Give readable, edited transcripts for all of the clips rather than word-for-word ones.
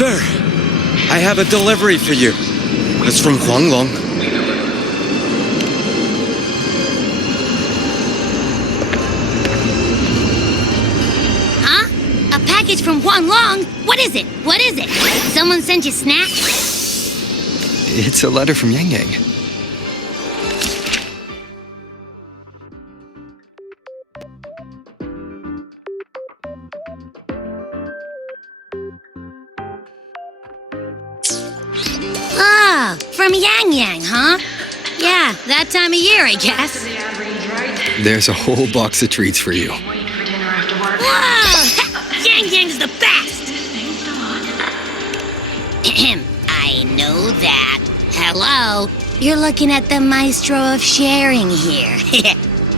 Sir, I have a delivery for you. It's from Huanglong. Huh? A package from Huanglong? What is it? What is it? Someone sent you snacks? It's a letter from Yangyang. Ah, from Yangyang, huh? Yeah, that time of year, I guess. There's a whole box of treats for you. Whoa! Yangyang's the best! I know that. Hello, you're looking at the maestro of sharing here.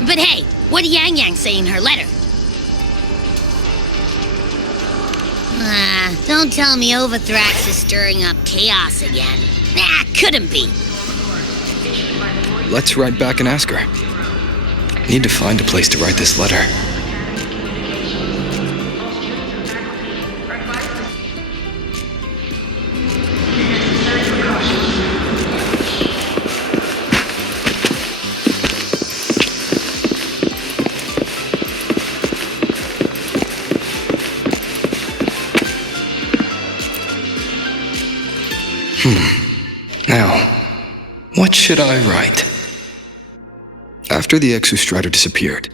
But hey, what did Yangyang say in her letter? Don't tell me Overthrax is stirring up chaos again. Nah, couldn't be. Let's write back and ask her. Need to find a place to write this letter. Now, what should I write? After the Exostrator disappeared,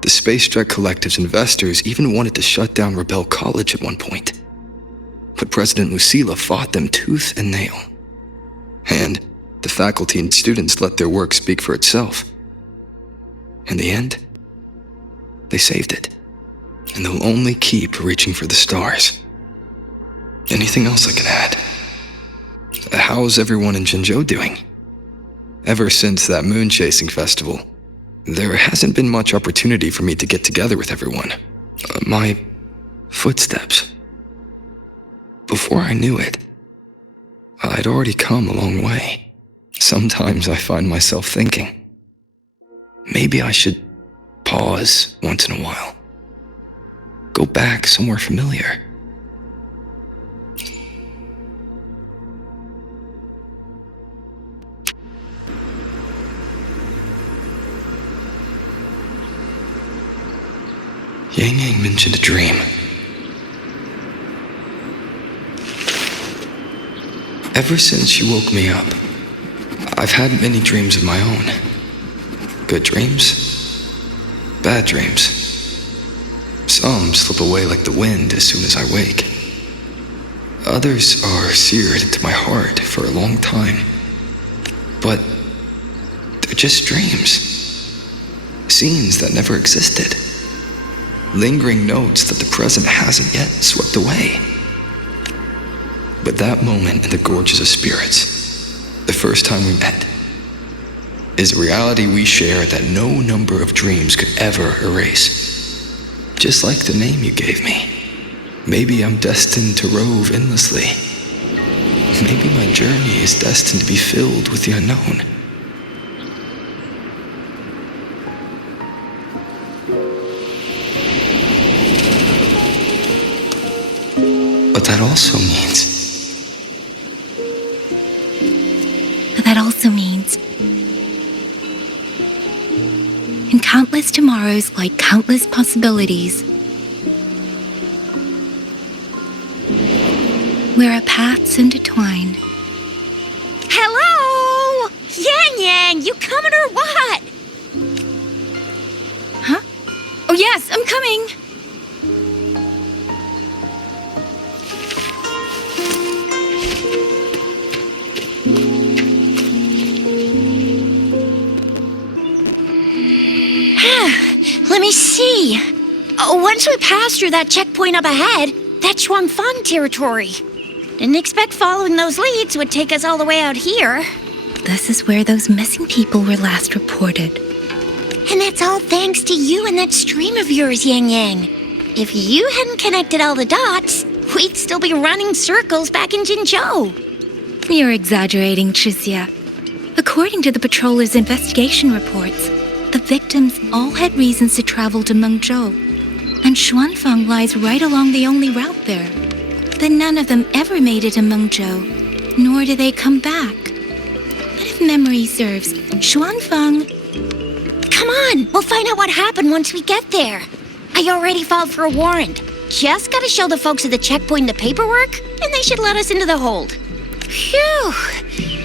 the Space Jet Collective's investors even wanted to shut down Rebel College at one point. But President Lucilla fought them tooth and nail. And the faculty and students let their work speak for itself. In the end, they saved it. And they'll only keep reaching for the stars. Anything else I can add? How's everyone in Zhengzhou doing? Ever since that moon-chasing festival, there hasn't been much opportunity for me to get together with everyone. My footsteps. Before I knew it, I'd already come a long way. Sometimes I find myself thinking, maybe I should pause once in a while. Go back somewhere familiar. Yangyang mentioned a dream. Ever since she woke me up, I've had many dreams of my own. Good dreams, bad dreams. Some slip away like the wind as soon as I wake. Others are seared into my heart for a long time. But they're just dreams. Scenes that never existed. Lingering notes that the present hasn't yet swept away. But that moment in the Gorges of Spirits, the first time we met, is a reality we share that no number of dreams could ever erase. Just like the name you gave me. Maybe I'm destined to rove endlessly. Maybe my journey is destined to be filled with the unknown. But that also means... in countless tomorrows lie countless possibilities. Where our paths intertwine. Hello! Yangyang, you coming or what? Huh? Oh yes, I'm coming! Let me see. Once we pass through that checkpoint up ahead, that's Shuangfang territory. Didn't expect following those leads would take us all the way out here. This is where those missing people were last reported. And that's all thanks to you and that stream of yours, Yangyang. If you hadn't connected all the dots, we'd still be running circles back in Zhengzhou. You're exaggerating, Chixia. According to the patroller's investigation reports, the victims all had reasons to travel to Mengzhou, and Xuanfang lies right along the only route there. But none of them ever made it to Mengzhou, nor do they come back. But if memory serves, Xuanfeng... Come on, we'll find out what happened once we get there. I already filed for a warrant. Just gotta show the folks at the checkpoint the paperwork, and they should let us into the hold. Phew,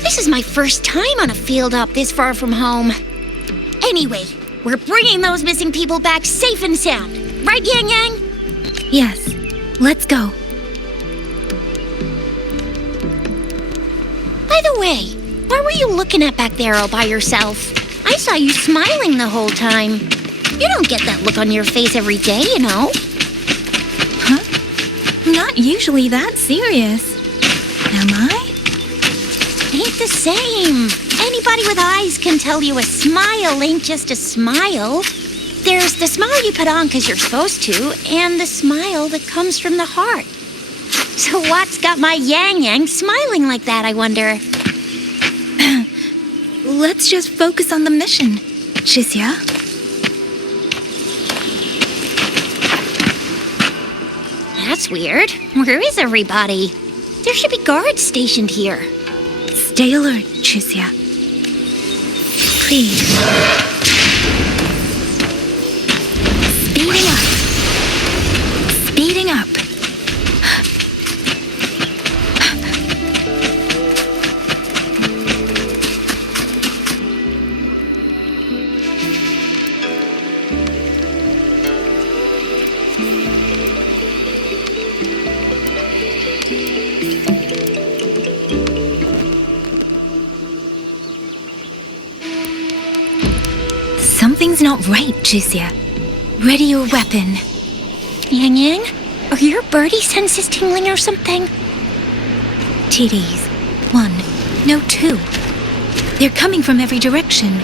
this is my first time on a field up this far from home. Anyway, we're bringing those missing people back safe and sound. Right, Yangyang? Yes, let's go. By the way, what were you looking at back there all by yourself? I saw you smiling the whole time. You don't get that look on your face every day, you know. Huh? Not usually that serious. Am I? Ain't the same. Anybody with eyes can tell you a smile ain't just a smile. There's the smile you put on 'cause you're supposed to, and the smile that comes from the heart. So what's got my Yangyang smiling like that, I wonder? Let's just focus on the mission, Chixia. That's weird. Where is everybody? There should be guards stationed here. Stay alert, Chixia. Please. Speeding up. Speeding up. Something's not right, Chixia. Ready your weapon. Yangyang, are your birdie senses tingling or something? TDs. 1. No, 2. They're coming from every direction.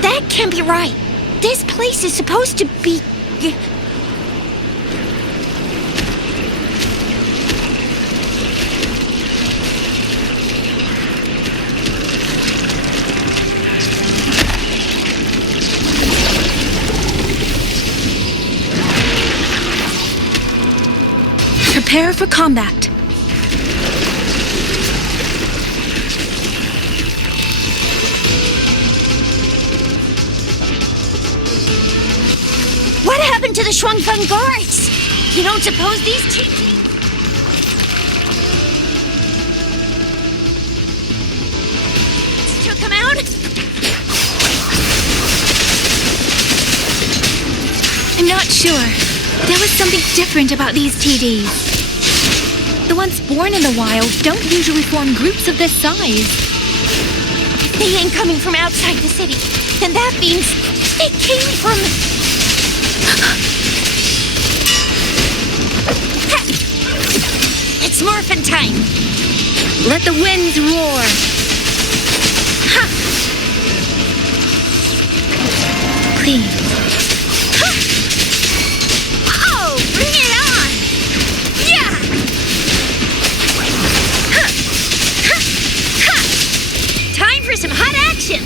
That can't be right. This place is supposed to be... Prepare for combat. What happened to the Xuanfeng guards? You don't suppose these took them out? I'm not sure. There was something different about these TDs. The ones born in the wild don't usually form groups of this size. If they ain't coming from outside the city, then that means they came from... It's morphin' time. Let the winds roar. Ha! Please. Oh, bring it on! Yeah! Ha! Ha! Ha! Time for some hot action!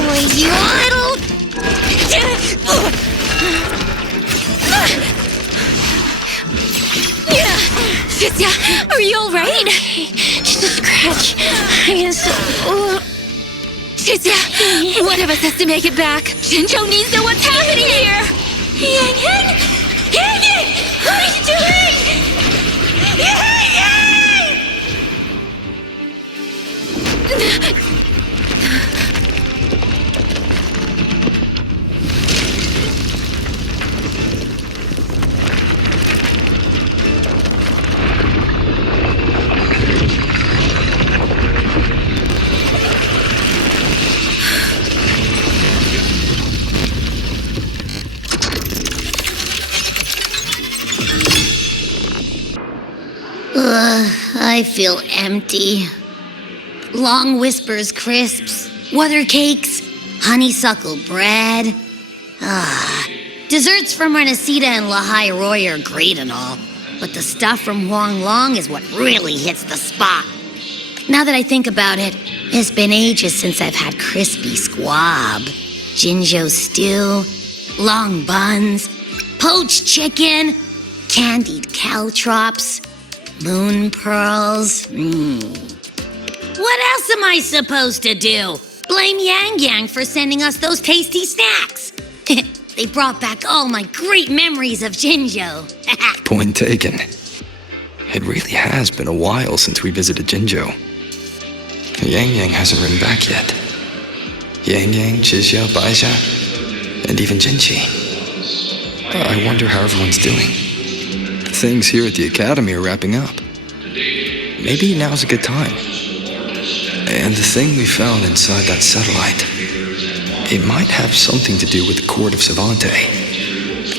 Oh, you little... Chixia, are you all right? Just a scratch. Chixia, one of us has to make it back. Shinjo needs to know what's happening here. Yangyang! Yangyang! What are you doing? Yangyang! I feel empty. Long whispers crisps, weather cakes, honeysuckle bread. Desserts from Renacita and Lahai Roy are great and all, but the stuff from Huang Long is what really hits the spot. Now that I think about it, it's been ages since I've had crispy squab, Jinzhou stew, long buns, poached chicken, candied caltrops, moon pearls. What else am I supposed to do? Blame Yangyang for sending us those tasty snacks. They brought back all my great memories of Jinzhou. Point taken. It really has been a while since we visited Jinzhou. Yangyang hasn't written back yet. Yangyang, Chixia, Baixia, and even Jinchi. I wonder how everyone's doing. Things here at the Academy are wrapping up. Maybe now's a good time. And the thing we found inside that satellite, it might have something to do with the court of Savante.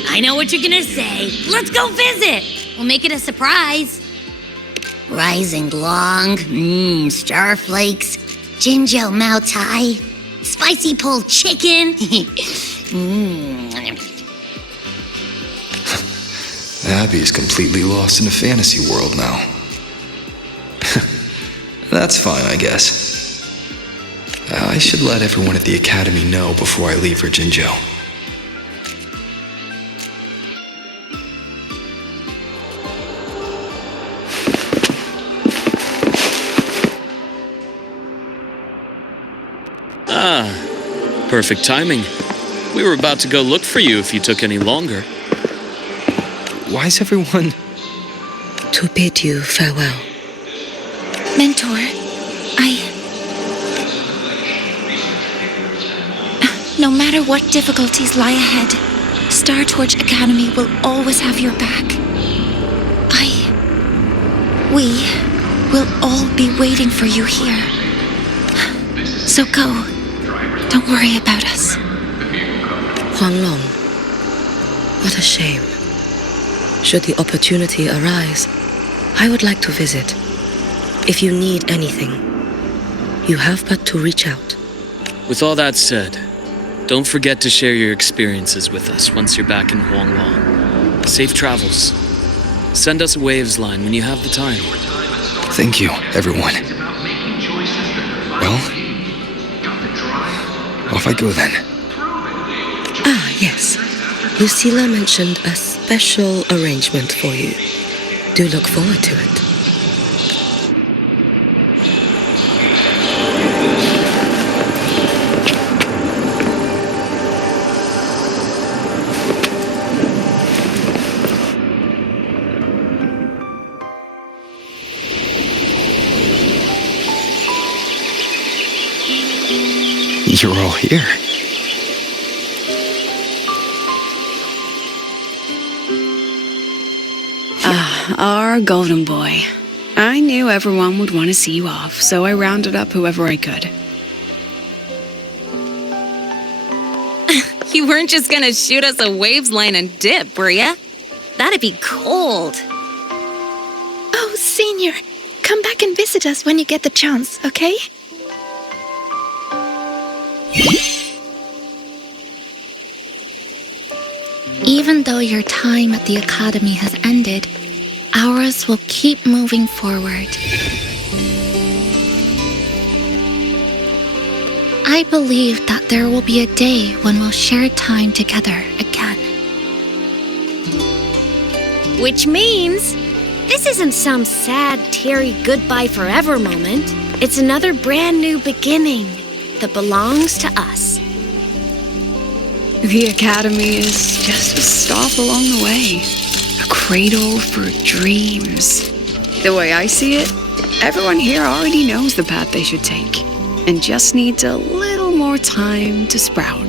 I know what you're gonna say. Let's go visit. We'll make it a surprise. Rising Long, starflakes, Jinzhou Mao Tai, spicy pulled chicken. Abby's completely lost in a fantasy world now. That's fine, I guess. I should let everyone at the Academy know before I leave for Jinzhou. Perfect timing. We were about to go look for you if you took any longer. Why's everyone... To bid you farewell. Mentor, No matter what difficulties lie ahead, Star Torch Academy will always have your back. We will all be waiting for you here. So go. Don't worry about us. Huanglong. What a shame. Should the opportunity arise, I would like to visit. If you need anything, you have but to reach out. With all that said, don't forget to share your experiences with us once you're back in Huanglong. Safe travels. Send us a waves line when you have the time. Thank you, everyone. Well, off I go then. Ah, yes. Lucilla mentioned a special arrangement for you. Do look forward to it. You're all here. Our golden boy. I knew everyone would want to see you off, so I rounded up whoever I could. You weren't just gonna shoot us a waves line and dip, were ya? That'd be cold. Oh, Senior, come back and visit us when you get the chance, okay? Even though your time at the Academy has ended, ours will keep moving forward. I believe that there will be a day when we'll share time together again. Which means this isn't some sad, teary goodbye forever moment. It's another brand new beginning that belongs to us. The Academy is just a stop along the way. A cradle for dreams. The way I see it, everyone here already knows the path they should take, and just needs a little more time to sprout.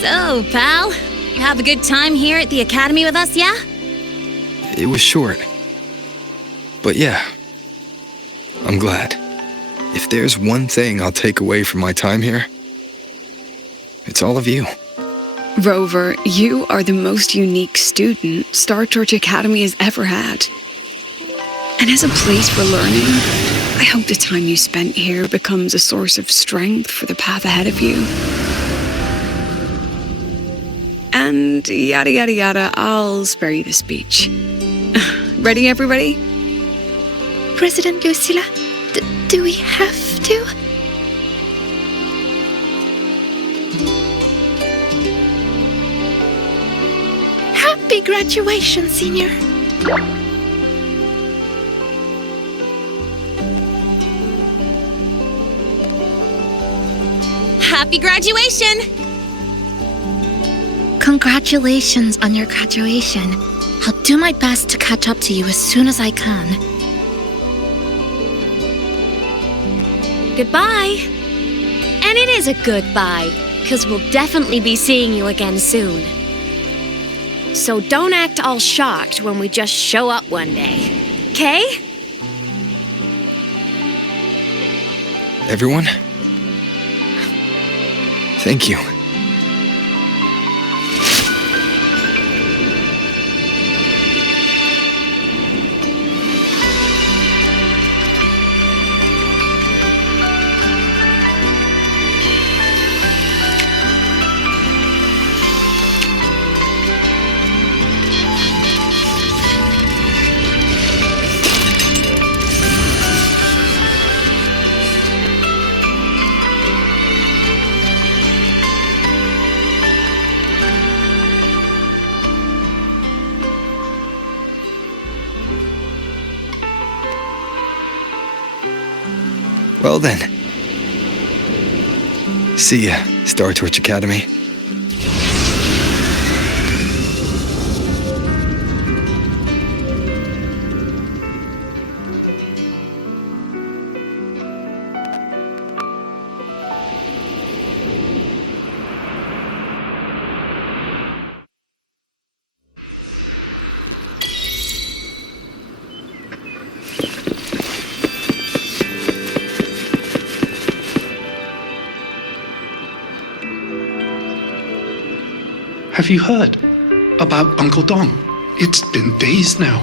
So, pal, you have a good time here at the Academy with us, yeah? It was short. But yeah, I'm glad. If there's one thing I'll take away from my time here, it's all of you. Rover, you are the most unique student Star Torch Academy has ever had. And as a place for learning, I hope the time you spent here becomes a source of strength for the path ahead of you. And yada yada yada, I'll spare you the speech. Ready, everybody? President Lucilla, do we have to? Happy graduation, Senior. Happy graduation! Congratulations on your graduation. I'll do my best to catch up to you as soon as I can. Goodbye. And it is a goodbye, because we'll definitely be seeing you again soon. So don't act all shocked when we just show up one day. Okay? Everyone? Thank you. Well then. See ya, Star Torch Academy. Have you heard about Uncle Dom? It's been days now.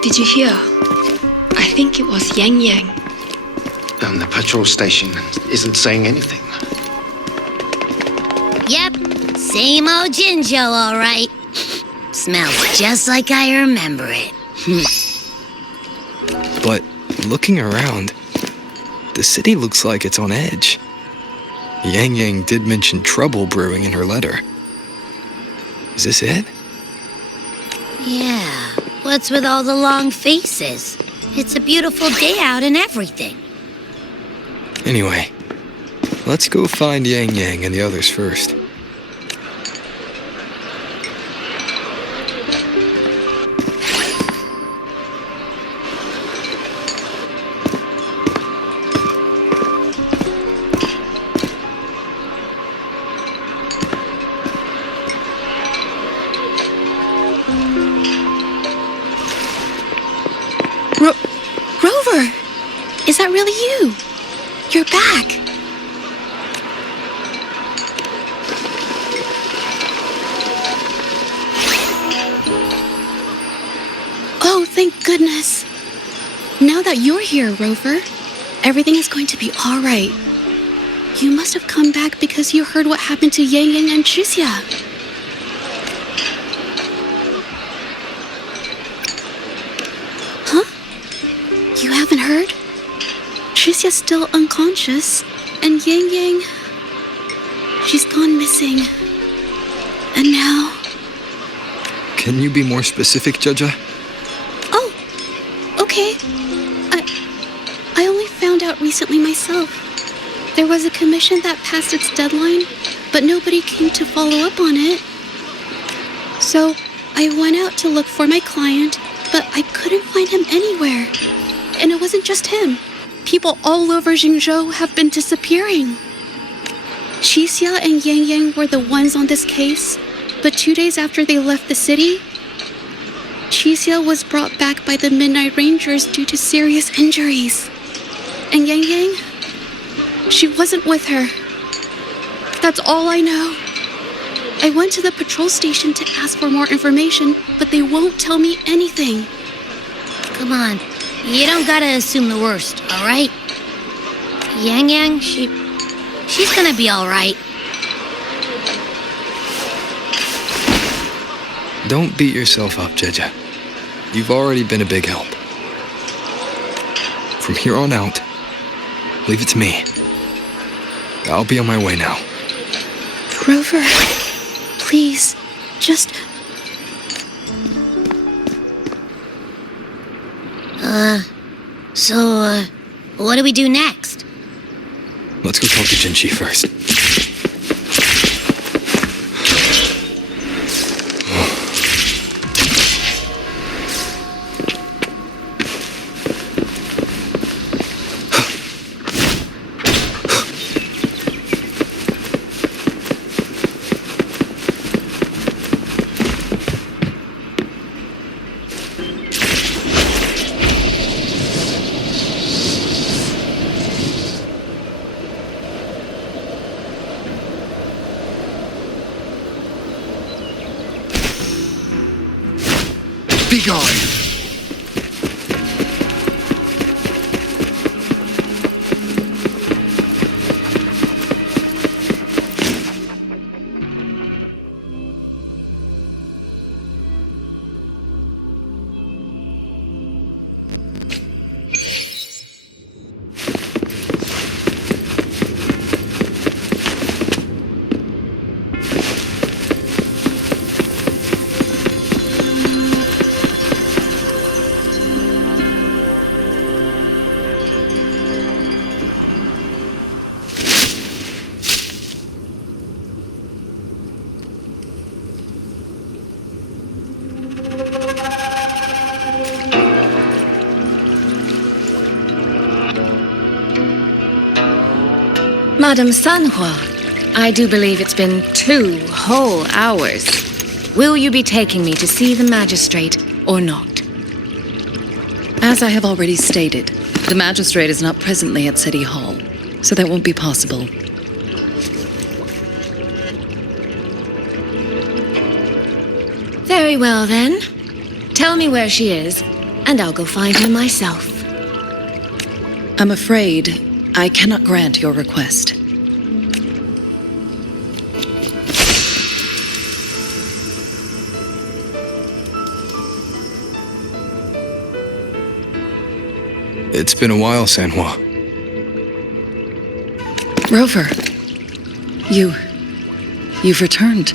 Did you hear? I think it was Yangyang. The petrol station isn't saying anything. Yep, same old Jinzhou, all right. Smells just like I remember it. But looking around, the city looks like it's on edge. Yangyang did mention trouble brewing in her letter. Is this it? Yeah, what's with all the long faces? It's a beautiful day out and everything. Anyway, let's go find Yangyang and the others first. Rover! Is that really you? You're back! Oh, thank goodness. Now that you're here, Rover, everything is going to be all right. You must have come back because you heard what happened to Yangyang and Chixia. Huh? You haven't heard? Chixia's still unconscious, and Yangyang, she's gone missing. And now... Can you be more specific, Jaja? Oh, okay. I only found out recently myself. There was a commission that passed its deadline, but nobody came to follow up on it. So I went out to look for my client, but I couldn't find him anywhere. And it wasn't just him. People all over Mengzhou have been disappearing. Chixia and Yangyang were the ones on this case, but 2 days after they left the city, Chixia was brought back by the Midnight Rangers due to serious injuries. And Yangyang, she wasn't with her. That's all I know. I went to the patrol station to ask for more information, but they won't tell me anything. Come on, you don't gotta assume the worst, all right? Yangyang, she's gonna be all right. Don't beat yourself up, Jaja. You've already been a big help. From here on out, leave it to me. I'll be on my way now. Rover, Please, just... So, what do we do next? Let's go talk to Jinchi first. Be gone! Madame Sanhua, I do believe it's been 2 whole hours. Will you be taking me to see the magistrate or not? As I have already stated, the magistrate is not presently at City Hall, so that won't be possible. Very well then. Tell me where she is, and I'll go find her myself. I'm afraid I cannot grant your request. It's been a while, Sanhua. Rover, you've returned.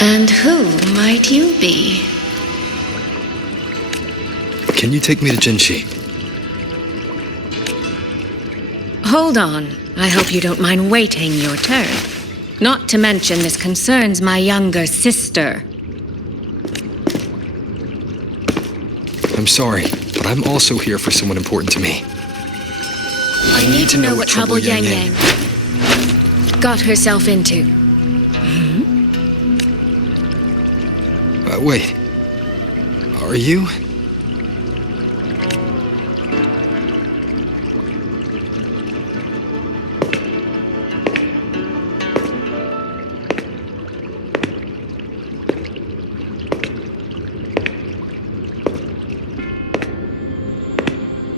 And who might you be? Can you take me to Jinchi? Hold on. I hope you don't mind waiting your turn. Not to mention this concerns my younger sister. I'm sorry, but I'm also here for someone important to me. I need to know what trouble Yangyang got herself into. Wait. Are you?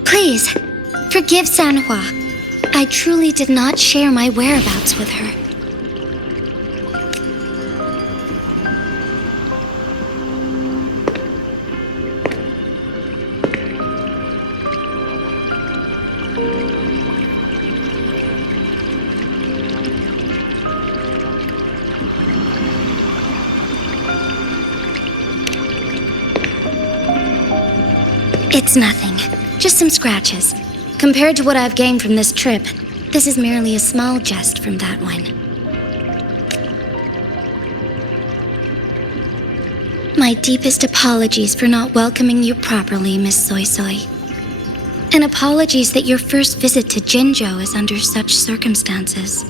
Please, forgive Sanhua. I truly did not share my whereabouts with her. It's nothing. Just some scratches. Compared to what I've gained from this trip, this is merely a small jest from that one. My deepest apologies for not welcoming you properly, Miss Suisui. And apologies that your first visit to Jinzhou is under such circumstances.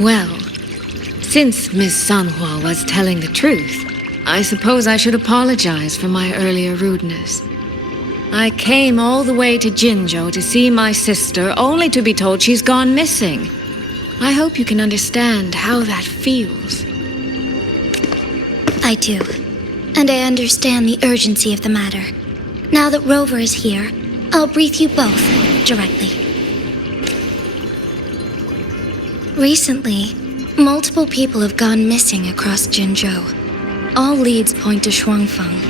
Well, since Miss Sanhua was telling the truth, I suppose I should apologize for my earlier rudeness. I came all the way to Jinzhou to see my sister, only to be told she's gone missing. I hope you can understand how that feels. I do. And I understand the urgency of the matter. Now that Rover is here, I'll brief you both directly. Recently, multiple people have gone missing across Jinzhou. All leads point to Shuangfeng.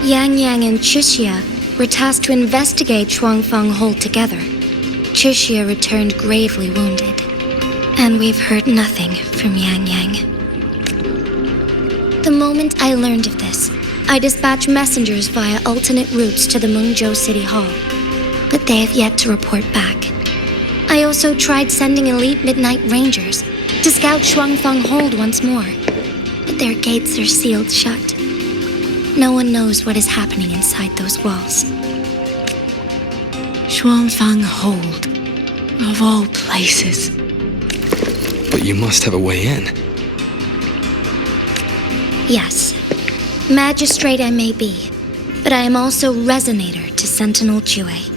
Yangyang and Chixia were tasked to investigate Shuangfeng altogether. Chixia returned gravely wounded, and we've heard nothing from Yangyang. The moment I learned of this, I dispatched messengers via alternate routes to the Mengzhou City Hall, but they have yet to report back. I also tried sending elite Midnight Rangers to scout Shuangfeng Hold once more, but their gates are sealed shut. No one knows what is happening inside those walls. Shuangfeng Hold. Of all places. But you must have a way in. Yes. Magistrate I may be, but I am also Resonator to Sentinel Jue.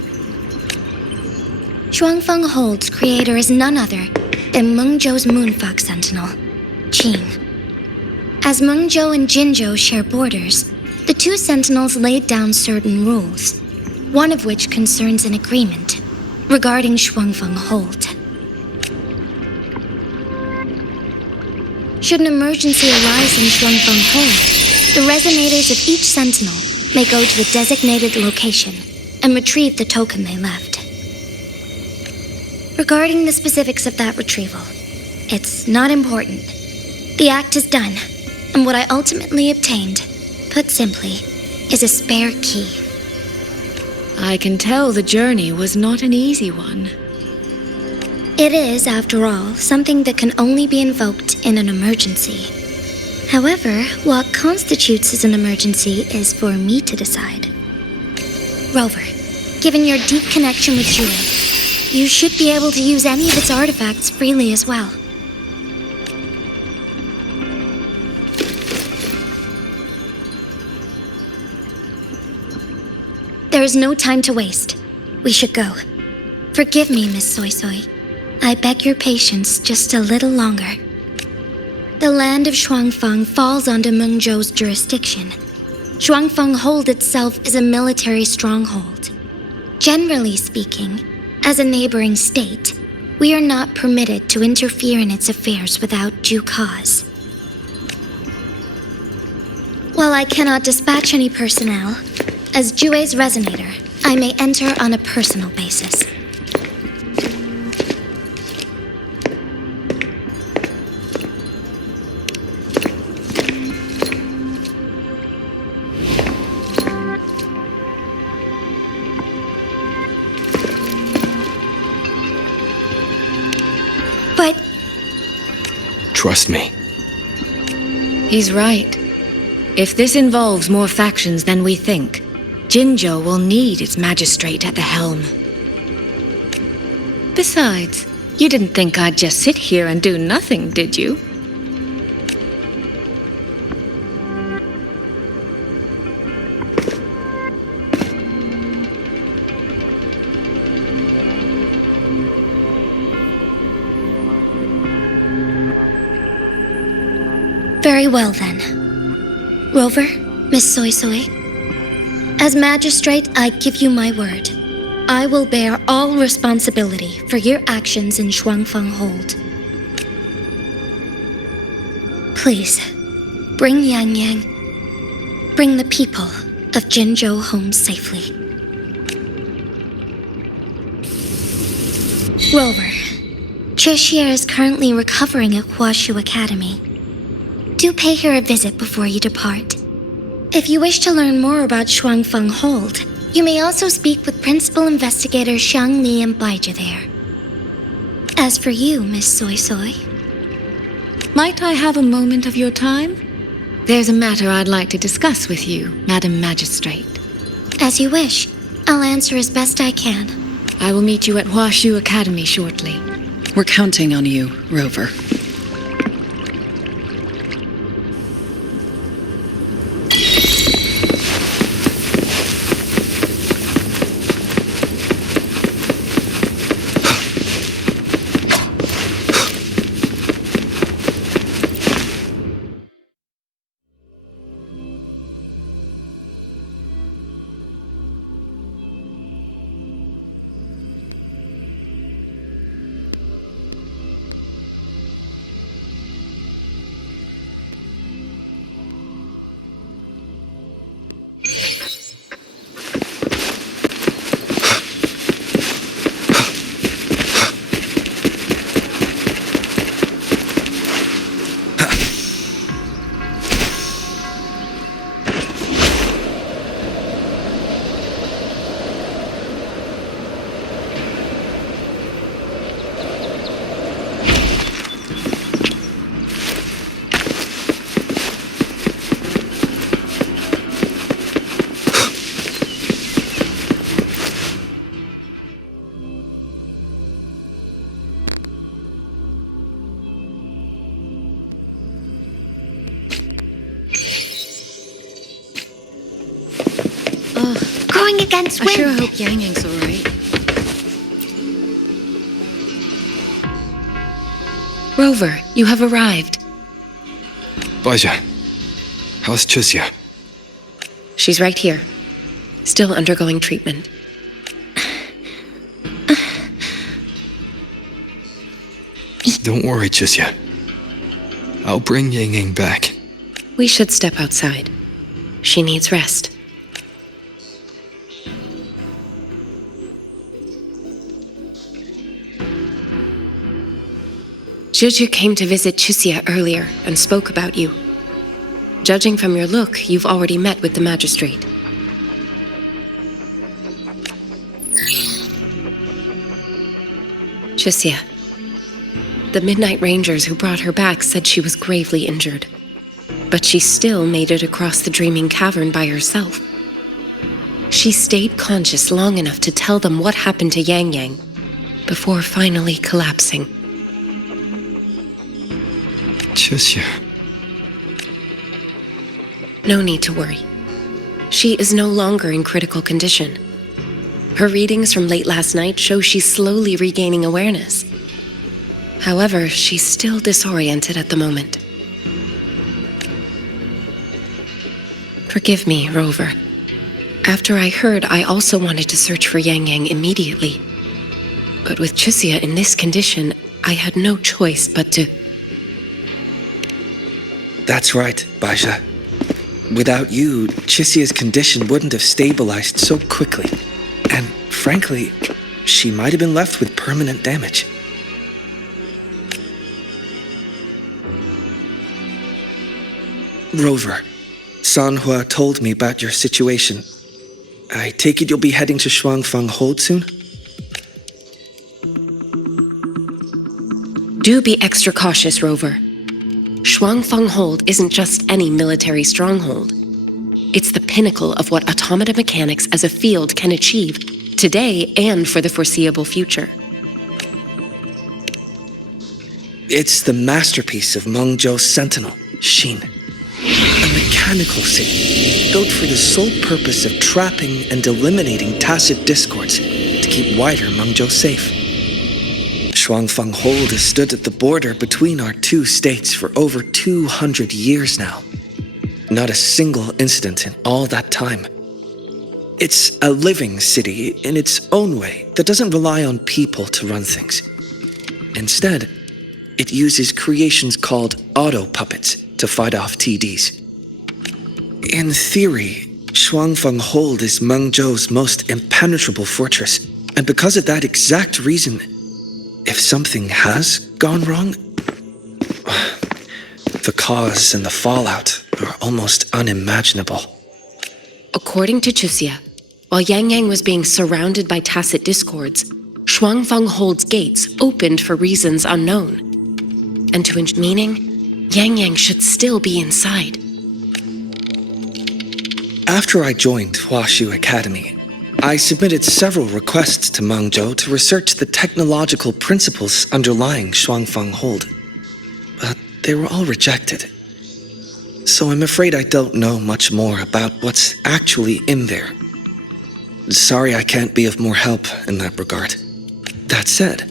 Shuangfeng Hold's creator is none other than Mengzhou's Moonfox Sentinel, Qing. As Mengzhou and Jinzhou share borders, the two Sentinels laid down certain rules, one of which concerns an agreement regarding Shuangfeng Hold. Should an emergency arise in Shuangfeng Hold, the resonators of each Sentinel may go to a designated location and retrieve the token they left. Regarding the specifics of that retrieval, it's not important. The act is done, and what I ultimately obtained, put simply, is a spare key. I can tell the journey was not an easy one. It is, after all, something that can only be invoked in an emergency. However, what constitutes as an emergency is for me to decide. Rover, given your deep connection with Jue, you should be able to use any of its artifacts freely as well. There is no time to waste. We should go. Forgive me, Miss Suisui. I beg your patience just a little longer. The land of Shuangfeng falls under Mengzhou's jurisdiction. Shuangfeng Hold itself is a military stronghold. Generally speaking, as a neighboring state, we are not permitted to interfere in its affairs without due cause. While I cannot dispatch any personnel, as Jue's Resonator, I may enter on a personal basis. But... Trust me. He's right. If this involves more factions than we think, Jinzhou will need its magistrate at the helm. Besides, you didn't think I'd just sit here and do nothing, did you? Very well then. Rover, Miss Suisui. As magistrate, I give you my word. I will bear all responsibility for your actions in Shuangfeng Hold. Please, bring Yangyang. Bring the people of Jinzhou home safely. Rover, Chixia is currently recovering at Huashu Academy. Do pay her a visit before you depart. If you wish to learn more about Shuangfeng Hold, you may also speak with Principal Investigator Xiang Li and Baizhi there. As for you, Miss Suisui... Might I have a moment of your time? There's a matter I'd like to discuss with you, Madam Magistrate. As you wish. I'll answer as best I can. I will meet you at Huashu Academy shortly. We're counting on you, Rover. you can swim. I sure hope Yangyang's alright. Rover, you have arrived. Baja, how's Chixia? She's right here, still undergoing treatment. Don't worry, Chixia. I'll bring Yangyang back. We should step outside. She needs rest. Juju came to visit Chixia earlier and spoke about you. Judging from your look, you've already met with the magistrate. Chixia. The Midnight Rangers who brought her back said she was gravely injured. But she still made it across the Dreaming Cavern by herself. She stayed conscious long enough to tell them what happened to Yangyang before finally collapsing. Chixia. No need to worry. She is no longer in critical condition. Her readings from late last night show she's slowly regaining awareness. However, she's still disoriented at the moment. Forgive me, Rover. After I heard, I also wanted to search for Yangyang immediately. But with Chixia in this condition, I had no choice but to... That's right, Baja. Without you, Chixia's condition wouldn't have stabilized so quickly. And frankly, she might have been left with permanent damage. Rover, Sanhua told me about your situation. I take it you'll be heading to Shuangfang Hold soon? Do be extra cautious, Rover. Shuangfang Hold isn't just any military stronghold. It's the pinnacle of what automata mechanics as a field can achieve, today and for the foreseeable future. It's the masterpiece of Mengzhou's Sentinel, Hsin. A mechanical city, built for the sole purpose of trapping and eliminating tacit discords to keep wider Mengzhou safe. Shuangfang Hold has stood at the border between our two states for over 200 years now. Not a single incident in all that time. It's a living city in its own way that doesn't rely on people to run things. Instead, it uses creations called auto-puppets to fight off TDs. In theory, Shuangfang Hold is Mengzhou's most impenetrable fortress, and because of that exact reason, if something has gone wrong, the cause and the fallout are almost unimaginable. According to Chixia, while Yangyang was being surrounded by tacit discords, Shuangfang Hold's gates opened for reasons unknown. And to meaning, Yangyang should still be inside. After I joined Huashu Academy, I submitted several requests to Mengzhou to research the technological principles underlying Shuangfang Hold, but they were all rejected. So I'm afraid I don't know much more about what's actually in there. Sorry I can't be of more help in that regard. That said,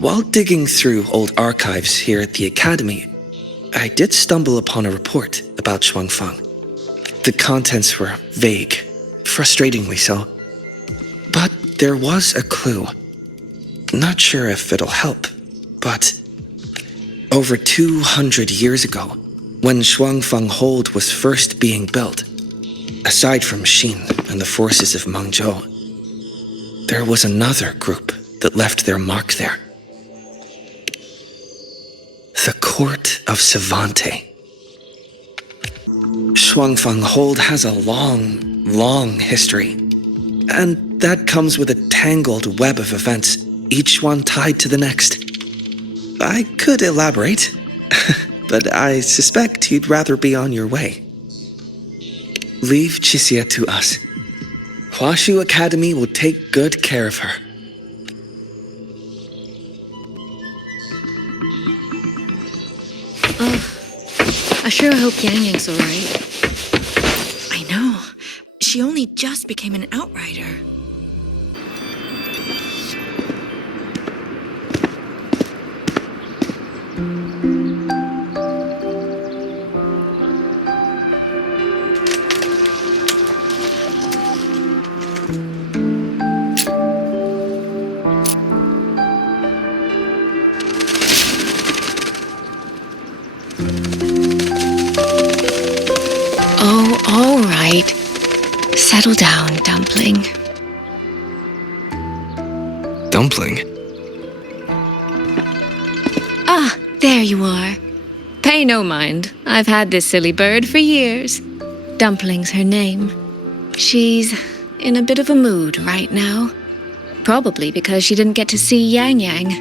while digging through old archives here at the Academy, I did stumble upon a report about Shuangfang. The contents were vague, frustratingly so. But there was a clue. Not sure if it'll help, but over 200 years ago, when Shuangfang Hold was first being built, aside from Hsin and the forces of Mengzhou, there was another group that left their mark there. The Court of Savante. Shuangfang Hold has a long history, and that comes with a tangled web of events, each one tied to the next. I could elaborate, but I suspect you'd rather be on your way. Leave Chixia to us. Huashu Academy will take good care of her. I sure hope Yangyang's alright. I know. she only just became an outrider. Oh, all right. Settle down, Dumpling. Dumpling? Ah, there you are. Pay no mind. I've had this silly bird for years. Dumpling's her name. She's in a bit of a mood right now. Probably because she didn't get to see Yangyang.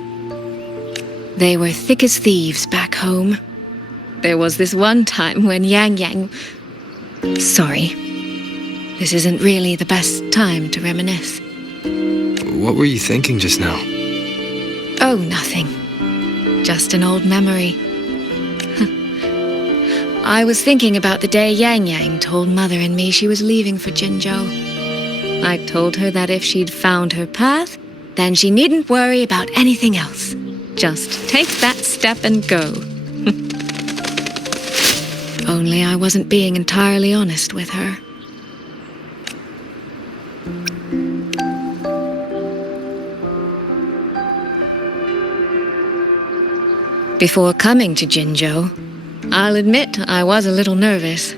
They were thick as thieves back home. There was this one time when Yangyang... Sorry. This isn't really the best time to reminisce. What were you thinking just now? Oh, nothing. Just an old memory. I was thinking about the day Yangyang told Mother and me she was leaving for Jinzhou. I told her that if she'd found her path, then she needn't worry about anything else. Just take that step and go. Only I wasn't being entirely honest with her. Before coming to Jinzhou, I'll admit I was a little nervous.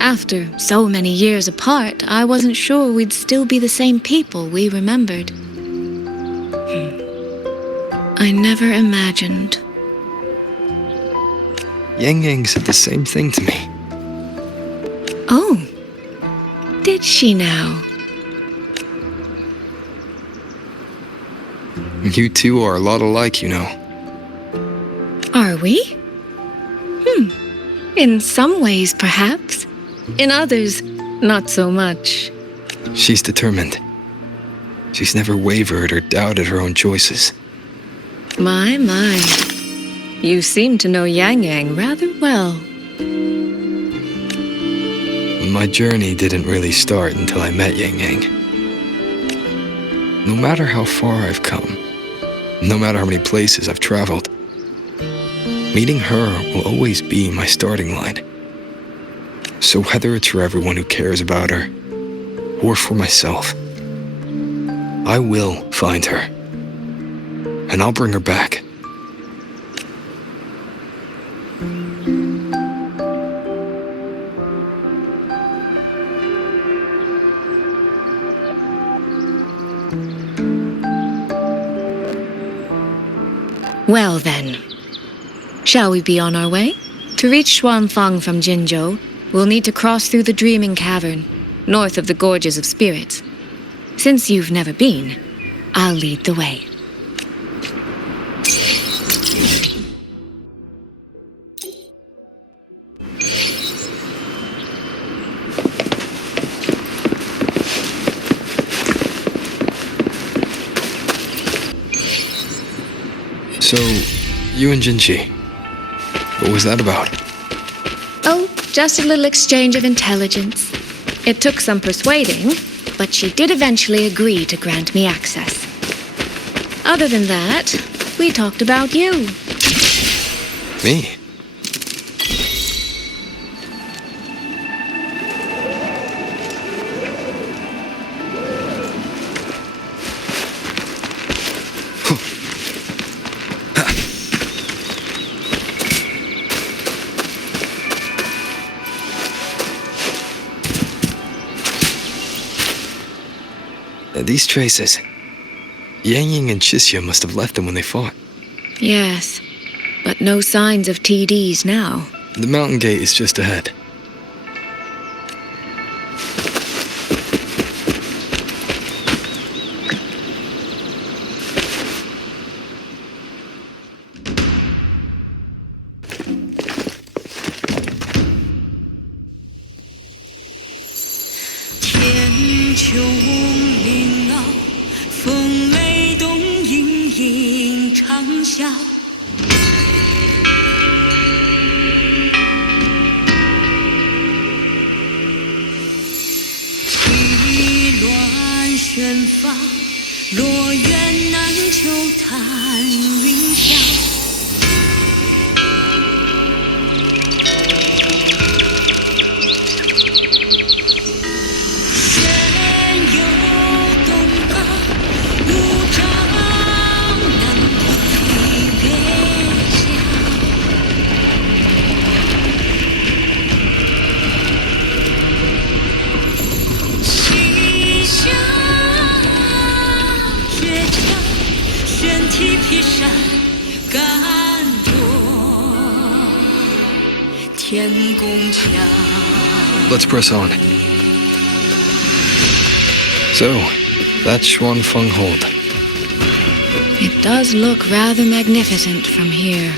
After so many years apart, I wasn't sure we'd still be the same people we remembered. I never imagined. Yangyang said the same thing to me. Oh, did she now? You two are a lot alike, you know. Are we? In some ways, perhaps. In others, not so much. She's determined. She's never wavered or doubted her own choices. My. You seem to know Yangyang rather well. My journey didn't really start until I met Yangyang. No matter how far I've come, no matter how many places I've traveled, meeting her will always be my starting line. So whether it's for everyone who cares about her, or for myself, I will find her. And I'll bring her back. Well then, shall we be on our way? To reach Xuanfang from Jinzhou, we'll need to cross through the Dreaming Cavern, north of the Gorges of Spirits. Since you've never been, I'll lead the way. So, you and Jinchi, what was that about? Oh, just a little exchange of intelligence. It took some persuading, but she did eventually agree to grant me access. Other than that, we talked about you. Me? These traces. Yangyang and Chixia must have left them when they fought. Yes, but no signs of TDs now. The mountain gate is just ahead. 方，落雁南秋叹云霄。玄游东瀡，如张南归月下。西下月桥，悬梯披山，甘多天宫墙。 Let's press on. So, that's Xuanfeng Hold. It does look rather magnificent from here.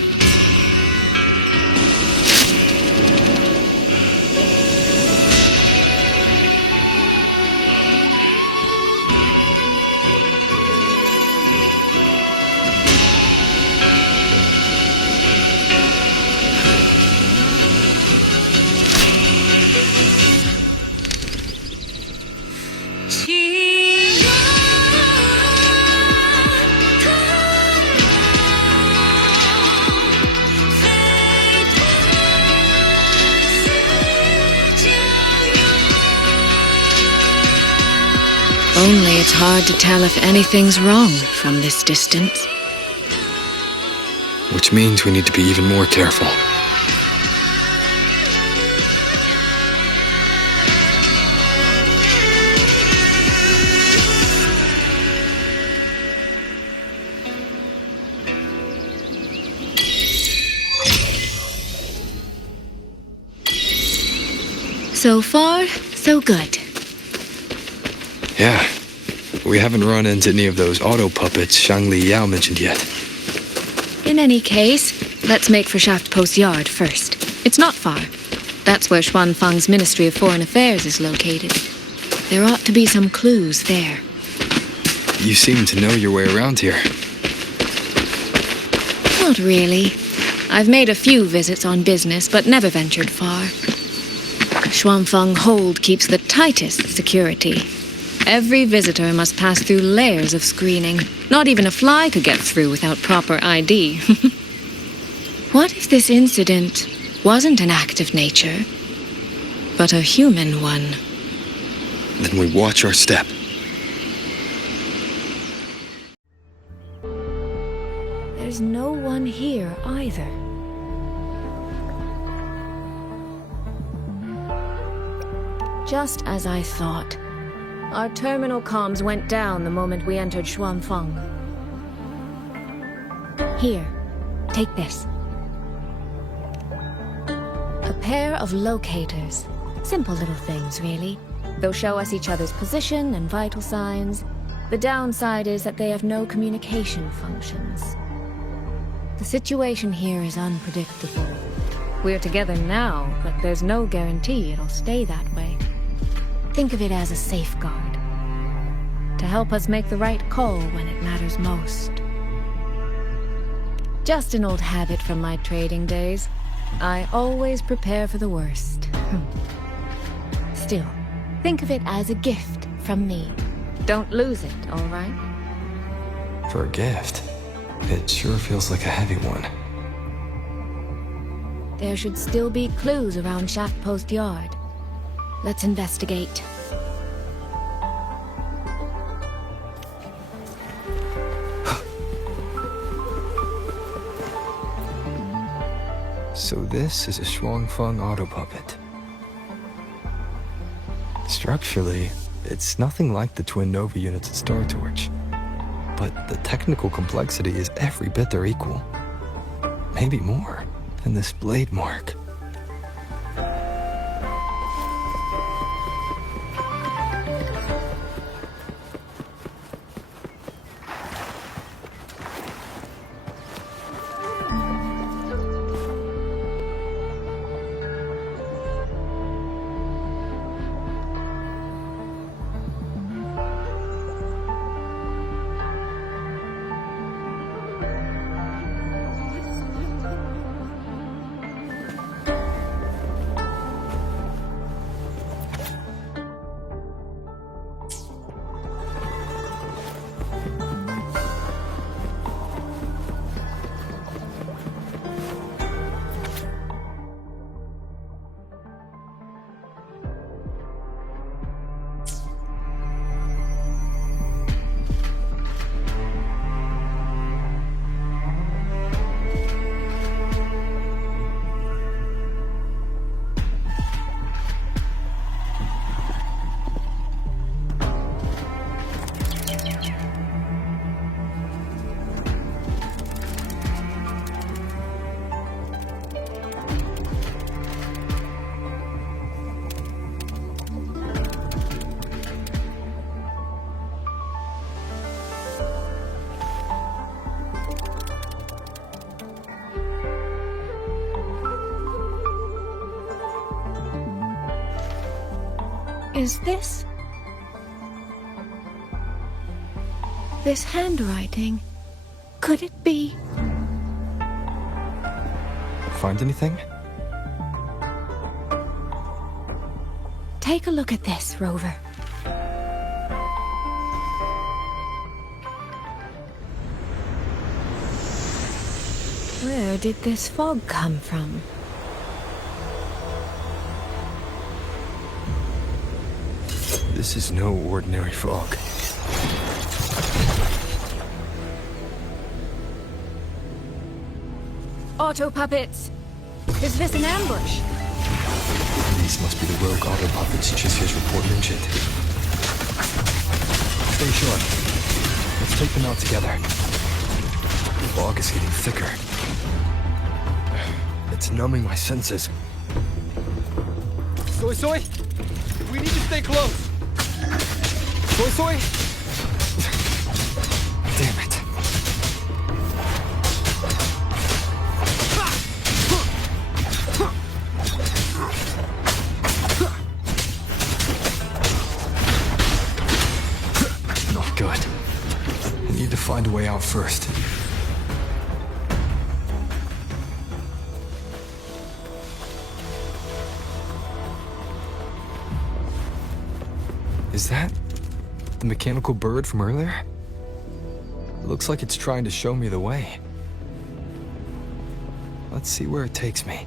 Only it's hard to tell if anything's wrong from this distance. Which means we need to be even more careful. So far, so good. Yeah. We haven't run into any of those auto puppets Shang Li Yao mentioned yet. In any case, let's make for Shaft Post Yard first. It's not far. That's where Xuanfeng's Ministry of Foreign Affairs is located. There ought to be some clues there. You seem to know your way around here. Not really. I've made a few visits on business, but never ventured far. Xuanfeng Hold keeps the tightest security. Every visitor must pass through layers of screening. Not even a fly could get through without proper ID. What if this incident wasn't an act of nature, but a human one? Then we watch our step. There's no one here either. Just as I thought. Our terminal comms went down the moment we entered Xuanfeng. Here, take this. A pair of locators. Simple little things, really. They'll show us each other's position and vital signs. The downside is that they have no communication functions. The situation here is unpredictable. We're together now, but there's no guarantee it'll stay that way. Think of it as a safeguard, to help us make the right call when it matters most. Just an old habit from my trading days. I always prepare for the worst. Still, think of it as a gift from me. Don't lose it, all right? For a gift, it sure feels like a heavy one. There should still be clues around Shaft Post Yard. Let's investigate. So this is a Xuanfeng auto puppet. Structurally, it's nothing like the twin Nova units at Star Torch. But the technical complexity is every bit their equal. Maybe more than this blade mark. Is this... this handwriting? Could it be... Find anything? Take a look at this, Rover. Where did this fog come from? This is no ordinary fog. Auto puppets! Is this an ambush? These must be the rogue auto puppets Chixia's report mentioned. Stay sharp. Let's take them out together. The fog is getting thicker. It's numbing my senses. Suisui! We need to stay close! Suisui! Damn it. Not good. I need to find a way out first. Is that the mechanical bird from earlier? It looks like it's trying to show me the way. Let's see where it takes me.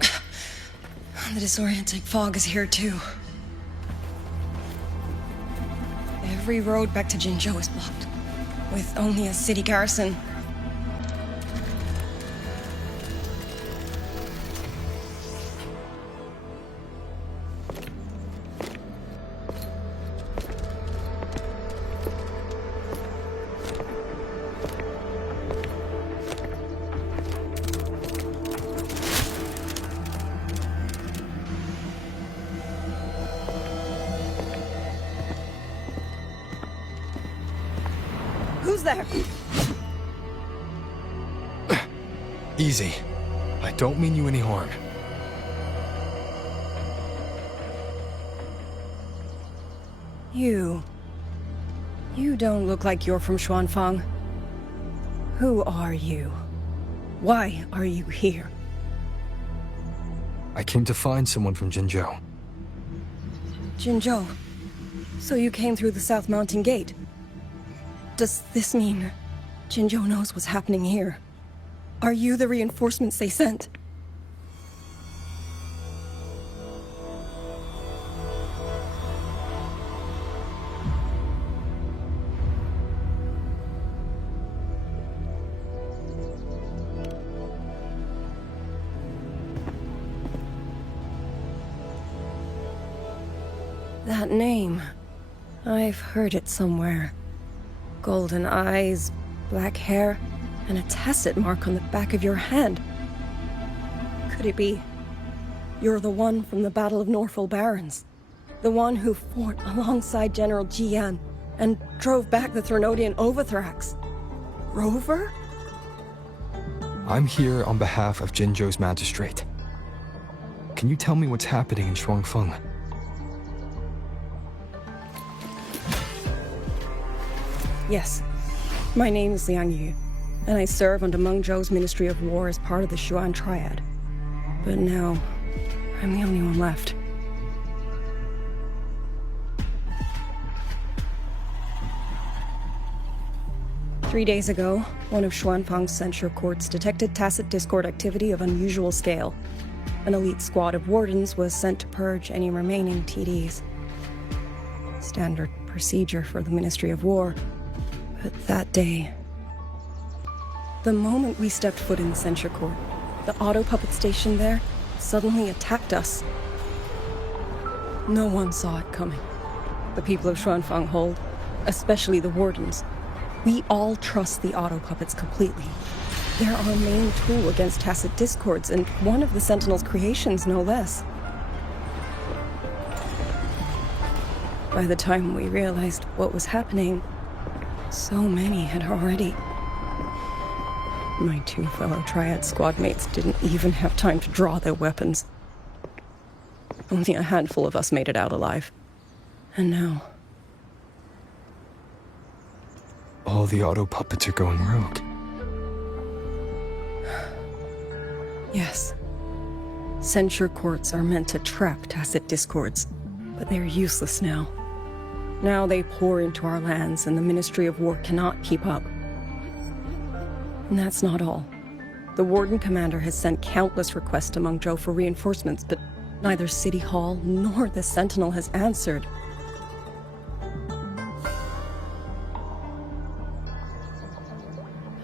The disorienting fog is here too. Every road back to Jinzhou is blocked, with only a city garrison. Who's there? Easy. I don't mean you any harm. You don't look like you're from Xuanfang. Who are you? Why are you here? I came to find someone from Jinzhou. Jinzhou. So you came through the South Mountain Gate. Does this mean Jinzhou knows what's happening here? Are you the reinforcements they sent? That name. I've heard it somewhere. Golden eyes, black hair, and a tacit mark on the back of your hand. Could it be you're the one from the Battle of Norfolk Barrens? The one who fought alongside General Jian and drove back the Thrunodian Overthrax? Rover? I'm here on behalf of Jinzhou's magistrate. Can you tell me what's happening in Shuangfeng? Yes. My name is Liangyu, and I serve under Mengzhou's Ministry of War as part of the Xuan Triad. But now, I'm the only one left. Three days ago, one of Xuanfang's censure courts detected tacit discord activity of unusual scale. An elite squad of wardens was sent to purge any remaining TDs. Standard procedure for the Ministry of War. But that day, the moment we stepped foot in the censure court, the auto puppet station there suddenly attacked us. No one saw it coming. The people of Xuanfang hold, especially the wardens. We all trust the auto puppets completely. They're our main tool against tacit discords, and one of the Sentinel's creations, no less. By the time we realized what was happening, so many had already. My two fellow Triad squad mates didn't even have time to draw their weapons. Only a handful of us made it out alive. And now... All the auto puppets are going rogue. Yes. Censure courts are meant to trap tacit discords, but they're useless now. Now they pour into our lands, and the Ministry of War cannot keep up. And that's not all. The Warden Commander has sent countless requests to Mengzhou for reinforcements, but neither City Hall nor the Sentinel has answered.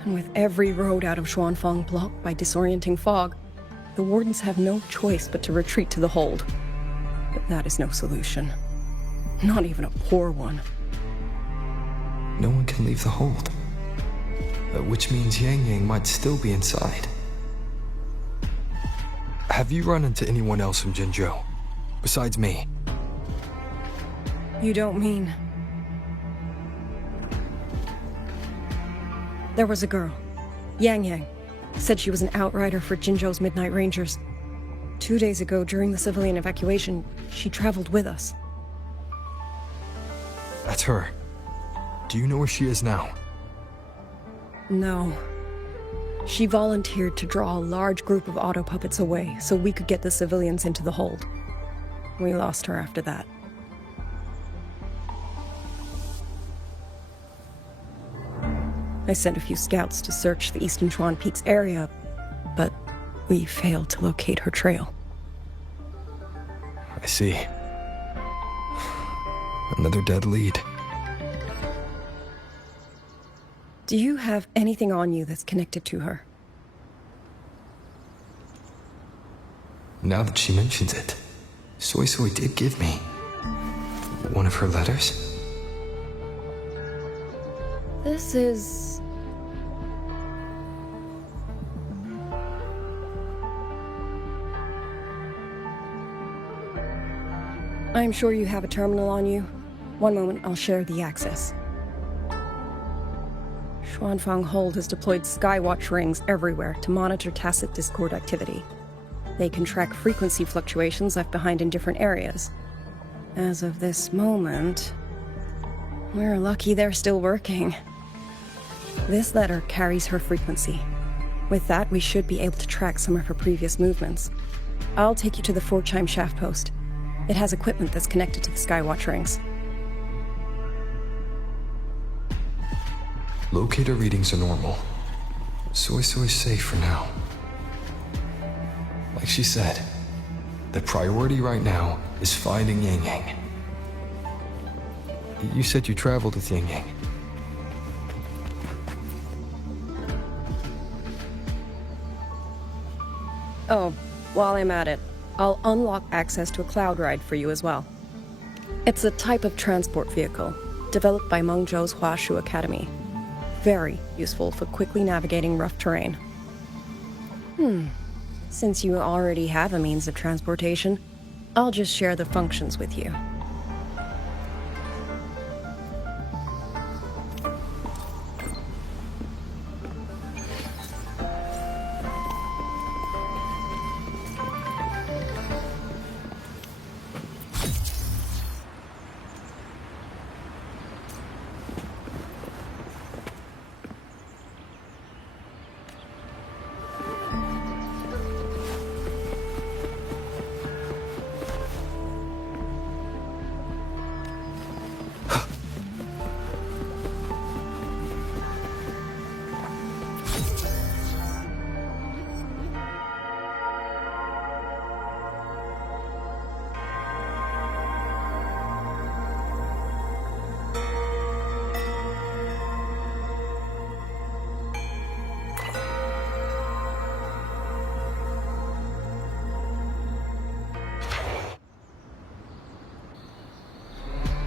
And with every road out of Xuanfang blocked by disorienting fog, the Wardens have no choice but to retreat to the hold. But that is no solution. Not even a poor one. No one can leave the hold. Which means Yangyang might still be inside. Have you run into anyone else from Jinzhou? Besides me? You don't mean... There was a girl, Yangyang. Said she was an outrider for Jinzhou's Midnight Rangers. 2 days ago, during the civilian evacuation, she traveled with us. That's her. Do you know where she is now? No. She volunteered to draw a large group of auto puppets away so we could get the civilians into the hold. We lost her after that. I sent a few scouts to search the Eastern Chuan Peaks area, but we failed to locate her trail. I see. Another dead lead. Do you have anything on you that's connected to her? Now that she mentions it, Suisui did give me one of her letters. This is... I'm sure you have a terminal on you. One moment, I'll share the access. Xuanfang Hold has deployed Skywatch rings everywhere to monitor tacit discord activity. They can track frequency fluctuations left behind in different areas. As of this moment, we're lucky they're still working. This letter carries her frequency. With that, we should be able to track some of her previous movements. I'll take you to the 4-chime shaft post. It has equipment that's connected to the Skywatch rings. Locator readings are normal. Suisui's safe for now. Like she said, the priority right now is finding Yangyang. You said you traveled with Yangyang. Oh, while I'm at it, I'll unlock access to a cloud ride for you as well. It's a type of transport vehicle, developed by Mengzhou's Huashu Academy. Very useful for quickly navigating rough terrain. Since you already have a means of transportation, I'll just share the functions with you.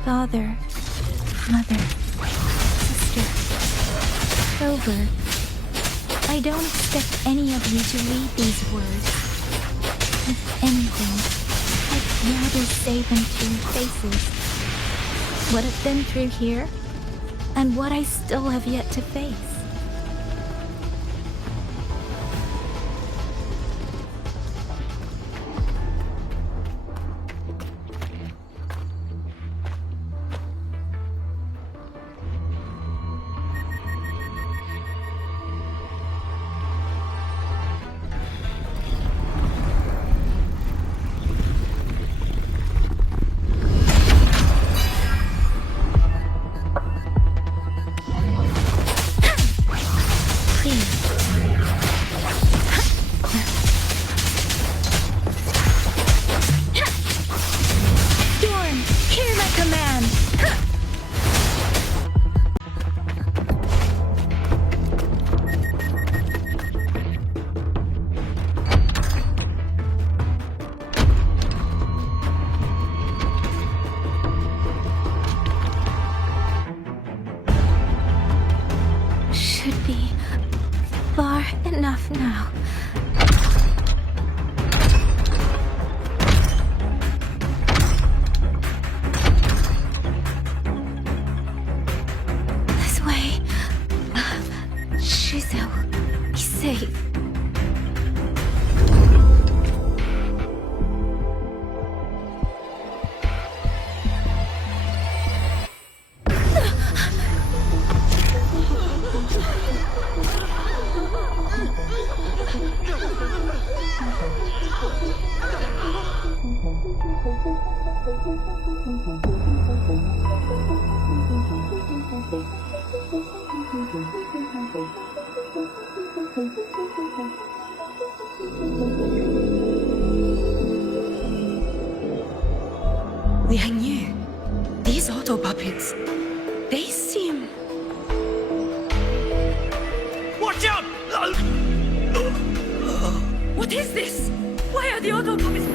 Father, Mother, Sister, Rover, I don't expect any of you to read these words. If anything, I'd rather say them to your faces. What I've been through here, and what I still have yet to face. Liangyu, these auto puppets, they seem... Watch out! What is this? Why are the auto puppets...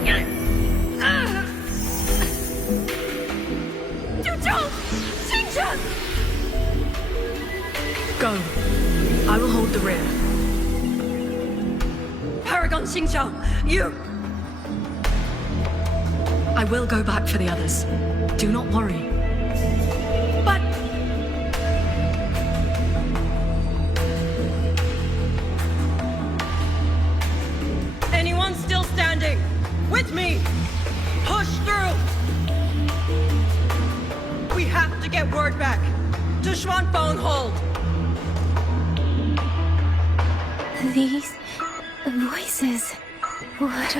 Go. I will hold the rear. Paragon Xinjiang, you... I will go back for the others. Do not worry. But... Anyone still standing? With me! Push through! We have to get word back to Xuanfeng Hold! These voices. What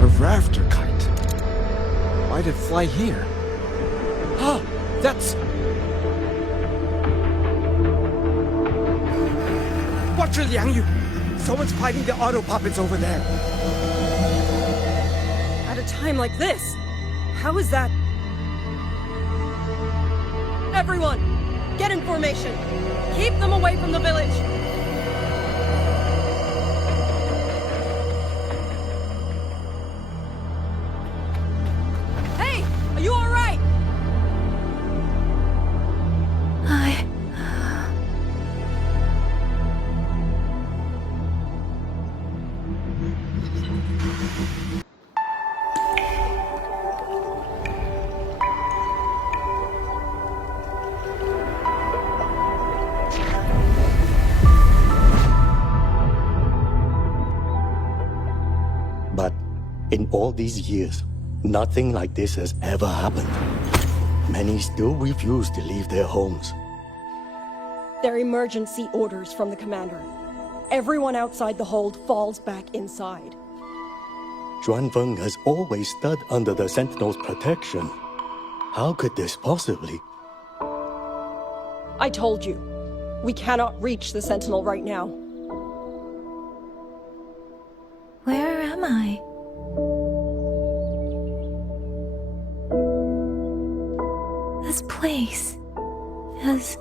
A rafter kite. Why'd it fly here? Ah, that's... Watch your Liangyu! Someone's fighting the auto puppets over there. At a time like this? How is that? Everyone, get in formation. Keep them away from the village. Hey, are you all right? But in all these years, nothing like this has ever happened. Many still refuse to leave their homes. They're emergency orders from the commander. Everyone outside the hold falls back inside. Xuanfeng has always stood under the Sentinel's protection. How could this possibly? I told you, we cannot reach the Sentinel right now. Where am I? This place is...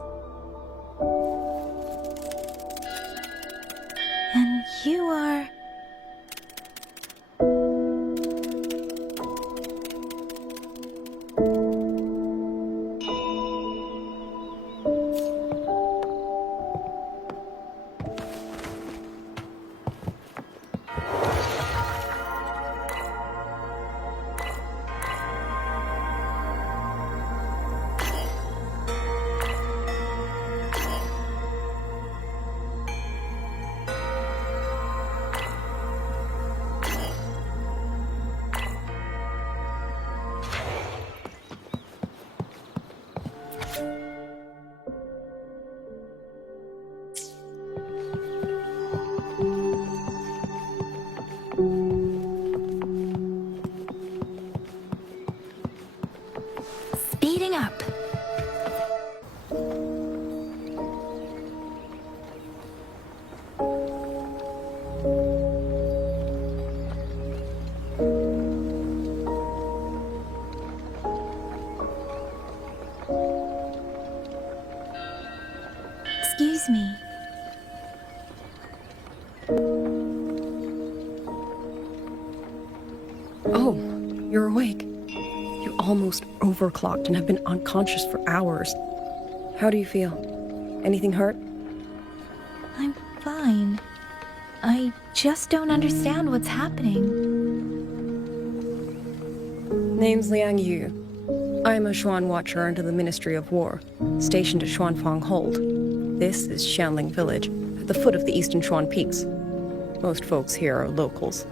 And you are... Speeding up. Excuse me. Oh, you're awake. You almost overclocked and have been unconscious for hours. How do you feel? Anything hurt? I'm fine. I just don't understand what's happening. Name's Liangyu. I'm a Xuan Watcher under the Ministry of War, stationed at Xuanfeng Hold. This is Xianling Village, at the foot of the Eastern Xuan Peaks. Most folks here are locals.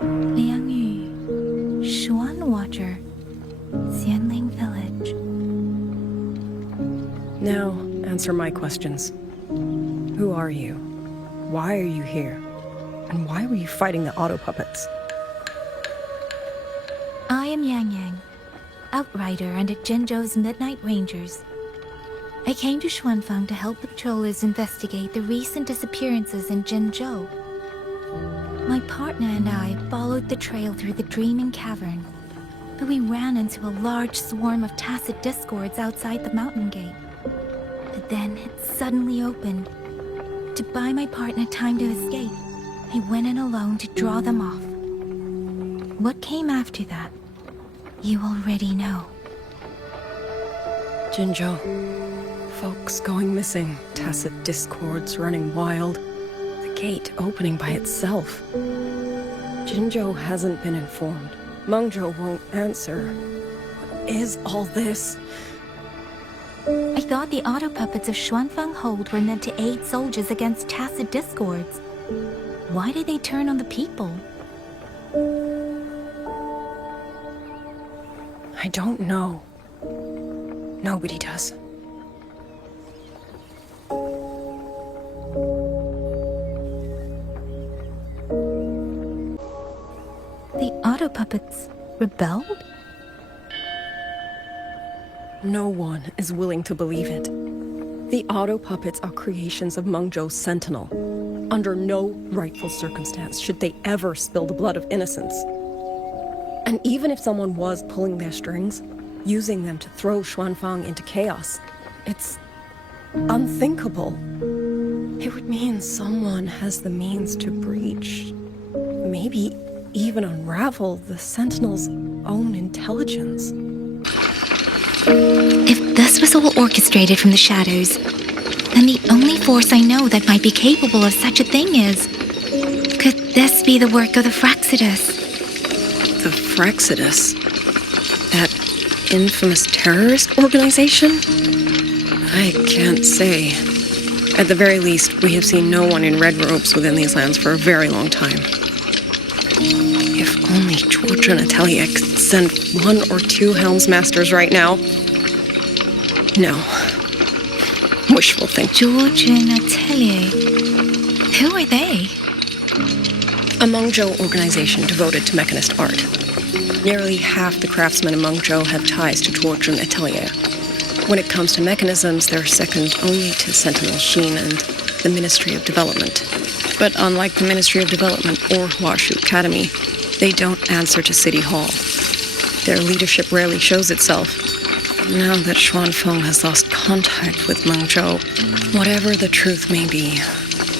Liangyu, Xuan Watcher. Now, answer my questions. Who are you? Why are you here? And why were you fighting the auto puppets? I am Yangyang, Outrider under Jinzhou's Midnight Rangers. I came to Xuanfang to help the patrollers investigate the recent disappearances in Jinzhou. My partner and I followed the trail through the Dreaming Cavern, but we ran into a large swarm of tacit discords outside the mountain gate. But then it suddenly opened. To buy my partner time to escape, I went in alone to draw them off. What came after that, you already know. Jinzhou. Folks going missing, tacit discords running wild, the gate opening by itself. Jinzhou hasn't been informed. Mengzhou won't answer. What is all this? I thought the auto puppets of Xuanfang Hold were meant to aid soldiers against tacit discords. Why did they turn on the people? I don't know. Nobody does. The auto puppets rebelled? No one is willing to believe it. The auto puppets are creations of Mengzhou's Sentinel. Under no rightful circumstance should they ever spill the blood of innocents. And even if someone was pulling their strings, using them to throw Xuanfang into chaos, it's unthinkable. It would mean someone has the means to breach, maybe even unravel the Sentinel's own intelligence. If this was all orchestrated from the shadows, then the only force I know that might be capable of such a thing is... Could this be the work of the Fraxidus? The Fraxidus? That infamous terrorist organization? I can't say. At the very least, we have seen no one in red robes within these lands for a very long time. If only George and Atelier could send 1 or 2 Helmsmasters right now. No. Wishful thinking. George and Atelier? Who are they? A Mengzhou organization devoted to mechanist art. Nearly half the craftsmen in Mengzhou have ties to George and Atelier. When it comes to mechanisms, they're second only to Sentinel Hsin and the Ministry of Development. But unlike the Ministry of Development or Huashu Academy, they don't answer to City Hall. Their leadership rarely shows itself. Now that Xuanfeng has lost contact with Mengzhou, whatever the truth may be,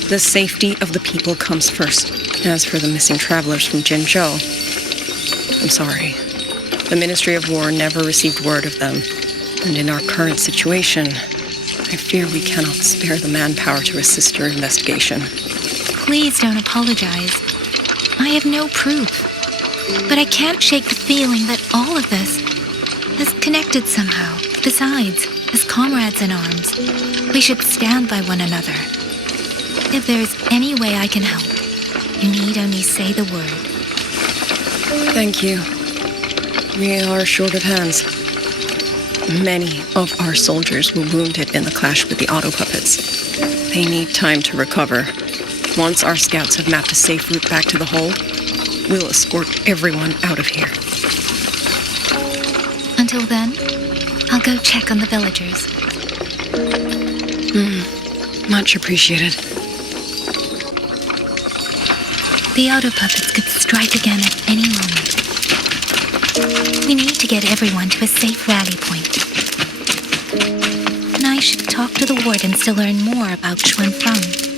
the safety of the people comes first. As for the missing travelers from Jinzhou, I'm sorry. The Ministry of War never received word of them. And in our current situation, I fear we cannot spare the manpower to assist your investigation. Please don't apologize. I have no proof. But I can't shake the feeling that all of this is connected somehow. Besides, as comrades in arms, we should stand by one another. If there is any way I can help, you need only say the word. Thank you. We are short of hands. Many of our soldiers were wounded in the clash with the auto puppets. They need time to recover. Once our scouts have mapped a safe route back to the hold, we'll escort everyone out of here. Until then, I'll go check on the villagers. Much appreciated. The auto puppets could strike again at any moment. We need to get everyone to a safe rally point. And I should talk to the wardens to learn more about Xuanfang.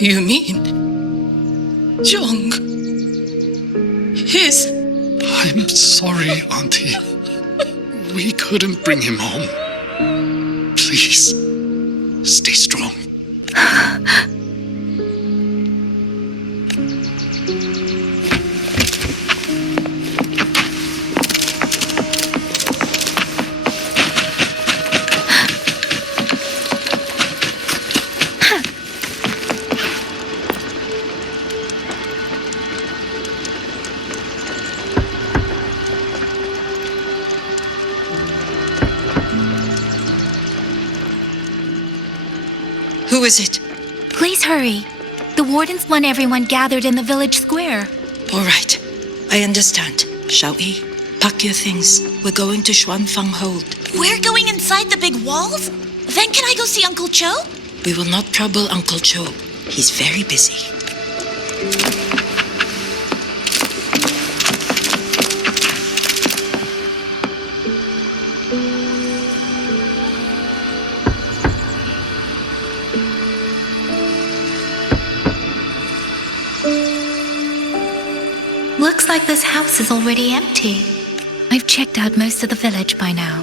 You mean... Zhong... His... I'm sorry, Auntie. We couldn't bring him home. Please, stay strong. Who is it? Please hurry. The wardens want everyone gathered in the village square. All right. I understand. Shall we? Pack your things. We're going to Xuanfang Hold. We're going inside the big walls? Then can I go see Uncle Cho? We will not trouble Uncle Cho. He's very busy. Looks like this house is already empty. I've checked out most of the village by now.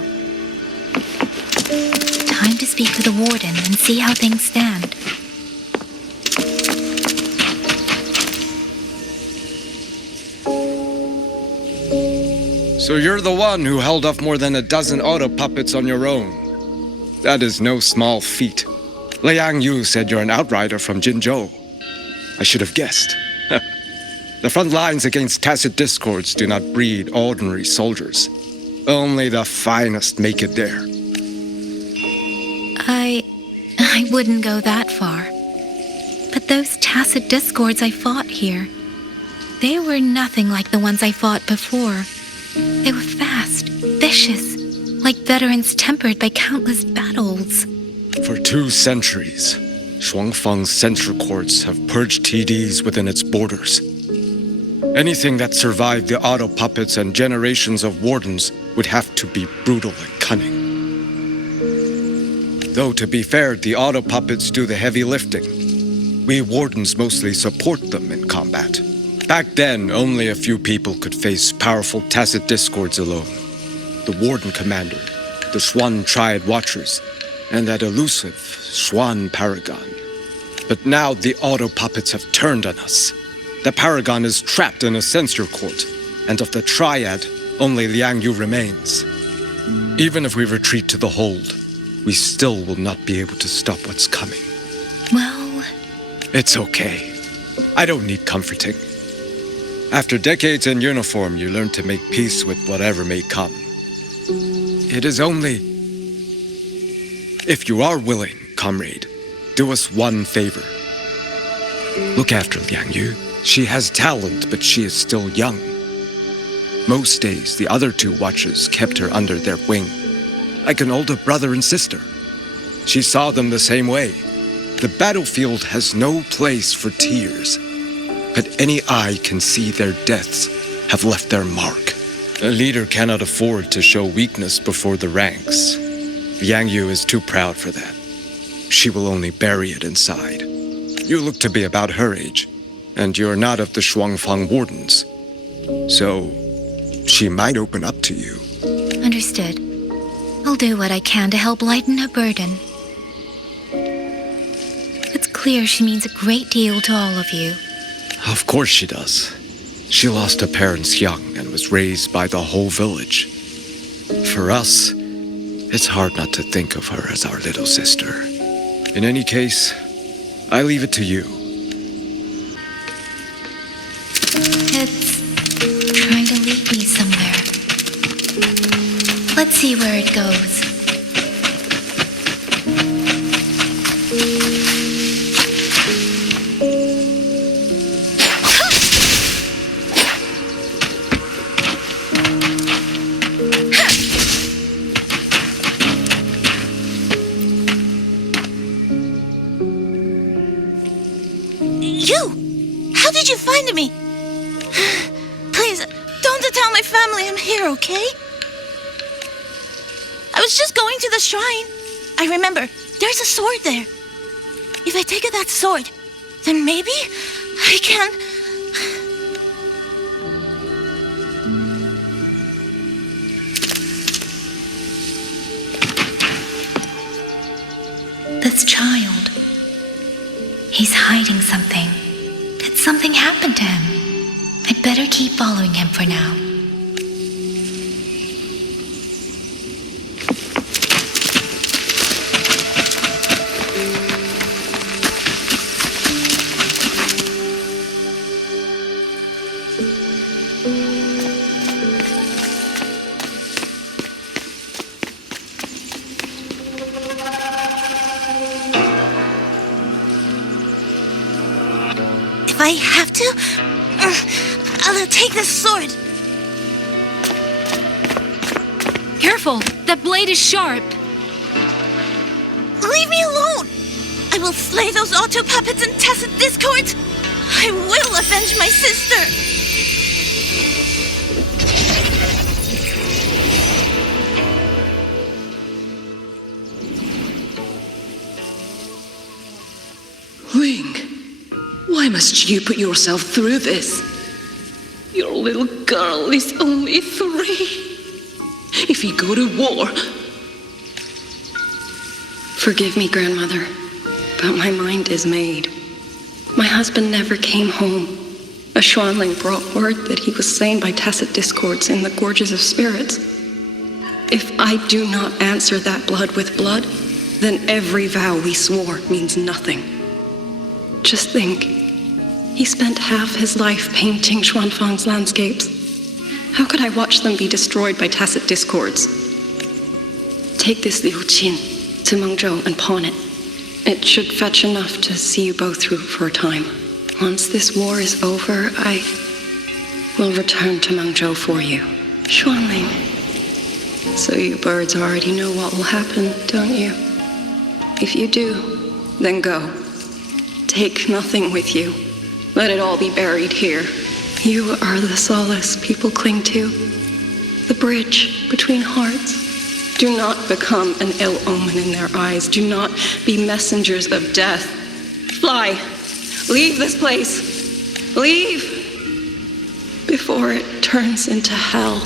Time to speak to the warden and see how things stand. So you're the one who held off more than a dozen auto puppets on your own. That is no small feat. Liangyu said you're an outrider from Jinzhou. I should have guessed. The front lines against tacit discords do not breed ordinary soldiers. Only the finest make it there. I wouldn't go that far. But those tacit discords I fought here, they were nothing like the ones I fought before. They were fast, vicious, like veterans tempered by countless battles. For 2 centuries, Xuanfang's censure courts have purged TDs within its borders. Anything that survived the auto puppets and generations of wardens would have to be brutal and cunning. Though, to be fair, the auto puppets do the heavy lifting. We wardens mostly support them in combat. Back then, only a few people could face powerful tacit discords alone. The warden commander, the Xuan Triad Watchers, and that elusive Xuan Paragon. But now the auto puppets have turned on us. The Paragon is trapped in a censure court, and of the Triad, only Liangyu remains. Even if we retreat to the hold, we still will not be able to stop what's coming. Well... It's okay. I don't need comforting. After decades in uniform, you learn to make peace with whatever may come. It is only... If you are willing, comrade, do us one favor. Look after Liangyu. She has talent, but she is still young. Most days, the other 2 watchers kept her under their wing, like an older brother and sister. She saw them the same way. The battlefield has no place for tears, but any eye can see their deaths have left their mark. A leader cannot afford to show weakness before the ranks. Yangyu is too proud for that. She will only bury it inside. You look to be about her age, and you're not of the Xuanfang Wardens. So, she might open up to you. Understood. I'll do what I can to help lighten her burden. It's clear she means a great deal to all of you. Of course she does. She lost her parents young and was raised by the whole village. For us, it's hard not to think of her as our little sister. In any case, I leave it to you. It's trying to lead me somewhere. Let's see where it goes. How did you find me? Please, don't tell my family I'm here, okay? I was just going to the shrine. I remember, there's a sword there. If I take that sword, then maybe I can... This child, he's hiding something. Did something happen to him? I'd better keep following him for now. I have to? I'll take this sword. Careful! That blade is sharp! Leave me alone! I will slay those auto puppets and tacit discords! I will avenge my sister! Ling, why must you put yourself through this? Your little girl is only 3. If you go to war... Forgive me, grandmother, but my mind is made. My husband never came home. A Xuanling brought word that he was slain by tacit discords in the gorges of spirits. If I do not answer that blood with blood, then every vow we swore means nothing. Just think, he spent half his life painting Xuanfang's landscapes. How could I watch them be destroyed by tacit discords? Take this Liu Qin to Mengzhou and pawn it. It should fetch enough to see you both through for a time. Once this war is over, I will return to Mengzhou for you. Xuanling. So you birds already know what will happen, don't you? If you do, then go. Take nothing with you. Let it all be buried here. You are the solace people cling to, the bridge between hearts. Do not become an ill omen in their eyes. Do not be messengers of death. Fly. Leave this place. Leave before it turns into hell.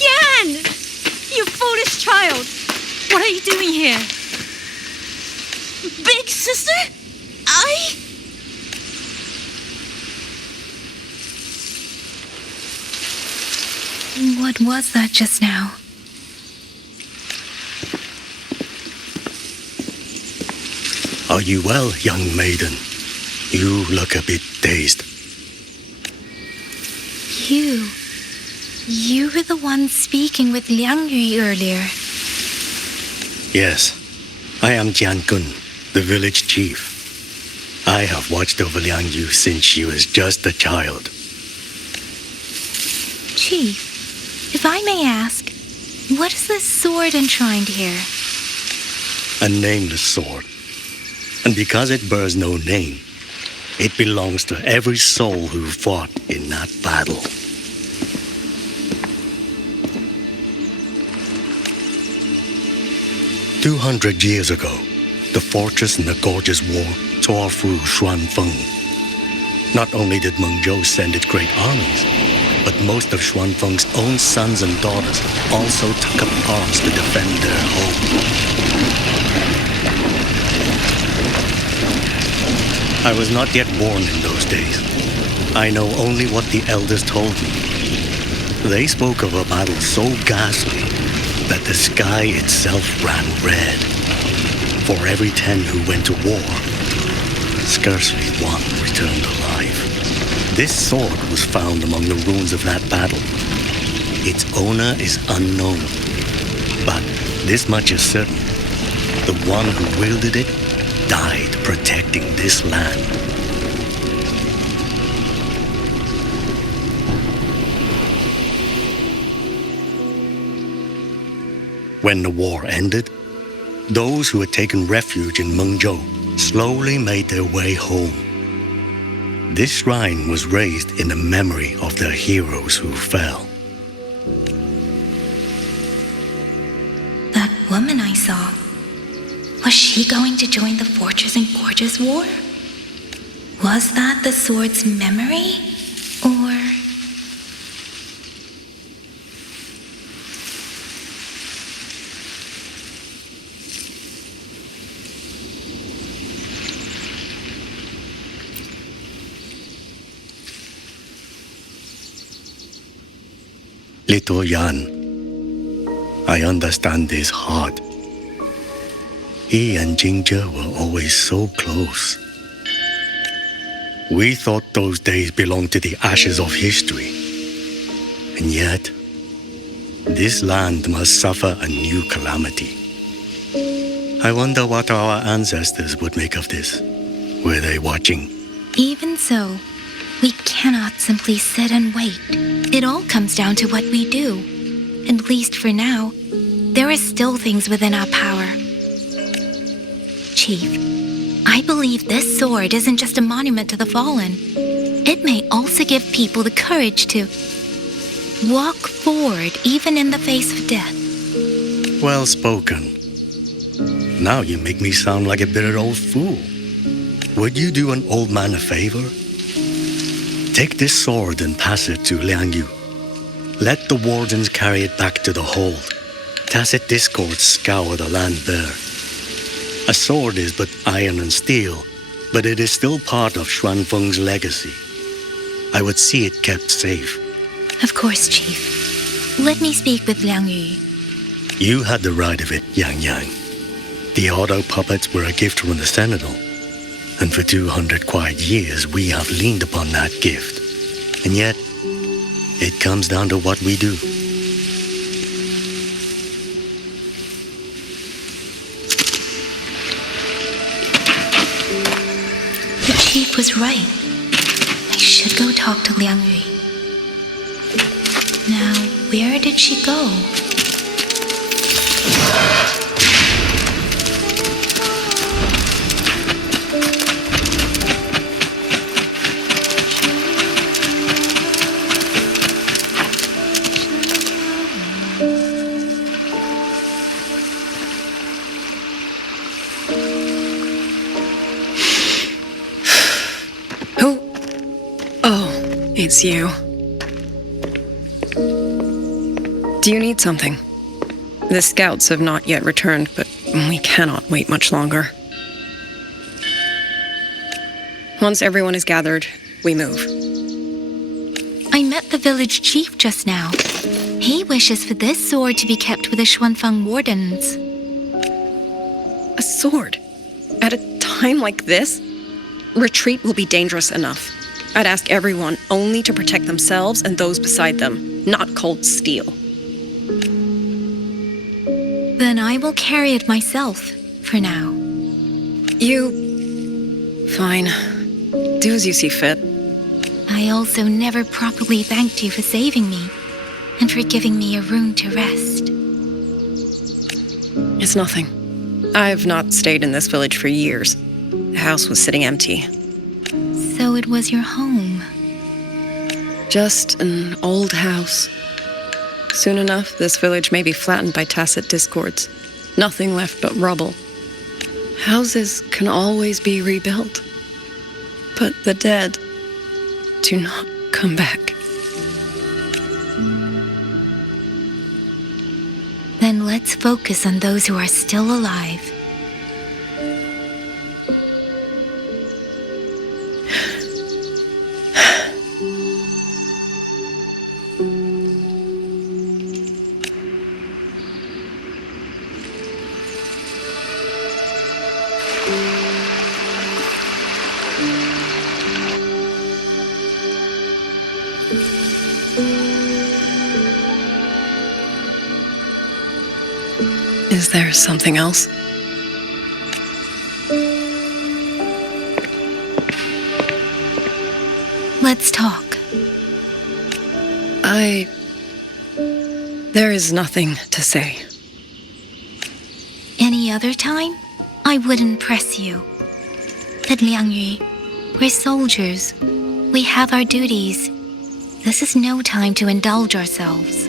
Yan! You foolish child! What are you doing here? Big sister? What was that just now? Are you well, young maiden? You look a bit dazed. You were the one speaking with Liangyu earlier. Yes, I am Jiankun, the village chief. I have watched over Liangyu since she was just a child. Chief, if I may ask, what is this sword enshrined here? A nameless sword. And because it bears no name, it belongs to every soul who fought in that battle. "200 years ago, the fortress in the Gorgeous War tore through Xuanfeng. Not only did Mengzhou send its great armies, but most of Xuanfeng's own sons and daughters also took up arms to defend their home. I was not yet born in those days. I know only what the elders told me. They spoke of a battle so ghastly that the sky itself ran red. For every 10 who went to war, scarcely one returned alive. This sword was found among the ruins of that battle. Its owner is unknown, but this much is certain. The one who wielded it died protecting this land. When the war ended, those who had taken refuge in Mengzhou slowly made their way home. This shrine was raised in the memory of the heroes who fell. That woman I saw, was she going to join the Fortress and Gorgeous War? Was that the sword's memory? Or... Little Yan, I understand his heart. He and Jingzhe were always so close. We thought those days belonged to the ashes of history. And yet, this land must suffer a new calamity. I wonder what our ancestors would make of this. Were they watching? Even so, we cannot simply sit and wait. It all comes down to what we do. At least for now, there are still things within our power. Chief, I believe this sword isn't just a monument to the fallen. It may also give people the courage to walk forward even in the face of death. Well spoken. Now you make me sound like a bitter old fool. Would you do an old man a favor? Take this sword and pass it to Liangyu. Let the wardens carry it back to the hold. Tacit discords scour the land there. A sword is but iron and steel, but it is still part of Xuanfeng's legacy. I would see it kept safe. Of course, Chief. Let me speak with Liangyu. You had the right of it, Yangyang. The auto puppets were a gift from the Sentinel, and for 200 quiet years we have leaned upon that gift. And yet, it comes down to what we do. The Chief was right. I should go talk to Liangyu. Now, where did she go? It's you. Do you need something? The scouts have not yet returned, but we cannot wait much longer. Once everyone is gathered, we move. I met the village chief just now. He wishes for this sword to be kept with the Xuanfeng wardens. A sword? At a time like this? Retreat will be dangerous enough. I'd ask everyone only to protect themselves and those beside them, not cold steel. Then I will carry it myself, for now. Fine. Do as you see fit. I also never properly thanked you for saving me, and for giving me a room to rest. It's nothing. I've not stayed in this village for years. The house was sitting empty. So it was your home. Just an old house. Soon enough, this village may be flattened by tacit discords. Nothing left but rubble. Houses can always be rebuilt. But the dead do not come back. Then let's focus on those who are still alive. Is there something else? Let's talk. There is nothing to say. Any other time, I wouldn't press you. But Liangyu, we're soldiers. We have our duties. This is no time to indulge ourselves.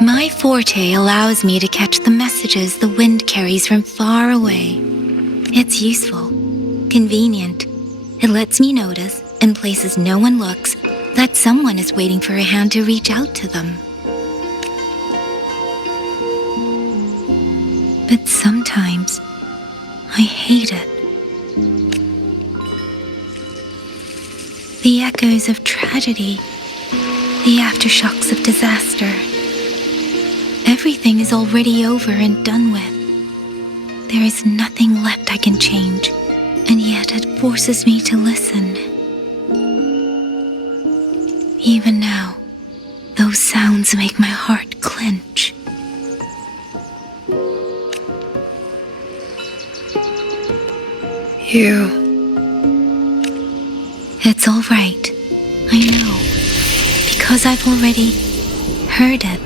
My forte allows me to catch the messages the wind carries from far away. It's useful, convenient. It lets me notice, in places no one looks, that someone is waiting for a hand to reach out to them. But sometimes, I hate it. The echoes of tragedy, the aftershocks of disaster. Everything is already over and done with. There is nothing left I can change, and yet it forces me to listen. Even now, those sounds make my heart clench. You. It's all right. I know. Because I've already heard it.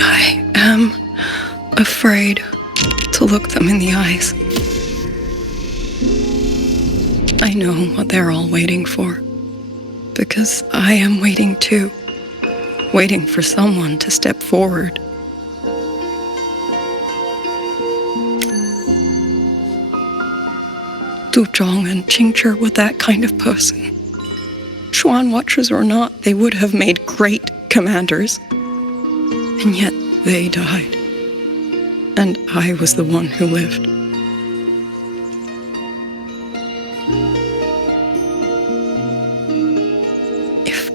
I am afraid to look them in the eyes. I know what they're all waiting for, because I am waiting too, waiting for someone to step forward. Du Zhong and Qingzhi were that kind of person. Xuan Watchers or not, they would have made great commanders. And yet they died. And I was the one who lived. If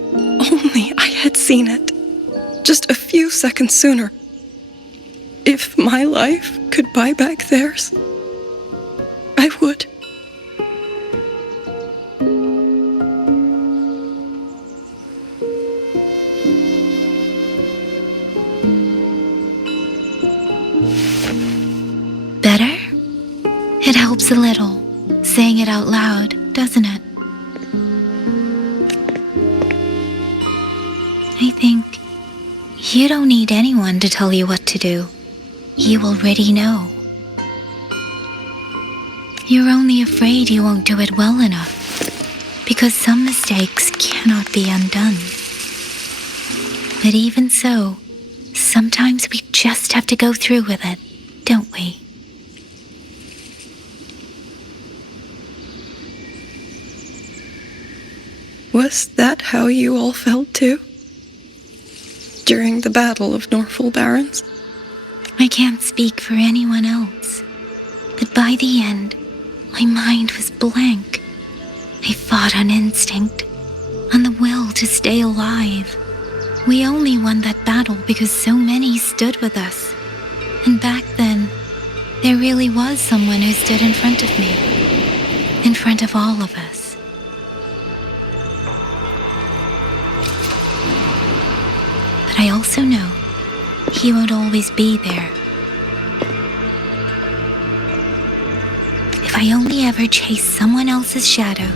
only I had seen it, just a few seconds sooner. If my life could buy back theirs, I would. Better? It helps a little, saying it out loud, doesn't it? I think you don't need anyone to tell you what to do. You already know. You're only afraid you won't do it well enough, because some mistakes cannot be undone. But even so, sometimes we just have to go through with it, don't we? Was that how you all felt too? During the Battle of Norfolk Barrens? I can't speak for anyone else, but by the end, my mind was blank. I fought on instinct, on the will to stay alive. We only won that battle because so many stood with us. And back then, there really was someone who stood in front of me, in front of all of us. But I also know he won't always be there. If I only ever chase someone else's shadow,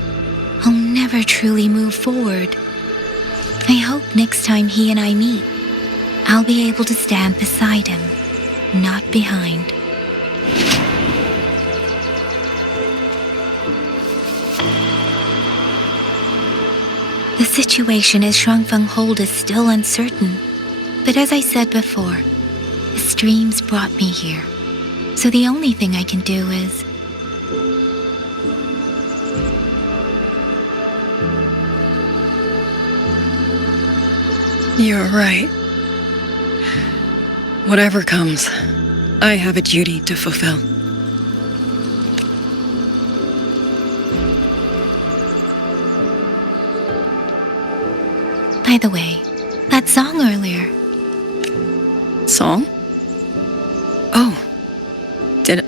I'll never truly move forward. I hope next time he and I meet, I'll be able to stand beside him, not behind. The situation as Shuangfenghold is still uncertain, but as I said before, the streams brought me here, so the only thing I can do is... You're right. Whatever comes, I have a duty to fulfill. By the way, that song earlier. Song? Oh. Did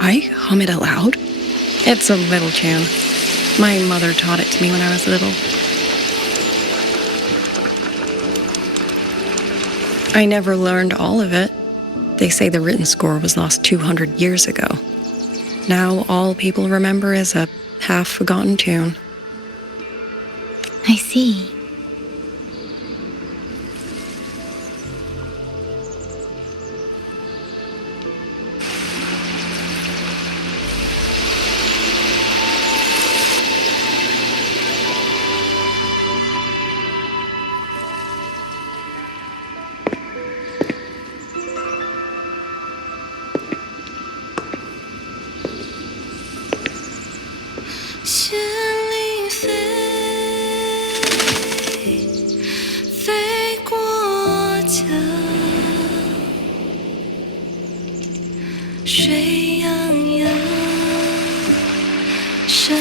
I hum it aloud? It's a little tune. My mother taught it to me when I was little. I never learned all of it. They say the written score was lost 200 years ago. Now all people remember is a half-forgotten tune. I see. 什么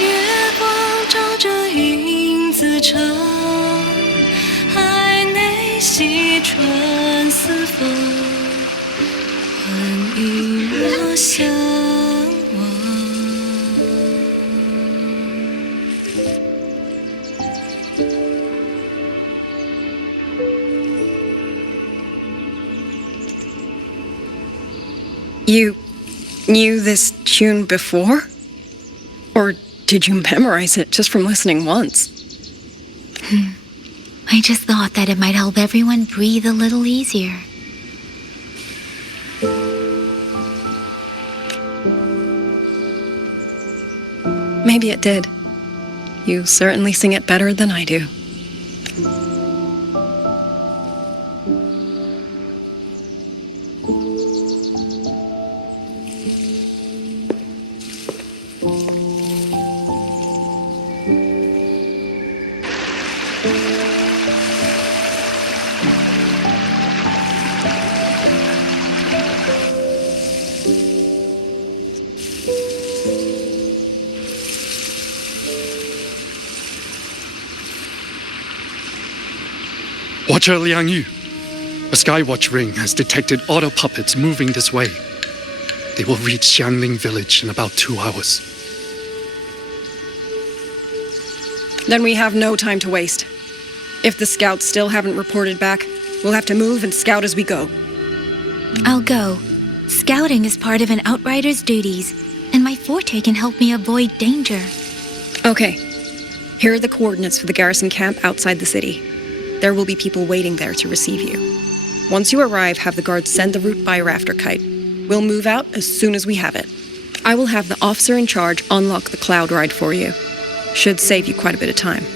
月光照着影子城，海内细春似风，魂萦我相望。You knew this tune before? Or did you memorize it just from listening once? I just thought that it might help everyone breathe a little easier. Maybe it did. You certainly sing it better than I do. Watcher Liangyu, a Skywatch ring has detected auto puppets moving this way. They will reach Xiangling village in about 2 hours. Then we have no time to waste. If the scouts still haven't reported back, we'll have to move and scout as we go. I'll go. Scouting is part of an outrider's duties, and my forte can help me avoid danger. Okay. Here are the coordinates for the garrison camp outside the city. There will be people waiting there to receive you. Once you arrive, have the guards send the route by rafter kite. We'll move out as soon as we have it. I will have the officer in charge unlock the cloud ride for you. Should save you quite a bit of time.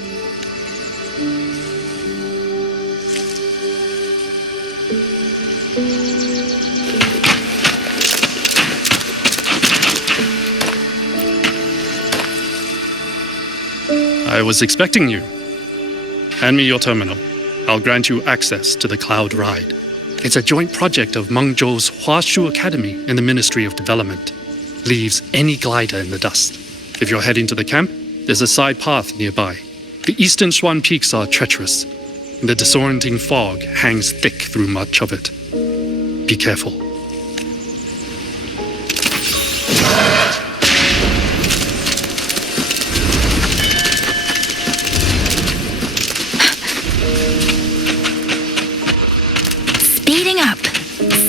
I was expecting you. Hand me your terminal. I'll grant you access to the Cloud Ride. It's a joint project of Mengzhou's Huashu Academy and the Ministry of Development. Leaves any glider in the dust. If you're heading to the camp, there's a side path nearby. The eastern Swan Peaks are treacherous. The disorienting fog hangs thick through much of it. Be careful.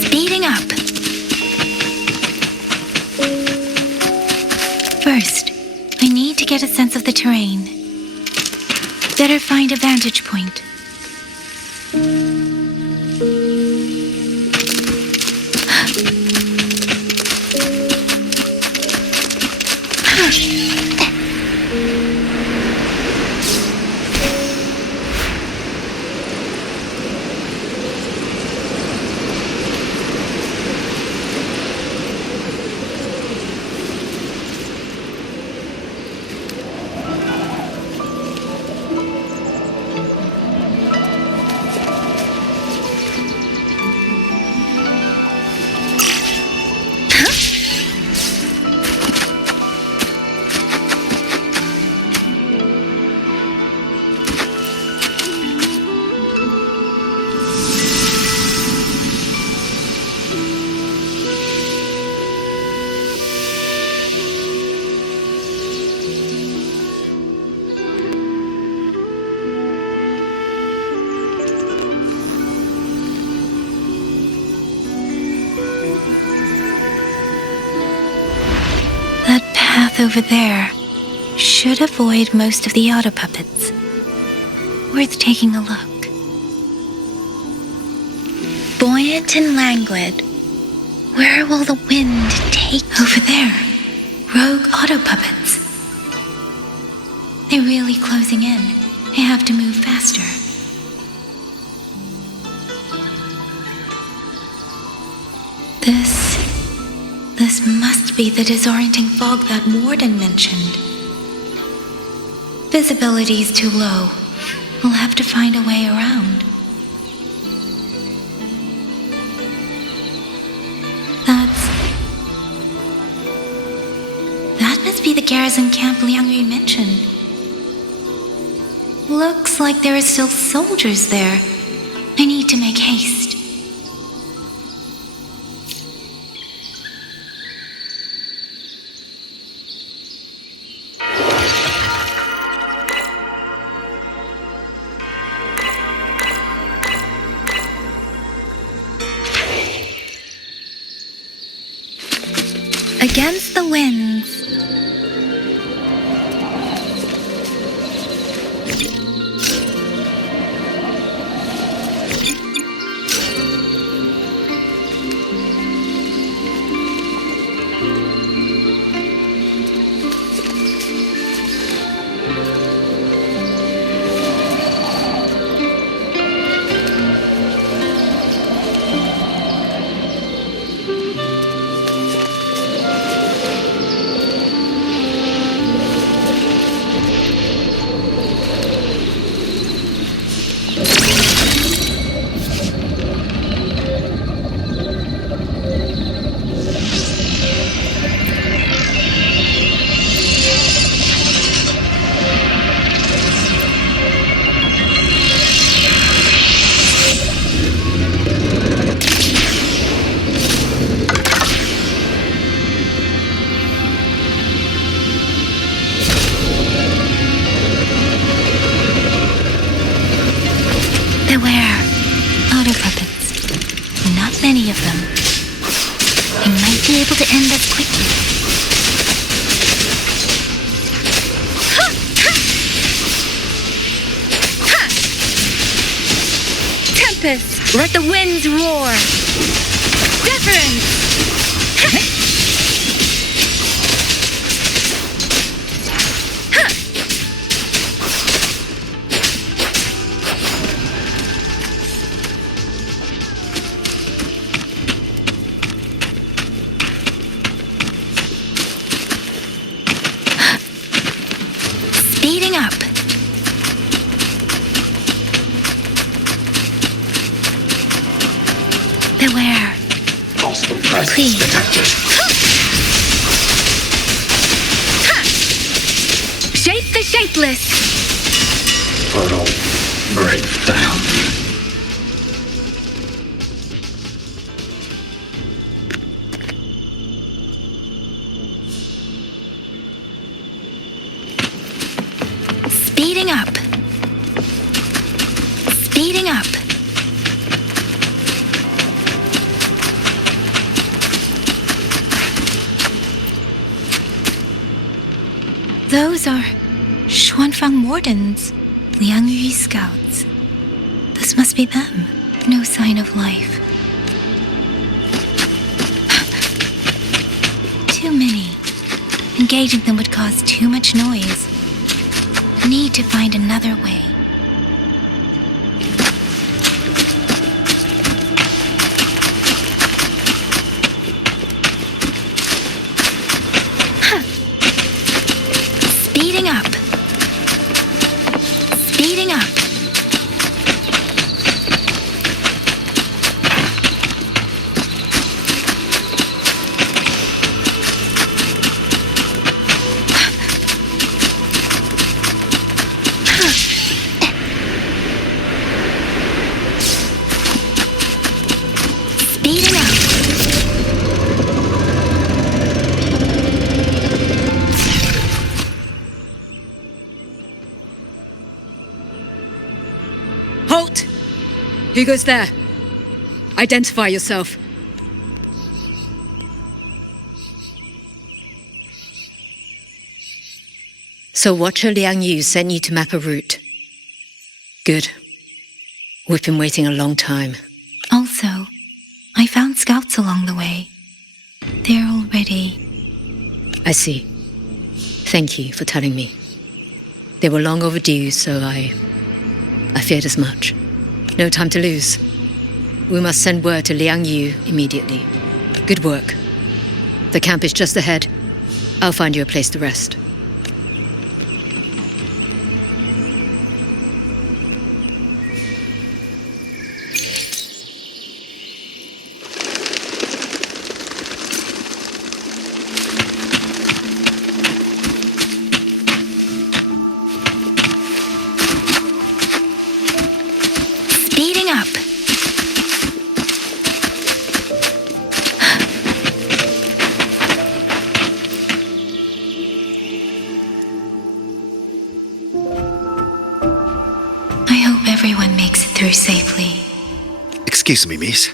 Speeding up. First, I need to get a sense of the terrain. Better find a vantage point. Over there should avoid most of the auto puppets. Worth taking a look. Buoyant and languid. Where will the wind take? Over there, rogue auto puppets. They're really closing in. I have to move faster. This must be the disorienting fog that Warden mentioned. Visibility's too low. We'll have to find a way around. must be the garrison camp Liangyu mentioned. Looks like there are still soldiers there. I need to make haste. Against the winds. Beware. Auto puppets. Not many of them. I might be able to end this quickly. Tempest, let the winds roar. Deference. Speeding up. Beware. Please. Shape the shapeless. Portal breakdown. Speeding up. Speeding up. Those are Xuanfang Wardens, Liangyu scouts. This must be them. No sign of life. Too many. Engaging them would cause too much noise. Need to find another way. Speeding up. Speeding up. Speeding up. Halt! Who goes there? Identify yourself. So Watcher Liangyu sent you to map a route. Good. We've been waiting a long time. Also, I found scouts along the way. They're all ready. I see. Thank you for telling me. They were long overdue, so I feared as much. No time to lose. We must send word to Liangyu immediately. Good work. The camp is just ahead. I'll find you a place to rest. up. I hope everyone makes it through safely. Excuse me, miss.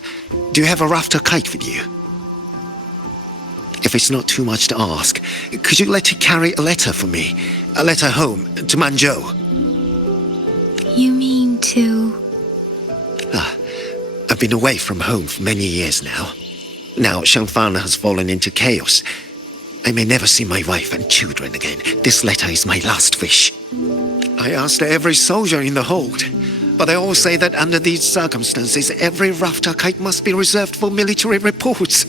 Do you have a rafter kite with you? If it's not too much to ask, could you let it carry a letter for me? A letter home to Mengzhou. You mean to... I've been away from home for many years now. Now Shangfang has fallen into chaos. I may never see my wife and children again. This letter is my last wish. I asked every soldier in the hold, but they all say that under these circumstances, every rafter kite must be reserved for military reports.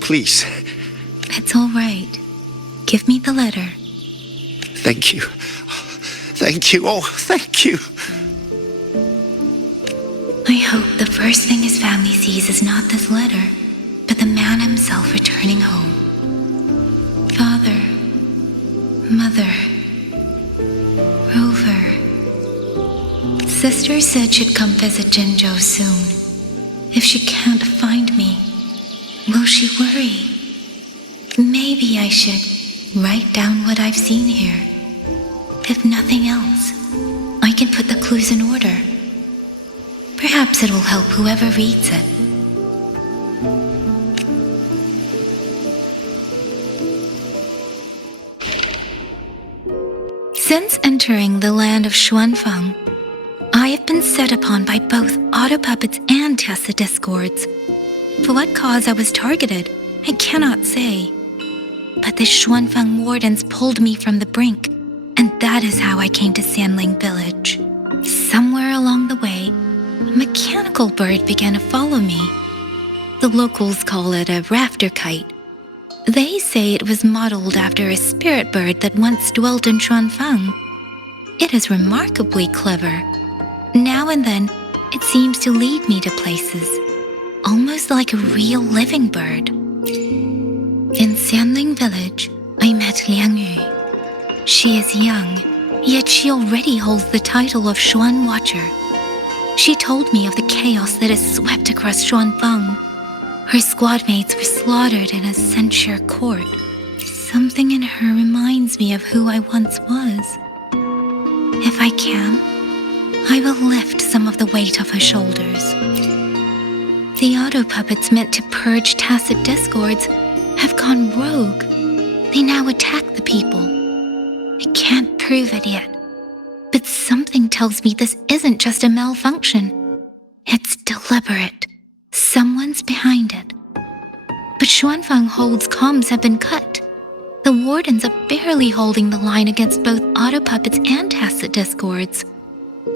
Please. It's all right. Give me the letter. Thank you. Thank you. Oh, thank you. I hope the first thing his family sees is not this letter, but the man himself returning home. Father, Mother, Rover. Sister said she'd come visit Jinzhou soon. If she can't find me, will she worry? Maybe I should write down what I've seen here. If nothing else, I can put the clues in order. Perhaps it will help whoever reads it. Since entering the land of Xuanfang, I have been set upon by both auto puppets and Tessa discords. For what cause I was targeted, I cannot say. But the Xuanfang wardens pulled me from the brink, and that is how I came to Sanling Village. Somewhere along the way, a mechanical bird began to follow me. The locals call it a rafter kite. They say it was modeled after a spirit bird that once dwelt in Xuanfang. It is remarkably clever. Now and then, it seems to lead me to places, almost like a real living bird. In Sanling Village, I met Liangyu. She is young, yet she already holds the title of Xuan Watcher. She told me of the chaos that has swept across Xuanfang. Her squad mates were slaughtered in a censure court. Something in her reminds me of who I once was. If I can, I will lift some of the weight off her shoulders. The auto puppets meant to purge tacit discords have gone rogue. They now attack the people. I can't prove it yet, but something tells me this isn't just a malfunction. It's deliberate. Someone's behind it. But Xuanfang Hold's comms have been cut. The wardens are barely holding the line against both auto puppets and tacit discords.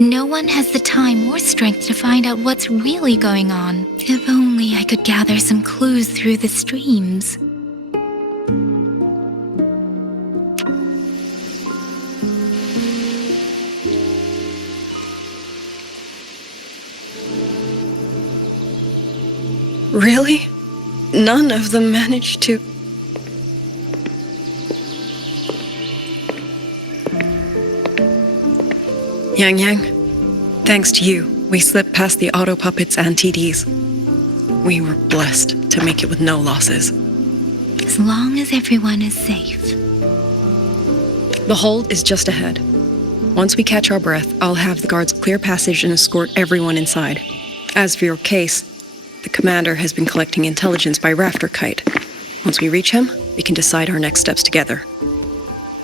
No one has the time or strength to find out what's really going on. If only I could gather some clues through the streams. Really? None of them managed to... Yangyang, thanks to you, we slipped past the auto puppets and TDs. We were blessed to make it with no losses. As long as everyone is safe. The hold is just ahead. Once we catch our breath, I'll have the guards clear passage and escort everyone inside. As for your case, the commander has been collecting intelligence by rafter kite. Once we reach him, we can decide our next steps together.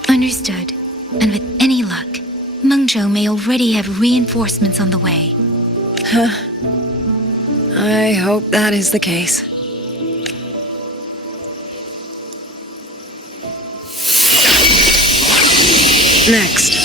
Understood. And with any luck, Mengzhou may already have reinforcements on the way. I hope that is the case. Next.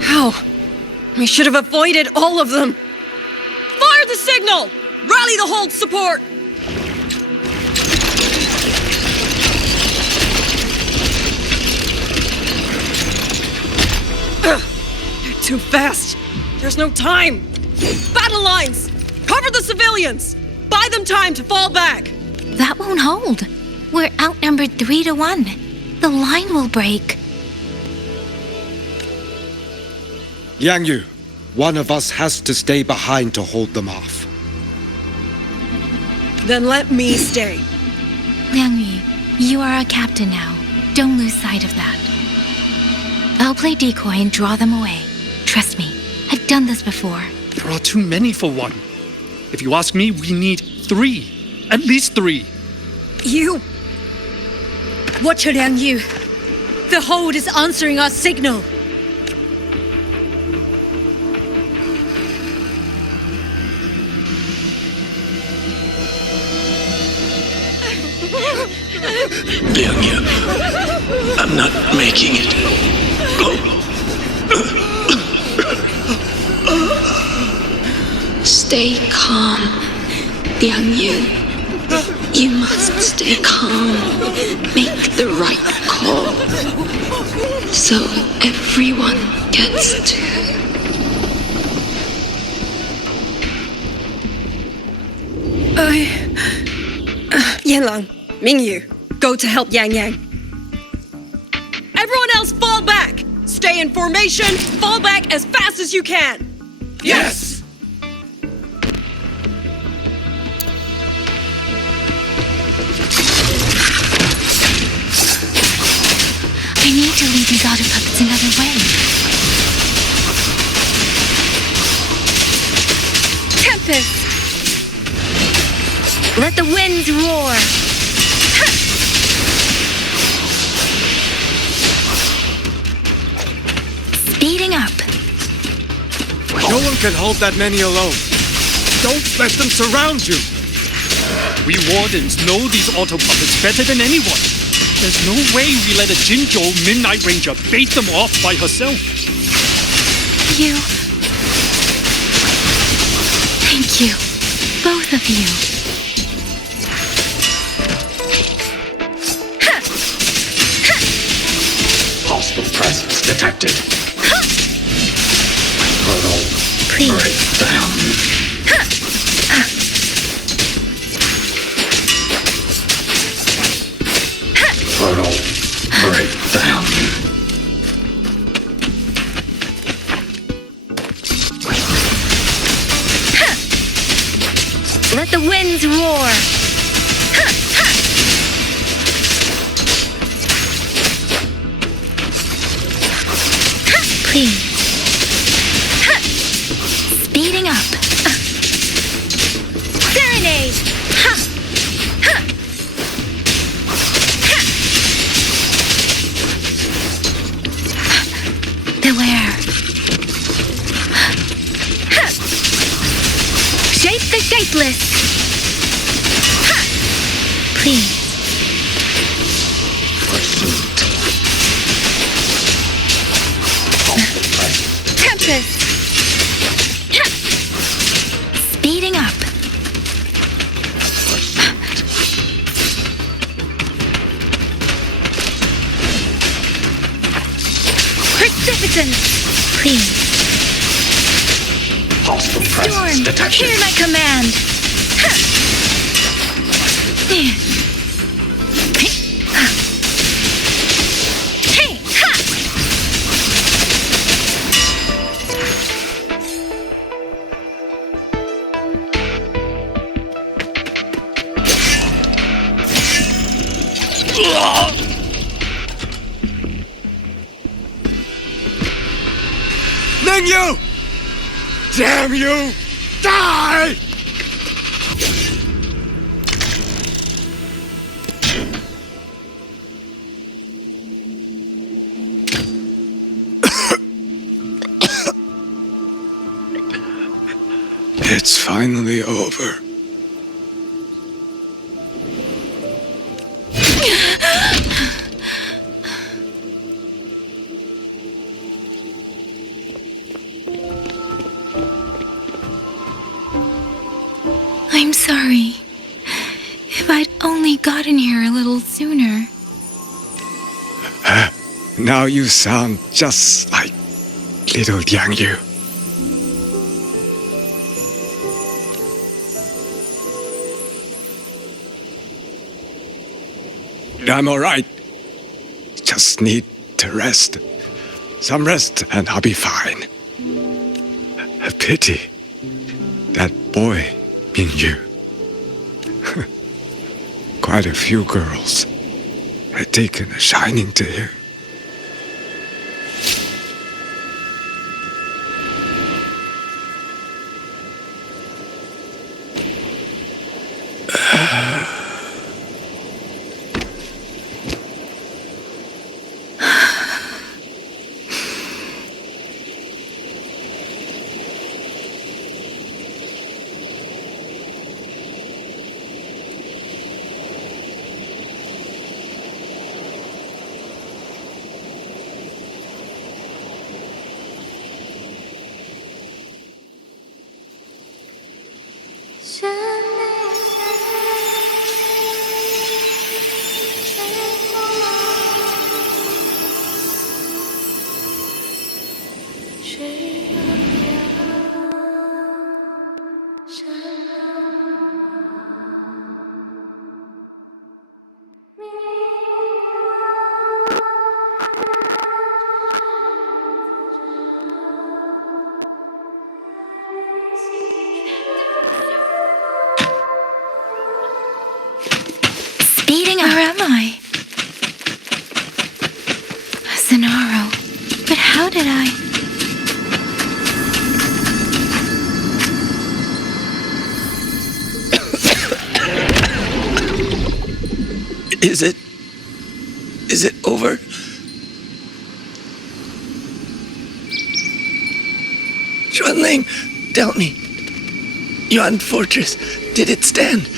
How? We should have avoided all of them. Fire the signal! Rally the hold support! They're too fast. There's no time. Battle lines! the civilians! Buy them time to fall back! That won't hold. We're outnumbered 3 to 1. The line will break. Liangyu, one of us has to stay behind to hold them off. Then let me stay. Liangyu, you are a captain now. Don't lose sight of that. I'll play decoy and draw them away. Trust me, I've done this before. There are too many for one. If you ask me, we need 3. At least 3. You! Watch her, Liangyu. The hold is answering our signal. Liangyu, I'm not making it. Stay calm, Liangyu. You must stay calm. Make the right call. So everyone gets to. Yangyang, Mingyu, go to help Yangyang. Everyone else fall back! Stay in formation, fall back as fast as you can! Yes! I need to lead these auto puppets another way. Tempest! Let the winds roar! Speeding up. No one can hold that many alone. Don't let them surround you. We wardens know these auto puppets better than anyone. There's no way we let a Jinzhou Midnight Ranger bait them off by herself. You. Thank you. Both of you. Hostile presence detected. Please. Breakdown. Portal breakdown. Let the winds roar! Please. Speeding up. Serenade! Beware. Shape the shapeless. Please. Tempest. Speeding up. Precipitance. Please. Hostile presence Storm, detected. hear my command. Mengzhou! Damn you! Die! It's finally over. I'm sorry. If I'd only gotten here a little sooner. Now you sound just like little Liangyu. I'm all right. Just need to rest. Some rest and I'll be fine. A pity. That boy, Mingyu. Quite a few girls had taken a shining to him. Where am I? Sonaro. But how did I? Is it over? Xuanling, tell me. Yuan Fortress, did it stand?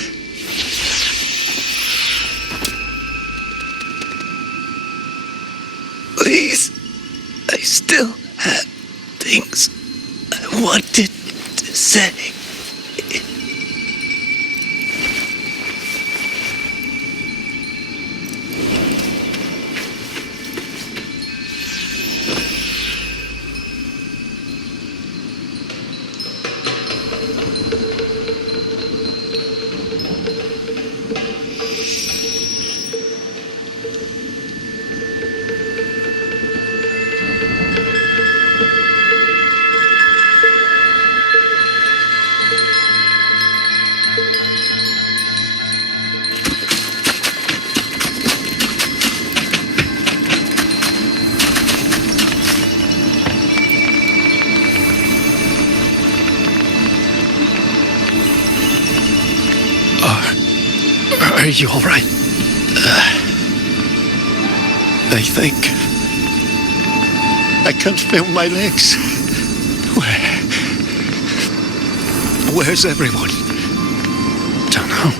Please, I still had things I wanted to say. Are you all right? I think I can't feel my legs. Where's everyone? Don't know.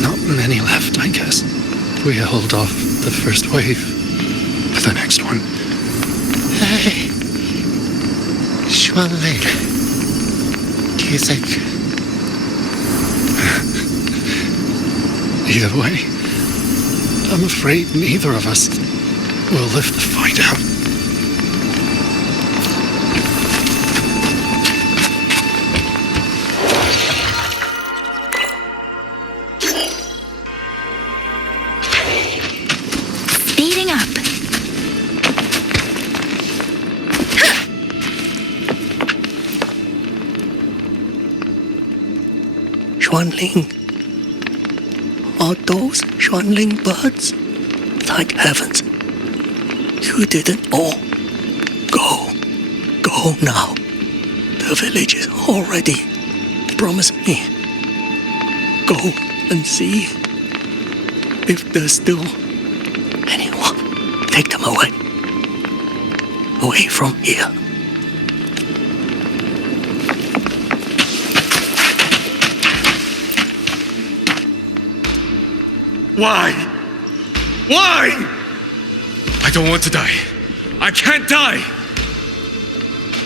Not many left, I guess. We held off the first wave. But the next one. Hey, Xuanling. Do you think? Either way, I'm afraid neither of us will live to find out. Speeding up. Xuanling. Are those Xuanling birds? Thank heavens. You didn't all go. Go now. The village is all ready. Promise me. Go and see if there's still anyone. Take them away. Away from here. Why? Why? I don't want to die. I can't die.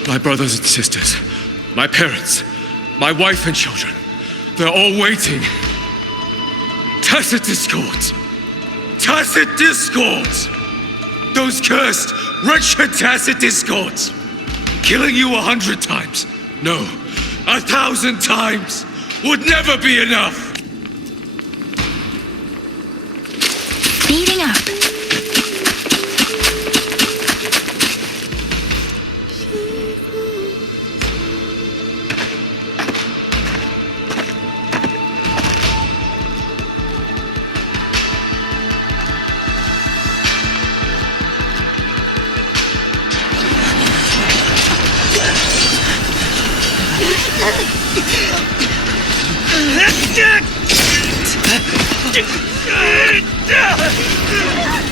My brothers and sisters, my parents, my wife and children, they're all waiting. Tacit discords. Tacit discords. Those cursed, wretched tacit discords. Killing you 100 times. No, 1,000 times would never be enough. me up.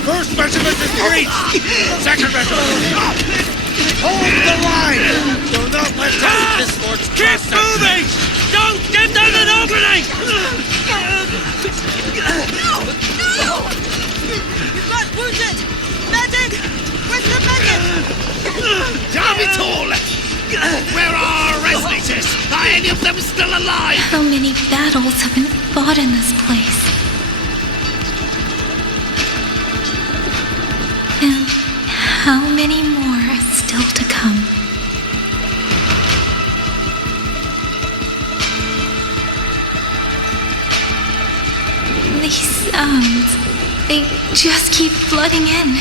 First measurement is reached! Second measurement! Hold the line! Do not let down this sports. Keep moving! Don't give them an opening! No! You've got wounded! Medic! Where's the medic? Damn it all! Where are our resonators? Are any of them still alive? How many battles have been fought in this place? And how many more are still to come? These sounds, they just keep flooding in.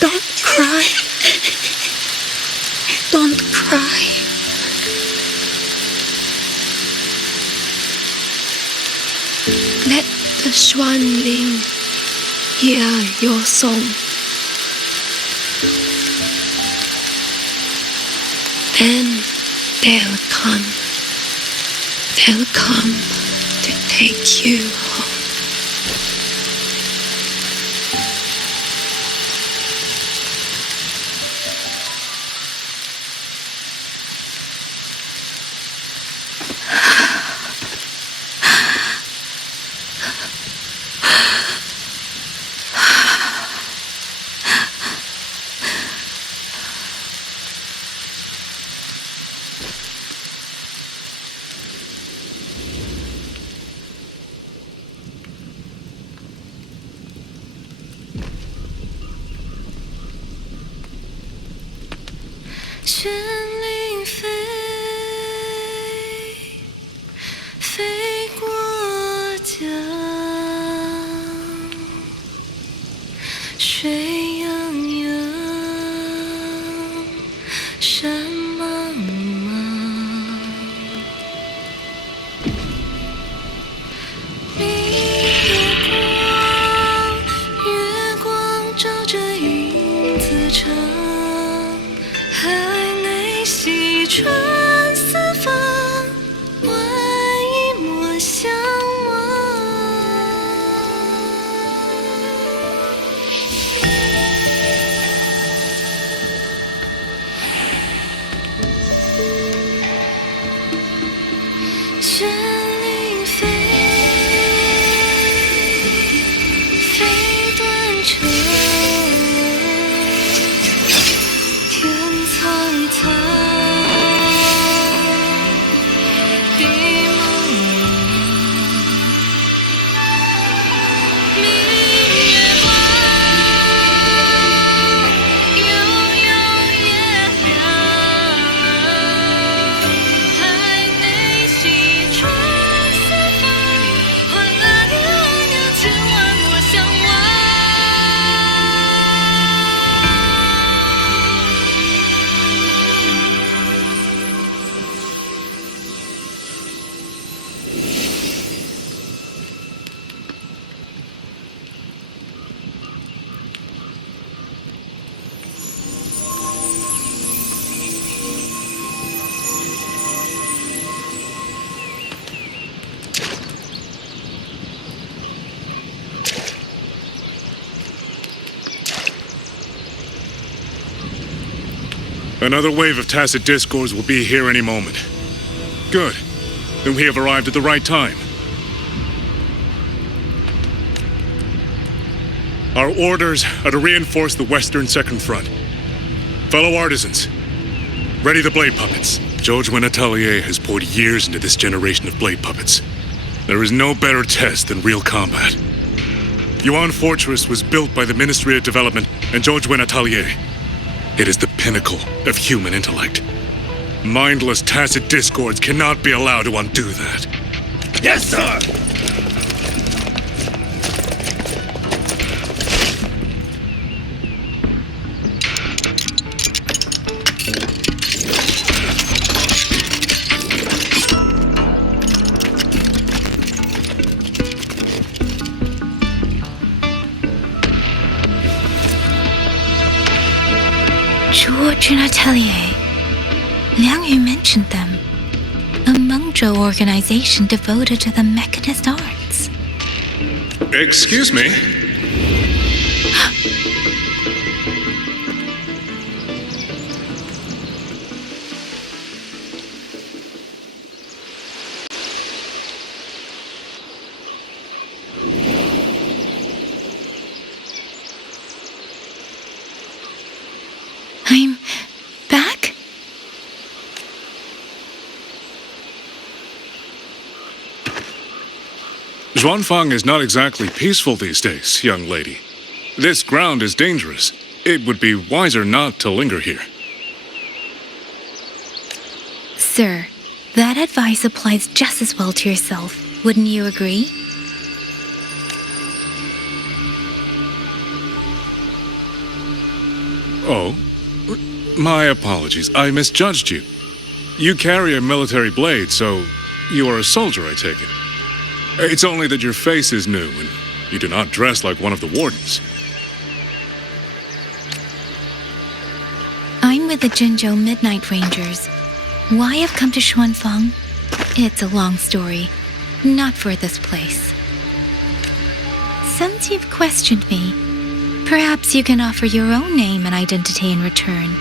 Don't cry. Don't cry. Let the Xuanling hear your song. Then they'll come. They'll come to take you home. Another wave of tacit discords will be here any moment. Good. Then we have arrived at the right time. Our orders are to reinforce the Western Second Front. Fellow artisans, ready the blade puppets. George Wynn Atelier has poured years into this generation of blade puppets. There is no better test than real combat. Yuan Fortress was built by the Ministry of Development and George Wynn Atelier. It is the pinnacle of human intellect. Mindless tacit discords cannot be allowed to undo that. Yes, sir! 'George and Atelier. Liangyu mentioned them. A Mengzhou organization devoted to the mechanist arts. Excuse me? I'm back? Xuanfang is not exactly peaceful these days, young lady. This ground is dangerous. It would be wiser not to linger here. Sir, that advice applies just as well to yourself. Wouldn't you agree? Oh? My apologies. I misjudged you. You carry a military blade, so you are a soldier, I take it. It's only that your face is new, and you do not dress like one of the wardens. I'm with the Jinzhou Midnight Rangers. Why I've come to Xuanfang? It's a long story. Not for this place. Since you've questioned me, perhaps you can offer your own name and identity in return.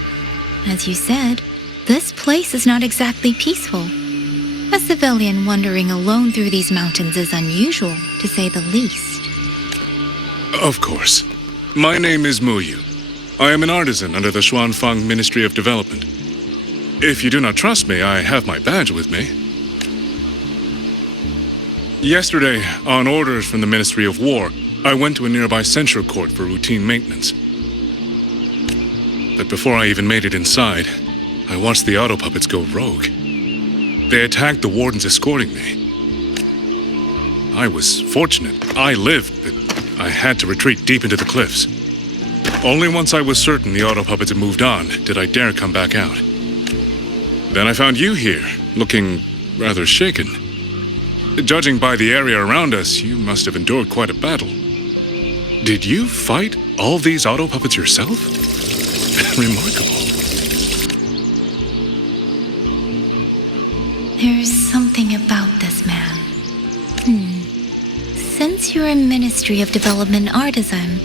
As you said, this place is not exactly peaceful. A civilian wandering alone through these mountains is unusual, to say the least. Of course. My name is Muyu. I am an artisan under the Xuanfang Ministry of Development. If you do not trust me, I have my badge with me. Yesterday, on orders from the Ministry of War, I went to a nearby censure court for routine maintenance. But before I even made it inside, I watched the auto puppets go rogue. They attacked the wardens escorting me. I was fortunate. I lived, but I had to retreat deep into the cliffs. Only once I was certain the auto puppets had moved on did I dare come back out. Then I found you here, looking rather shaken. Judging by the area around us, you must have endured quite a battle. Did you fight all these auto puppets yourself? Remarkable. There's something about this man. Since you're a Ministry of Development artisan,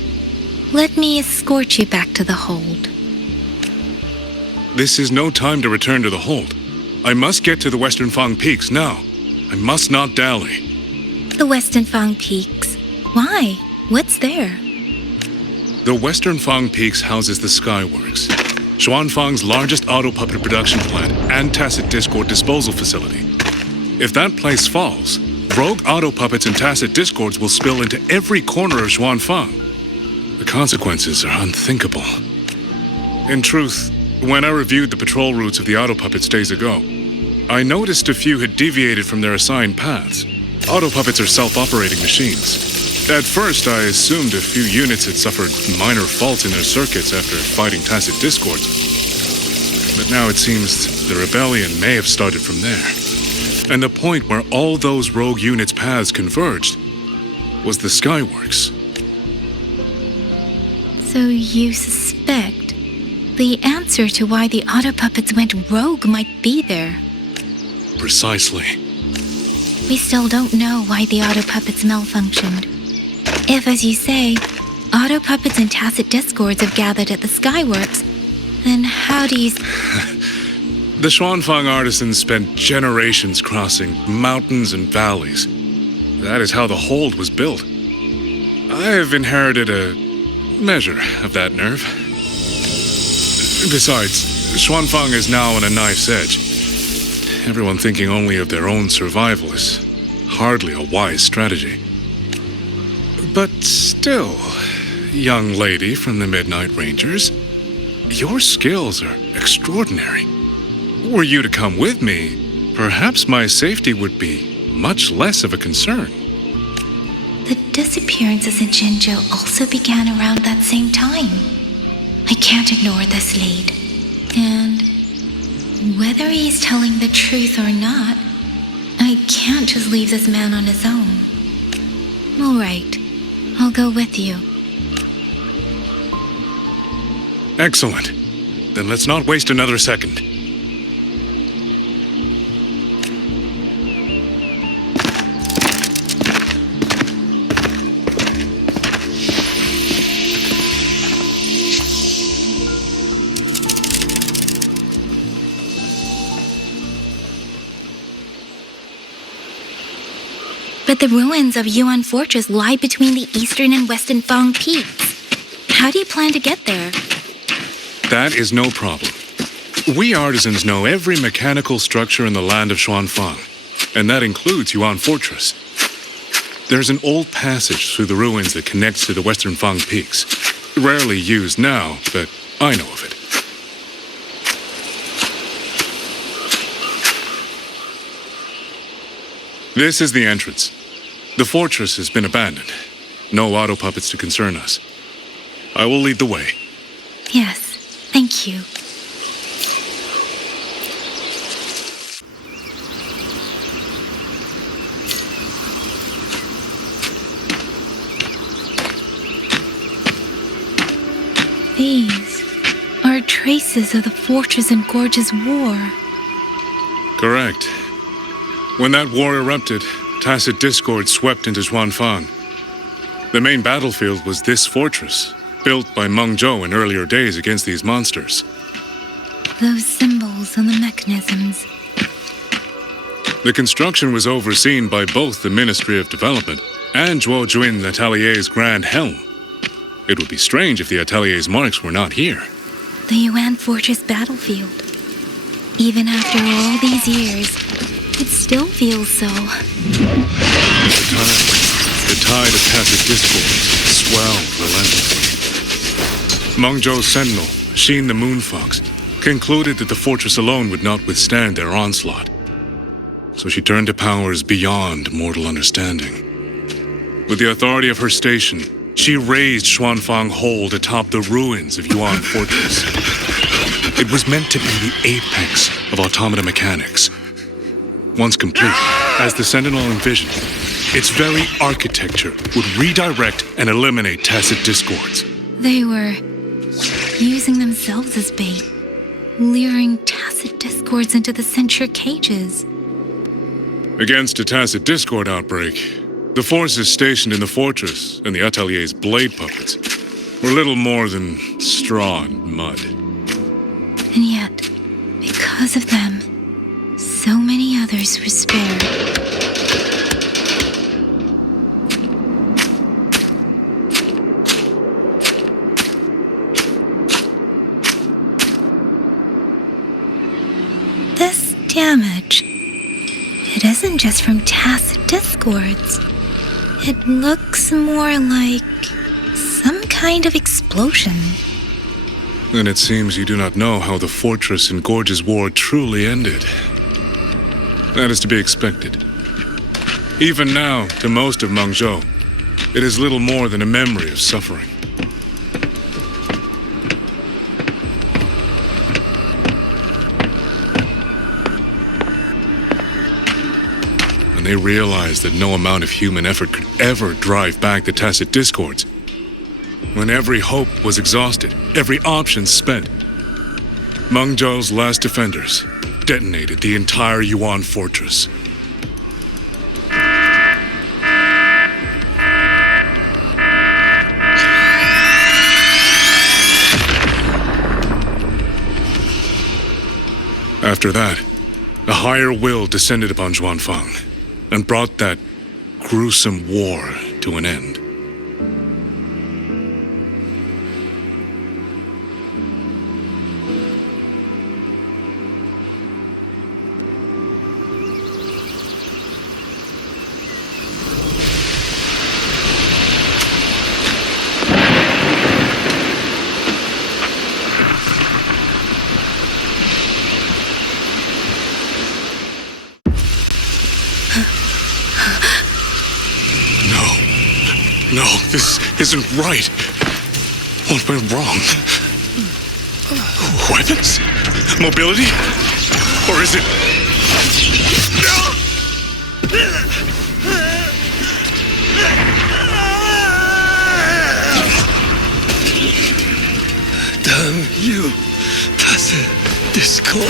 let me escort you back to the hold. This is no time to return to the hold. I must get to the Western Fang Peaks now. I must not dally. The Western Fang Peaks? Why? What's there? The Western Fang Peaks houses the Skyworks, Xuanfang's largest auto puppet production plant and tacit discord disposal facility. If that place falls, rogue auto puppets and tacit discords will spill into every corner of Xuanfang. The consequences are unthinkable. In truth, when I reviewed the patrol routes of the auto puppets days ago, I noticed a few had deviated from their assigned paths. Auto puppets are self-operating machines. At first, I assumed a few units had suffered minor faults in their circuits after fighting tacit discords. But now it seems the rebellion may have started from there. And the point where all those rogue units' paths converged was the Skyworks. So you suspect the answer to why the auto puppets went rogue might be there? Precisely. We still don't know why the auto puppets malfunctioned. If, as you say, auto puppets and tacit discords have gathered at the Skyworks, Then how do you... The Xuanfang artisans spent generations crossing mountains and valleys. That is how the hold was built. I have inherited a measure of that nerve. Besides, Xuanfang is now on a knife's edge. Everyone thinking only of their own survival is hardly a wise strategy. But still, young lady from the Midnight Rangers, your skills are extraordinary. Were you to come with me, perhaps my safety would be much less of a concern. The disappearances in Jinzhou also began around that same time. I can't ignore this lead. And whether he's telling the truth or not, I can't just leave this man on his own. All right, I'll go with you. Excellent. Then let's not waste another second. But the ruins of Yuan Fortress lie between the eastern and western Fang peaks. How do you plan to get there? That is no problem. We artisans know every mechanical structure in the land of Xuanfang, and that includes Yuan Fortress. There's an old passage through the ruins that connects to the western Fang peaks. Rarely used now, but I know of it. This is the entrance. The fortress has been abandoned. No auto puppets to concern us. I will lead the way. Yes, thank you. These are traces of the Fortress and Gorge's war. Correct. When that war erupted, tacit discord swept into Xuanfang. The main battlefield was this fortress, built by Mengzhou in earlier days against these monsters. Those symbols on the mechanisms. The construction was overseen by both the Ministry of Development and Zhuo Jun Atelier's Grand Helm. It would be strange if the Atelier's marks were not here. The Yuan Fortress battlefield. Even after all these years, it still feels so. The tide of tacit discord swelled relentlessly. Mengzhou's Sentinel, Hsin the Moonfox, concluded that the fortress alone would not withstand their onslaught. So she turned to powers beyond mortal understanding. With the authority of her station, she raised Xuanfang Hold atop the ruins of Yuan Fortress. It was meant to be the apex of automata mechanics. Once complete, as the Sentinel envisioned, its very architecture would redirect and eliminate tacit discords. They were using themselves as bait, luring tacit discords into the censure cages. Against a tacit discord outbreak, the forces stationed in the fortress and the Atelier's blade puppets were little more than straw and mud. And yet, because of them, so many others were spared. This damage, it isn't just from tacit discords. It looks more like some kind of explosion. Then it seems you do not know how the Fortress and Gorge's war truly ended. That is to be expected. Even now, to most of Mengzhou, it is little more than a memory of suffering. When they realized that no amount of human effort could ever drive back the tacit discords, when every hope was exhausted, every option spent, Mengzhou's last defenders detonated the entire Yuan Fortress. After that, a higher will descended upon Xuanfang and brought that gruesome war to an end. No, this isn't right. What went wrong? Weapons? Mobility? Or is it... Damn you, Tacit Discord.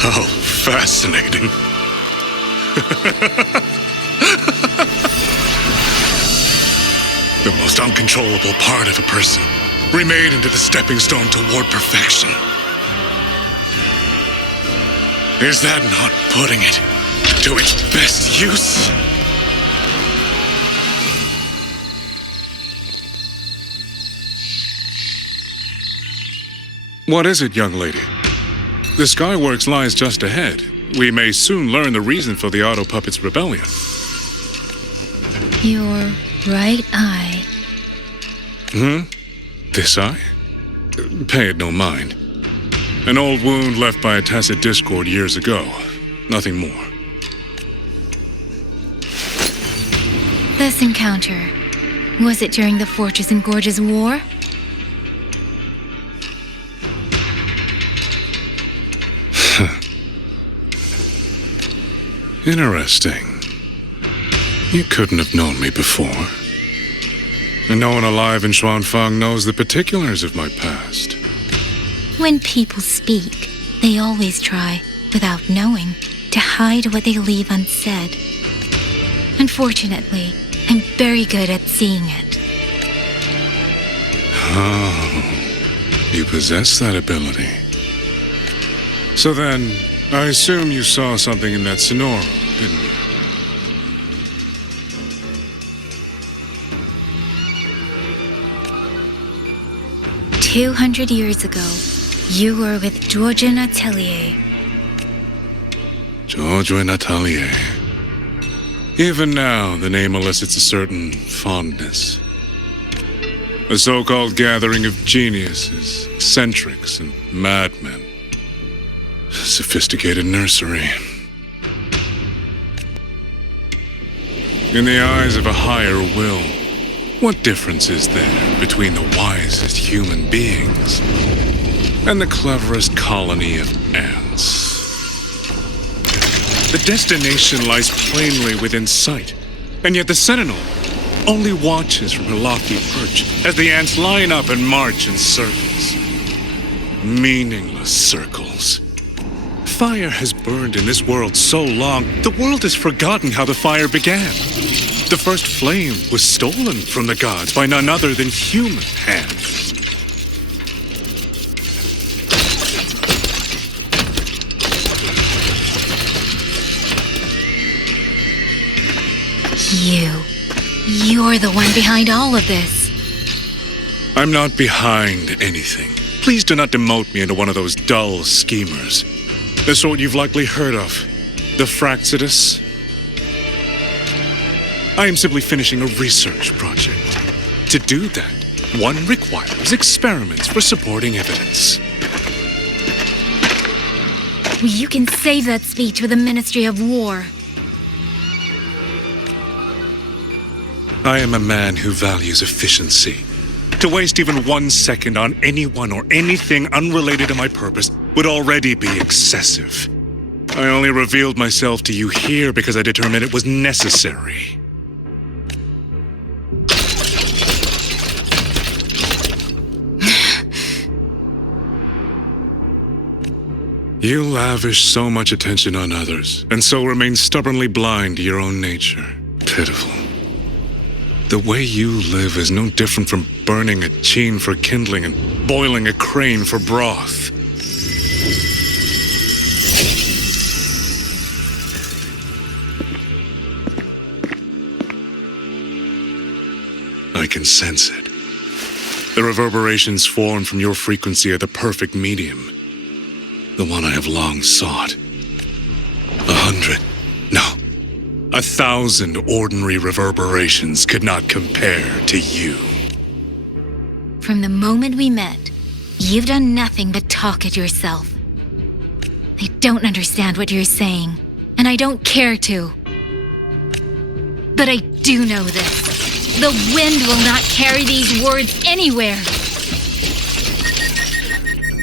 How fascinating. The most uncontrollable part of a person, remade into the stepping stone toward perfection. Is that not putting it to its best use? What is it, young lady? The Skyworks lies just ahead. We may soon learn the reason for the Auto Puppet's rebellion. Your right eye. This eye? Pay it no mind. An old wound left by a Tacit Discord years ago. Nothing more. This encounter, was it during the Fortress and Gorges War? Interesting. You couldn't have known me before. And no one alive in Xuanfang knows the particulars of my past. When people speak, they always try, without knowing, to hide what they leave unsaid. Unfortunately, I'm very good at seeing it. Oh, you possess that ability. So then, I assume you saw something in that Sonora, didn't you? "200 years ago, you were with Georgia Atelier." Georgia Atelier. Even now, the name elicits a certain fondness. A so-called gathering of geniuses, eccentrics, and madmen. Sophisticated nursery. In the eyes of a higher will, what difference is there between the wisest human beings and the cleverest colony of ants? The destination lies plainly within sight, and yet the Sentinel only watches from her lofty perch as the ants line up and march in circles. Meaningless circles. Fire has burned in this world so long, the world has forgotten how the fire began. The first flame was stolen from the gods by none other than human hands. You're the one behind all of this. I'm not behind anything. Please do not demote me into one of those dull schemers. The sort you've likely heard of. The Fraxidus. I am simply finishing a research project. To do that, one requires experiments for supporting evidence. You can save that speech with the Ministry of War. I am a man who values efficiency. To waste even 1 second on anyone or anything unrelated to my purpose would already be excessive. I only revealed myself to you here because I determined it was necessary. You lavish so much attention on others, and so remain stubbornly blind to your own nature. Pitiful. The way you live is no different from burning a chine for kindling and boiling a crane for broth. I can sense it. The reverberations formed from your frequency are the perfect medium. The one I have long sought. 100, no, 1,000 ordinary reverberations could not compare to you. From the moment we met, you've done nothing but talk at yourself. I don't understand what you're saying, and I don't care to. But I do know this. The wind will not carry these words anywhere.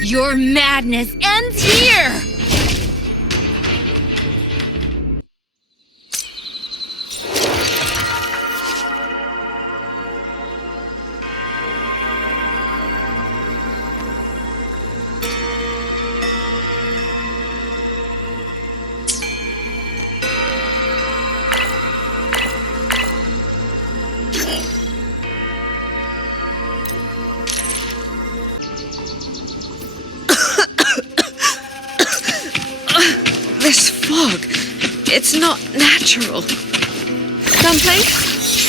Your madness ends here! This fog, it's not natural. Dumpling,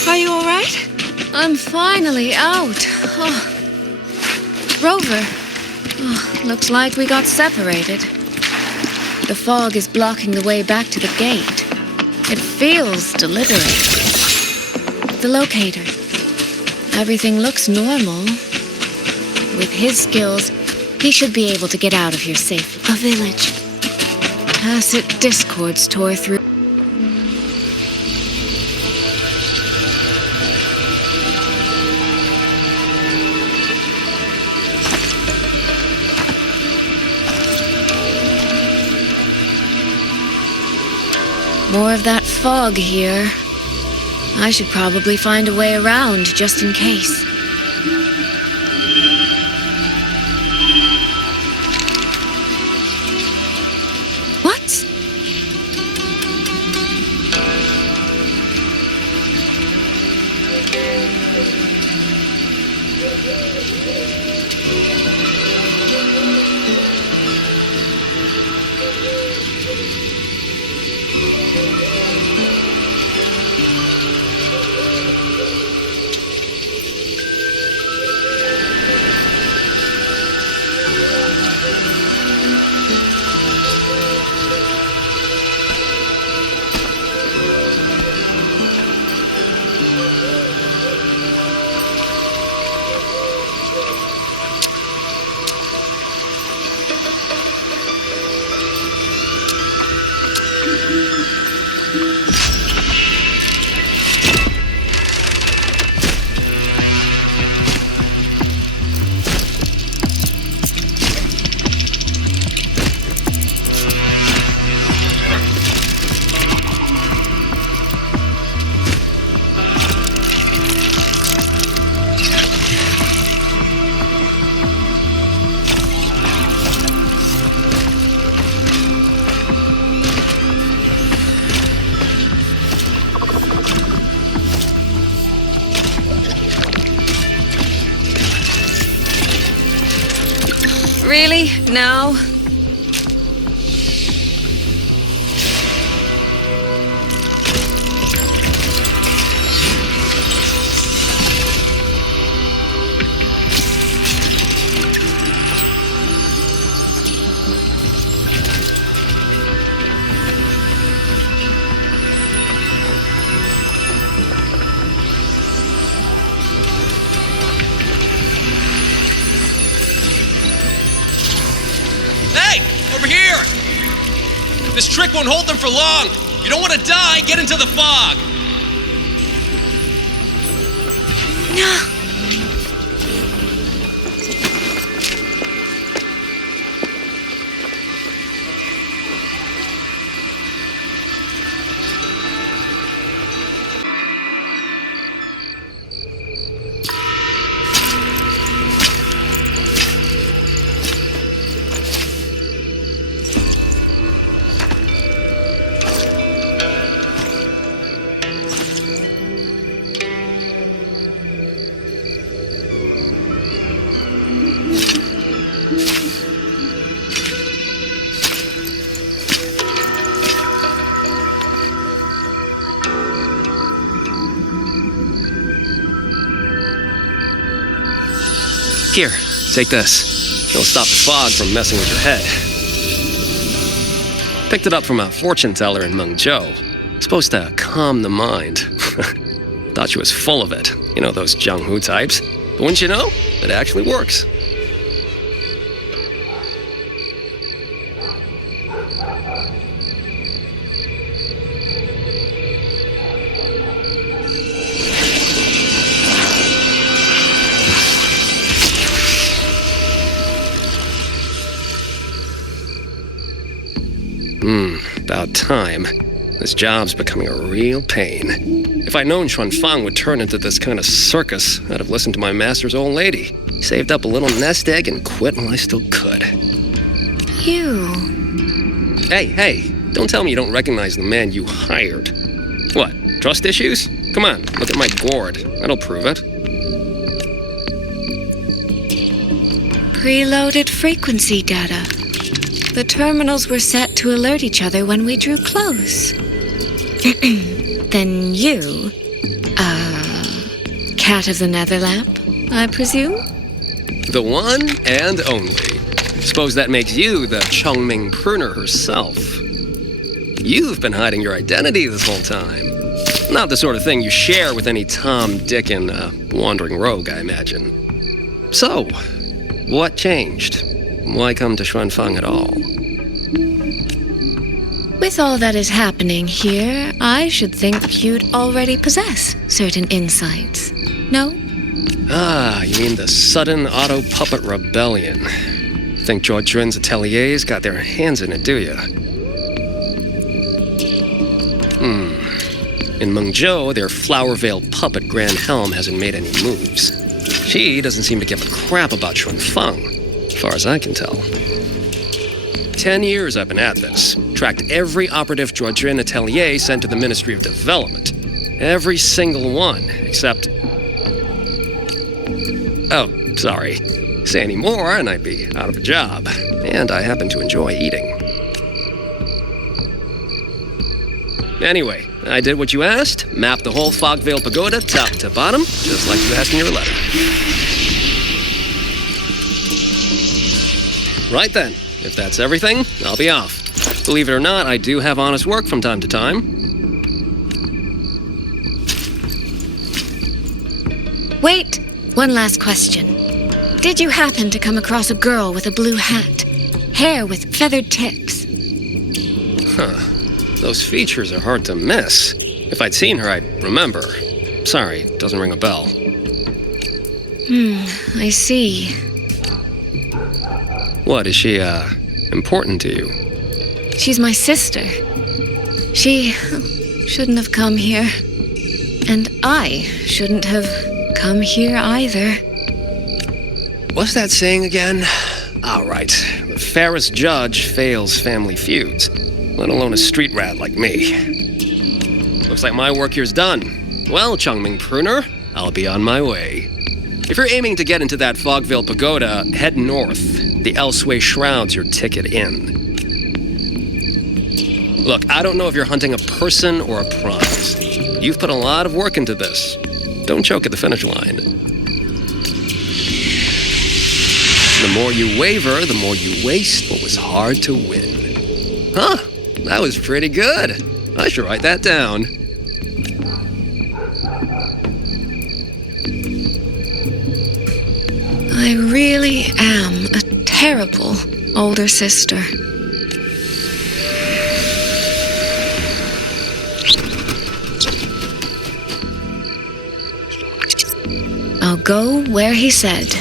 are you all right? I'm finally out. Oh. Rover, looks like we got separated. The fog is blocking the way back to the gate. It feels deliberate. The locator. Everything looks normal. With his skills, he should be able to get out of here safely. A village. Tacit discords tore through. More of that fog here. I should probably find a way around just in case. Really? Now? This trick won't hold them for long. You don't want to die, get into the fog. No. Here, take this. It'll stop the fog from messing with your head. Picked it up from a fortune teller in Mengzhou. It's supposed to calm the mind. Thought she was full of it. You know, those Jianghu types. But wouldn't you know? It actually works. About time. This job's becoming a real pain. If I'd known Xuanfang would turn into this kind of circus, I'd have listened to my master's old lady. Saved up a little nest egg and quit while I still could. You... Hey, don't tell me you don't recognize the man you hired. What, trust issues? Come on, look at my gourd. That'll prove it. Preloaded frequency data. The terminals were set to alert each other when we drew close. Then you, cat of the Netherlap, I presume? The one and only. Suppose that makes you the Chongming pruner herself. You've been hiding your identity this whole time. Not the sort of thing you share with any Tom, Dick, and wandering rogue, I imagine. So, what changed? Why come to Xuanfang at all? With all that is happening here, I should think you'd already possess certain insights. No? Ah, you mean the sudden auto-puppet rebellion. Think Zhuojuan's ateliers got their hands in it, do you? In Mengzhou, their Flower Veil puppet Grand Helm hasn't made any moves. She doesn't seem to give a crap about Xuanfang, as far as I can tell. 10 years I've been at this. Tracked every operative Zhuojuan atelier sent to the Ministry of Development. Every single one, except... Oh, sorry. Say any more and I'd be out of a job. And I happen to enjoy eating. Anyway, I did what you asked. Mapped the whole Fogvale Pagoda top to bottom, just like you asked in your letter. Right then. If that's everything, I'll be off. Believe it or not, I do have honest work from time to time. Wait, one last question. Did you happen to come across a girl with a blue hat? Hair with feathered tips? Huh. Those features are hard to miss. If I'd seen her, I'd remember. Sorry, doesn't ring a bell. I see. What, is she, important to you? She's my sister. She shouldn't have come here. And I shouldn't have come here either. What's that saying again? All right. The fairest judge fails family feuds, let alone a street rat like me. Looks like my work here's done. Well, Chongming Pruner, I'll be on my way. If you're aiming to get into that Fogvale Pagoda, head north. The Elseway Shroud's your ticket in. Look, I don't know if you're hunting a person or a prize. You've put a lot of work into this. Don't choke at the finish line. The more you waver, the more you waste what was hard to win. Huh, that was pretty good. I should write that down. I really am a terrible older sister. I'll go where he said.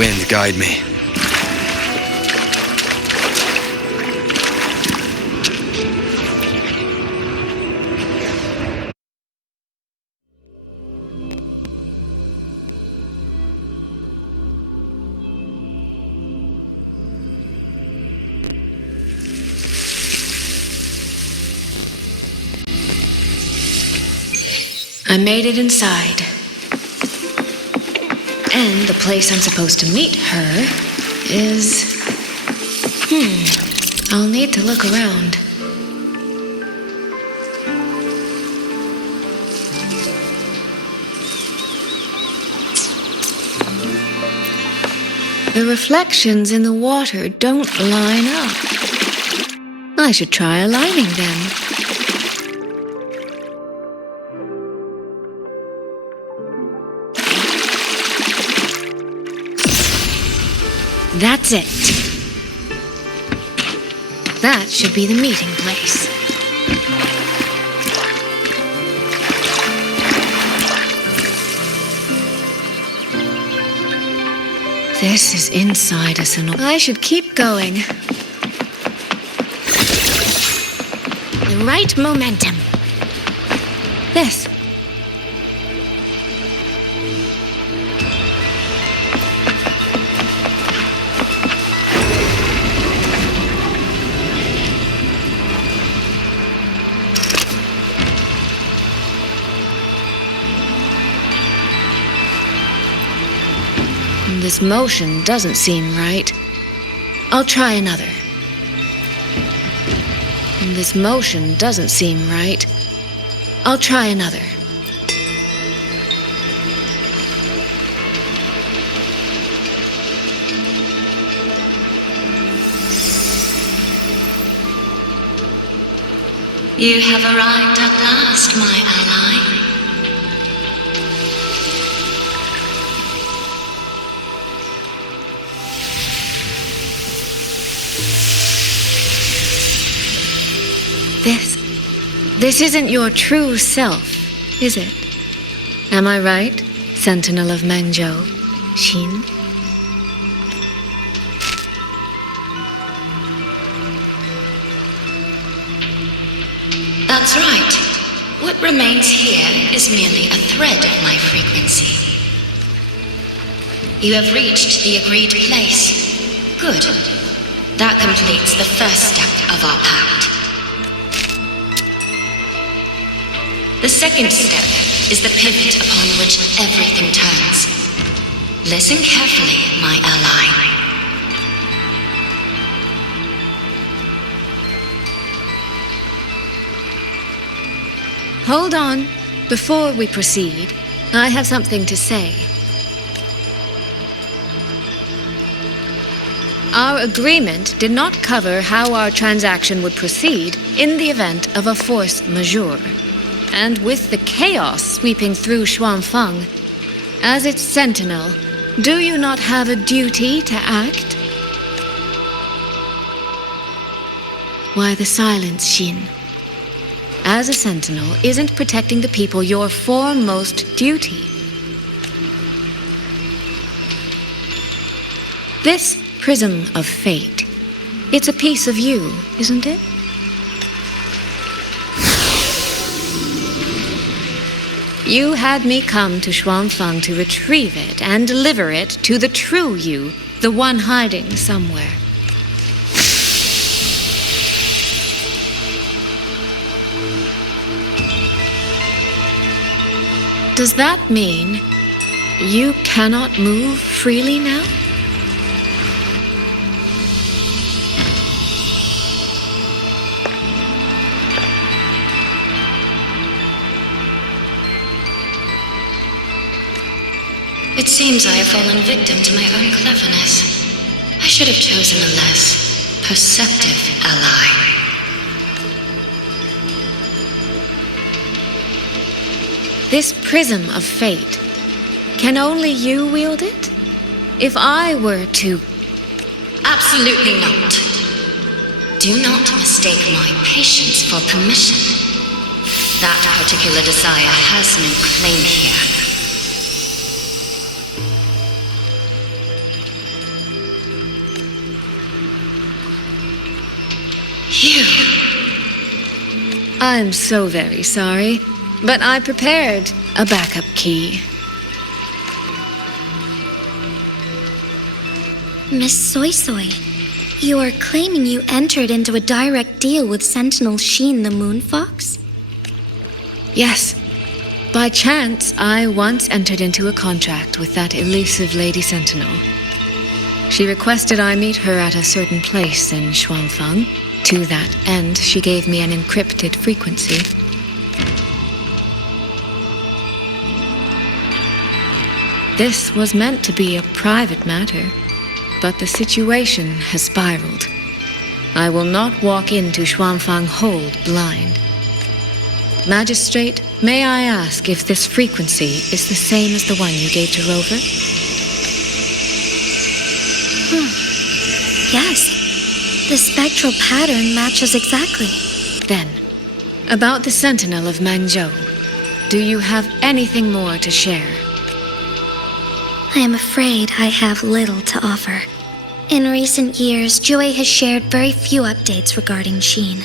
Wind, guide me. I made it inside. And the place I'm supposed to meet her is... I'll need to look around. The reflections in the water don't line up. I should try aligning them. That's it. That should be the meeting place. This is inside a Sentinel. I should keep going. The right momentum. This. This motion doesn't seem right. I'll try another. This motion doesn't seem right. I'll try another. You have arrived at last, my ally. This isn't your true self, is it? Am I right, Sentinel of Mengzhou, Hsin? That's right. What remains here is merely a thread of my frequency. You have reached the agreed place. Good. That completes the first step of our pact. The second step is the pivot upon which everything turns. Listen carefully, my ally. Hold on. Before we proceed, I have something to say. Our agreement did not cover how our transaction would proceed in the event of a force majeure. And with the chaos sweeping through Xuanfeng, as its sentinel, do you not have a duty to act? Why the silence, Hsin? As a sentinel, isn't protecting the people your foremost duty? This prism of fate, it's a piece of you, isn't it? You had me come to Xuanfeng to retrieve it and deliver it to the true you, the one hiding somewhere. Does that mean you cannot move freely now? It seems I have fallen victim to my own cleverness. I should have chosen a less perceptive ally. This prism of fate, can only you wield it? If I were to... Absolutely not. Do not mistake my patience for permission. That particular desire has no claim here. I'm so very sorry, but I prepared a backup key. Miss Suisui, you are claiming you entered into a direct deal with Sentinel Hsin the Moon Fox? Yes. By chance, I once entered into a contract with that elusive Lady Sentinel. She requested I meet her at a certain place in Xuanfang. To that end, she gave me an encrypted frequency. This was meant to be a private matter, but the situation has spiraled. I will not walk into Xuanfang Hold blind. Magistrate, may I ask if this frequency is the same as the one you gave to Rover? Yes. The spectral pattern matches exactly. Then, about the Sentinel of Mengzhou, do you have anything more to share? I am afraid I have little to offer. In recent years, Jue has shared very few updates regarding Hsin,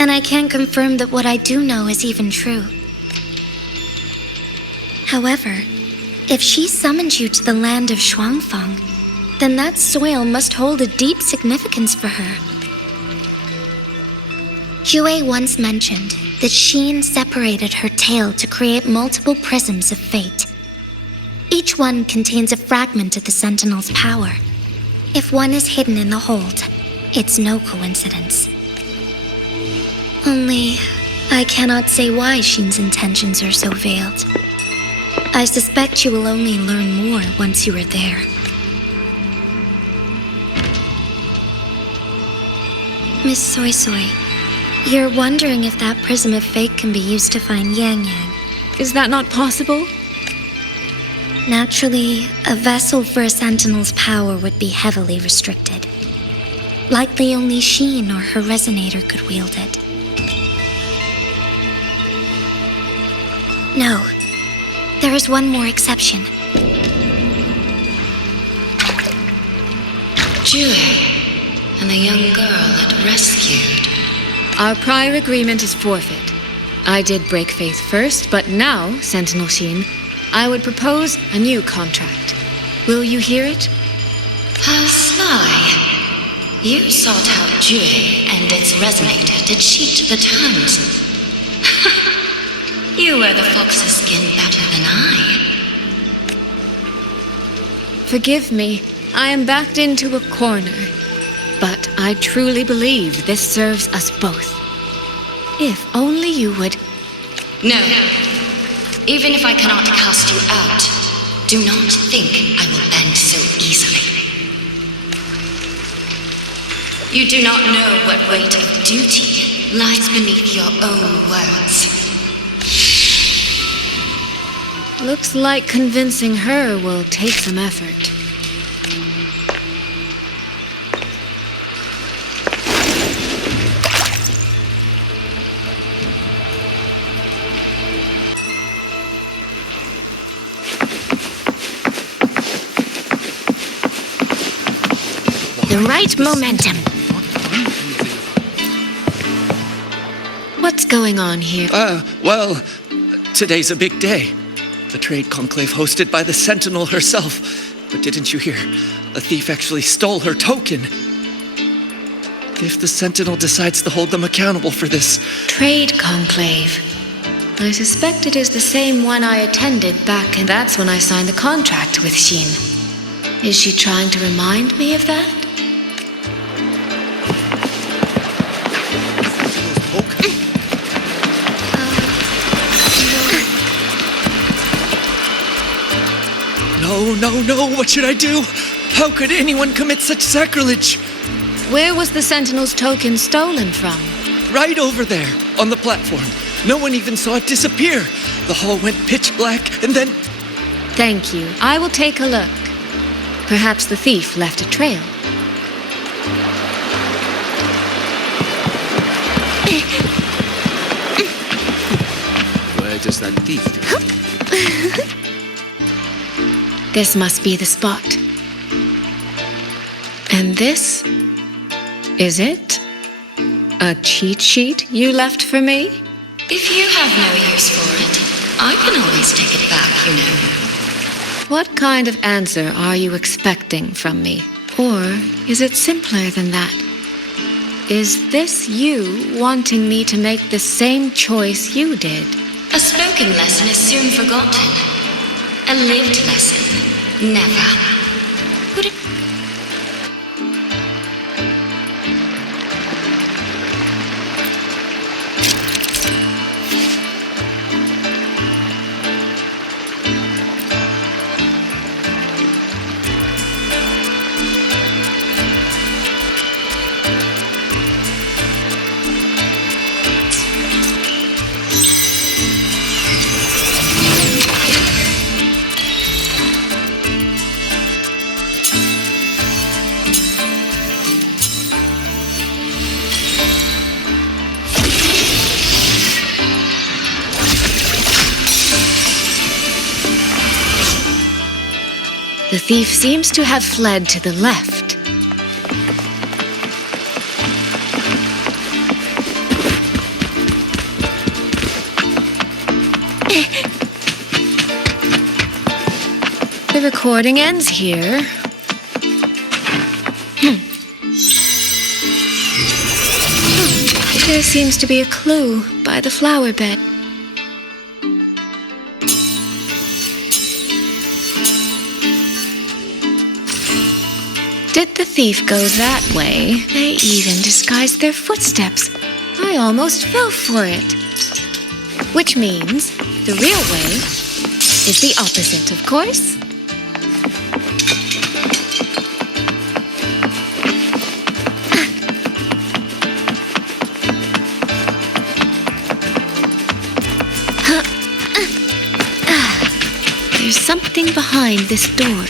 and I can't confirm that what I do know is even true. However, if she summoned you to the land of Xuanfang, then that soil must hold a deep significance for her. Jue once mentioned that Hsin separated her tail to create multiple prisms of fate. Each one contains a fragment of the Sentinel's power. If one is hidden in the hold, it's no coincidence. Only, I cannot say why Hsin's intentions are so veiled. I suspect you will only learn more once you are there. Miss Suisui, you're wondering if that prism of fate can be used to find Yangyang. Is that not possible? Naturally, a vessel for a Sentinel's power would be heavily restricted. Likely only Hsin or her resonator could wield it. No, there is one more exception. Jue and the young girl it rescued. Our prior agreement is forfeit. I did break faith first, but now, Sentinel Hsin, I would propose a new contract. Will you hear it? How sly. You sought out Jue and its resonator to cheat the terms. You wear the fox's skin better than I. Forgive me, I am backed into a corner. But I truly believe this serves us both. If only you would... No. Even if I cannot cast you out, do not think I will bend so easily. You do not know what weight of duty lies beneath your own words. Looks like convincing her will take some effort. The right momentum. What's going on here? Well, today's a big day. The trade conclave hosted by the Sentinel herself. But didn't you hear? A thief actually stole her token. If the Sentinel decides to hold them accountable for this... Trade conclave. I suspect it is the same one I attended back, and that's when I signed the contract with Hsin. Is she trying to remind me of that? No, what should I do? How could anyone commit such sacrilege? Where was the Sentinel's token stolen from? Right over there, on the platform. No one even saw it disappear. The hall went pitch black, and then... Thank you. I will take a look. Perhaps the thief left a trail. Where does that thief go? This must be the spot. And this is it? A cheat sheet you left for me? If you have no use for it, I can always take it back, you know. What kind of answer are you expecting from me? Or is it simpler than that? Is this you wanting me to make the same choice you did? A spoken lesson is soon forgotten. A lived lesson, never. Would it... The thief seems to have fled to the left. The recording ends here. There seems to be a clue by the flower bed. Did the thief go that way? They even disguised their footsteps. I almost fell for it. Which means the real way is the opposite, of course. There's something behind this door.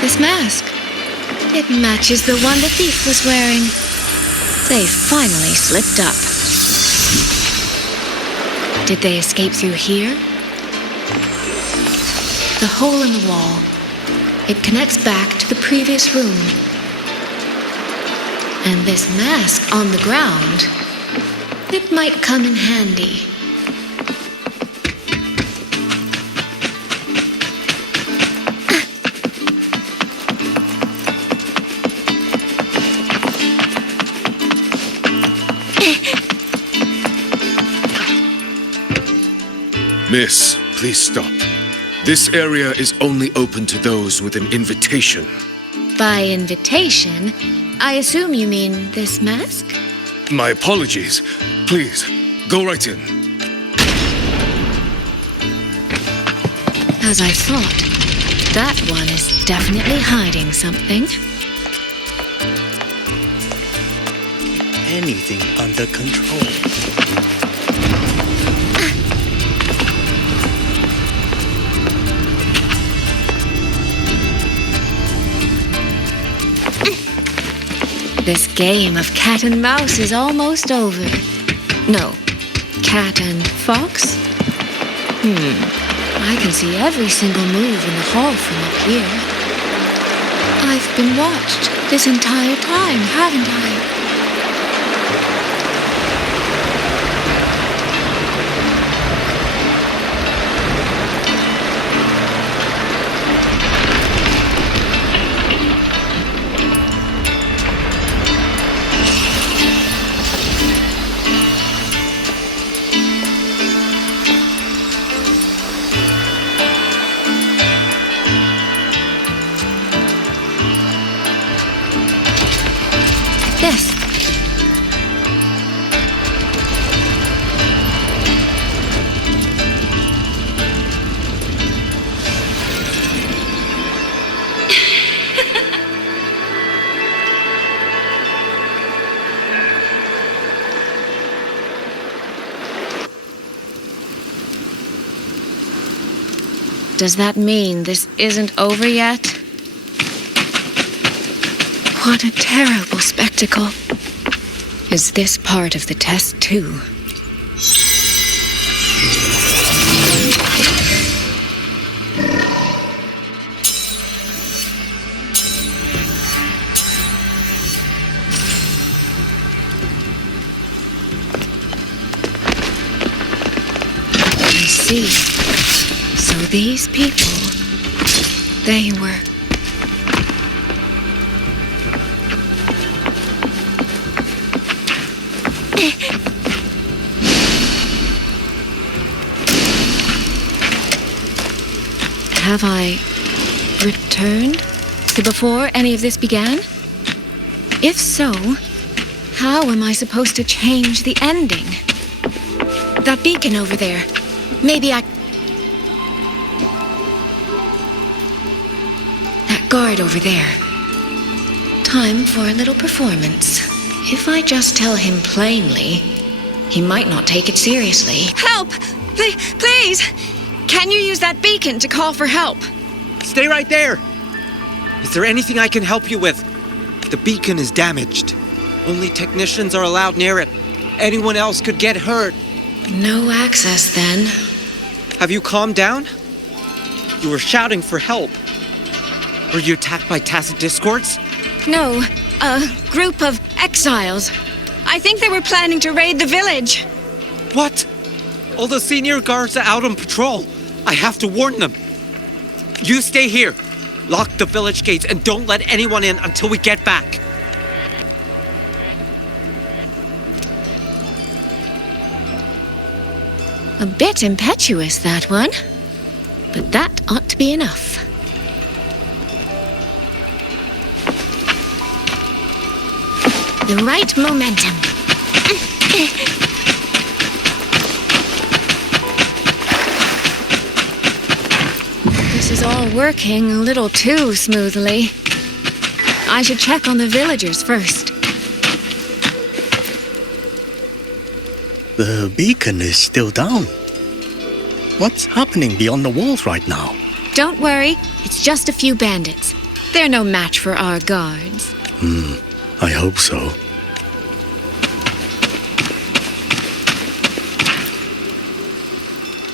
This mask. It matches the one the thief was wearing. They finally slipped up. Did they escape through here? The hole in the wall. It connects back to the previous room. And this mask on the ground, it might come in handy. Miss, please stop. This area is only open to those with an invitation. By invitation, I assume you mean this mask? My apologies. Please, go right in. As I thought, that one is definitely hiding something. Anything under control. This game of cat and mouse is almost over. No, cat and fox? I can see every single move in the hall from up here. I've been watched this entire time, haven't I? Yes. Does that mean this isn't over yet? What a terrible spectacle. Is this part of the test, too? I see. So these people, they were... Have I returned to before any of this began? If so, how am I supposed to change the ending? That beacon over there. Maybe I... That guard over there. Time for a little performance. If I just tell him plainly, he might not take it seriously. Help! Please! Can you use that beacon to call for help? Stay right there! Is there anything I can help you with? The beacon is damaged. Only technicians are allowed near it. Anyone else could get hurt. No access, then. Have you calmed down? You were shouting for help. Were you attacked by tacit discords? No, a group of exiles. I think they were planning to raid the village. What? All the senior guards are out on patrol. I have to warn them. You stay here. Lock the village gates and don't let anyone in until we get back. A bit impetuous, that one. But that ought to be enough. The right momentum. This is all working a little too smoothly. I should check on the villagers first. The beacon is still down. What's happening beyond the walls right now? Don't worry, it's just a few bandits. They're no match for our guards. I hope so.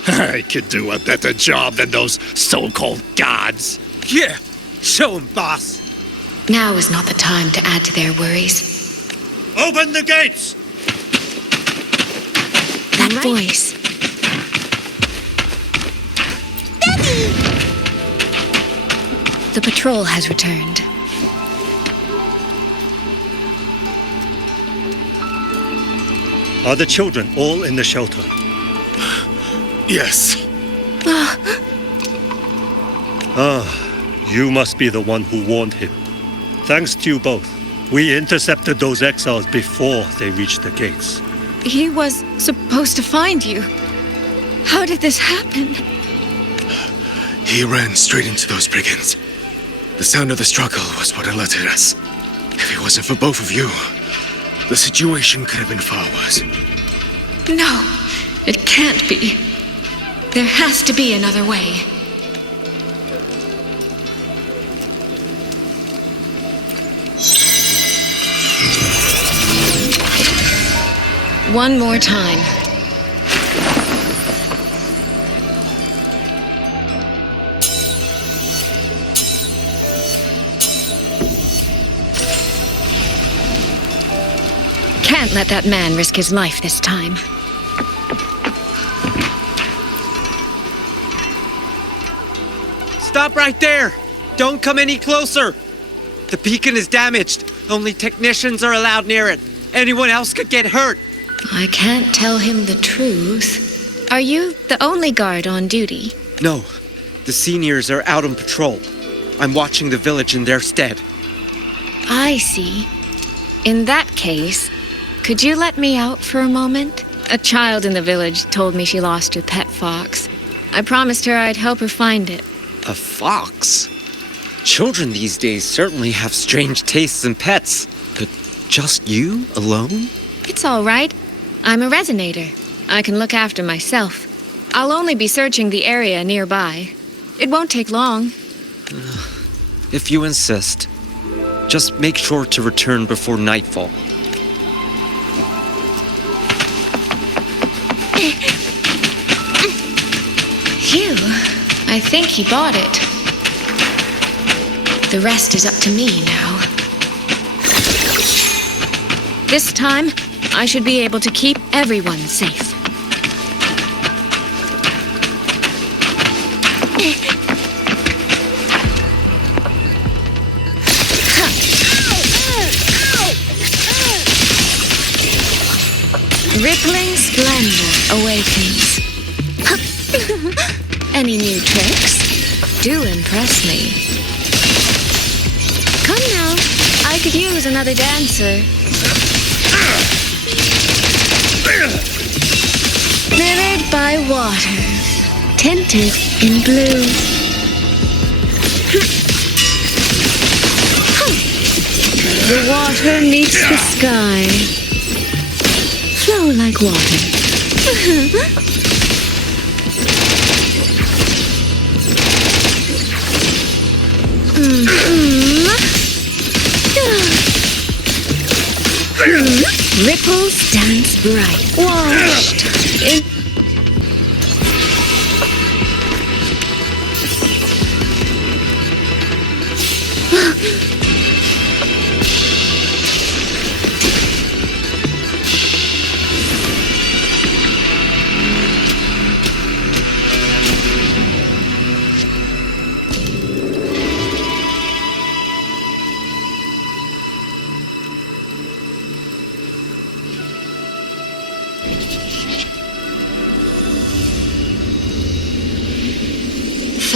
I could do a better job than those so-called gods. Yeah, show 'em, boss. Now is not the time to add to their worries. Open the gates! That voice. Daddy! The patrol has returned. Are the children all in the shelter? Yes. You must be the one who warned him. Thanks to you both. We intercepted those exiles before they reached the gates. He was supposed to find you. How did this happen? He ran straight into those brigands. The sound of the struggle was what alerted us. If it wasn't for both of you, the situation could have been far worse. No, it can't be. There has to be another way. One more time. Can't let that man risk his life this time. Stop right there! Don't come any closer! The beacon is damaged. Only technicians are allowed near it. Anyone else could get hurt. I can't tell him the truth. Are you the only guard on duty? No, the seniors are out on patrol. I'm watching the village in their stead. I see. In that case, could you let me out for a moment? A child in the village told me she lost her pet fox. I promised her I'd help her find it. A fox? Children these days certainly have strange tastes in pets. But just you alone? It's all right. I'm a resonator. I can look after myself. I'll only be searching the area nearby. It won't take long. If you insist. Just make sure to return before nightfall. Phew. I think he bought it. The rest is up to me now. This time, I should be able to keep everyone safe. Rippling splendor awakens. Any new tricks? Do impress me. Come now, I could use another dancer. Mirrored by water, tinted in blue. The water meets the sky. Flow like water. Ripples dance bright, washed in.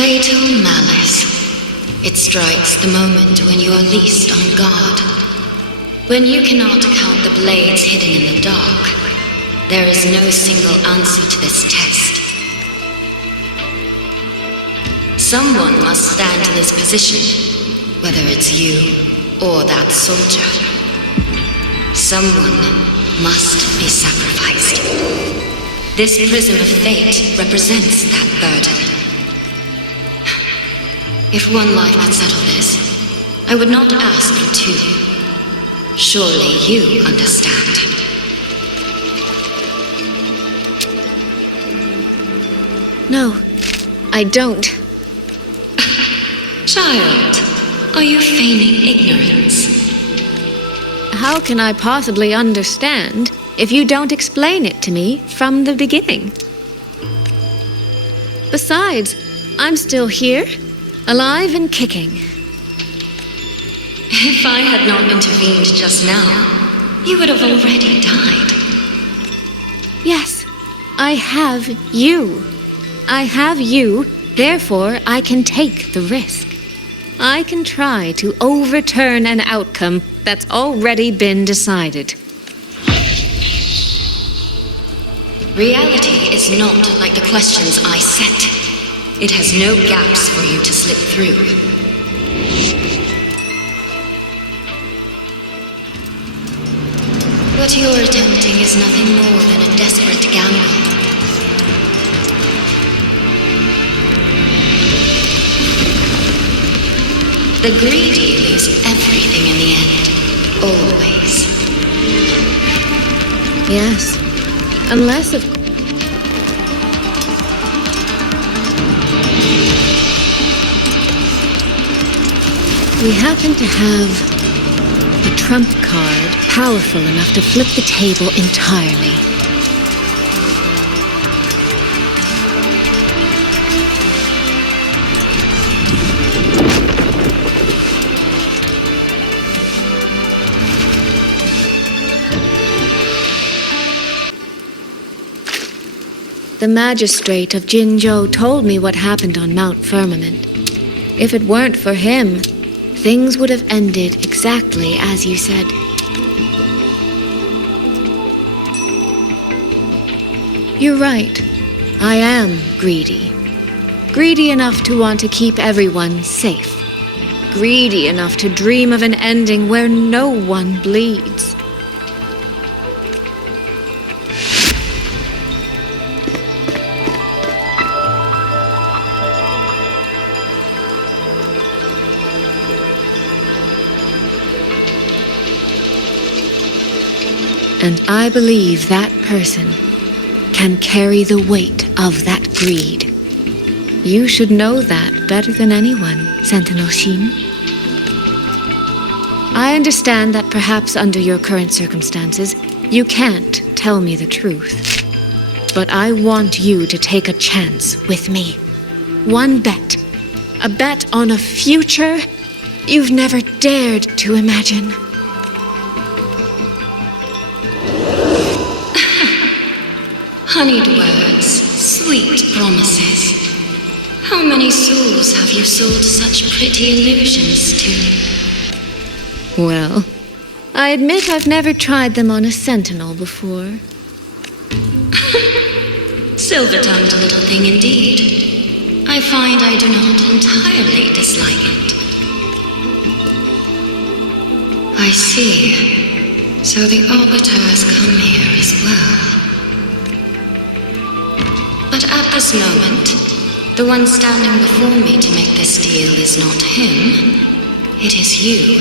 Fatal malice. It strikes the moment when you are least on guard. When you cannot count the blades hidden in the dark, there is no single answer to this test. Someone must stand in this position, whether it's you or that soldier. Someone must be sacrificed. This prism of fate represents that burden. If one life could settle this, I would not ask for two. Surely you understand. No, I don't. Child, are you feigning ignorance? How can I possibly understand if you don't explain it to me from the beginning? Besides, I'm still here, alive and kicking. If I had not intervened just now, you would have already died. Yes, I have you. I have you, therefore I can take the risk. I can try to overturn an outcome that's already been decided. Reality is not like the questions I set. It has no gaps for you to slip through. What you're attempting is nothing more than a desperate gamble. The greedy lose everything in the end. Always. Yes, unless of we happen to have a trump card powerful enough to flip the table entirely. The magistrate of Jinzhou told me what happened on Mount Firmament. If it weren't for him, things would have ended exactly as you said. You're right. I am greedy. Greedy enough to want to keep everyone safe. Greedy enough to dream of an ending where no one bleeds. And I believe that person can carry the weight of that greed. You should know that better than anyone, Sentinel Hsin. I understand that perhaps under your current circumstances, you can't tell me the truth. But I want you to take a chance with me. One bet. A bet on a future you've never dared to imagine. Honeyed words, sweet promises. How many souls have you sold such pretty illusions to? Well, I admit I've never tried them on a sentinel before. Silver-tongued little thing indeed. I find I do not entirely dislike it. I see. So the Arbiter has come here as well. But at this moment, the one standing before me to make this deal is not him. It is you.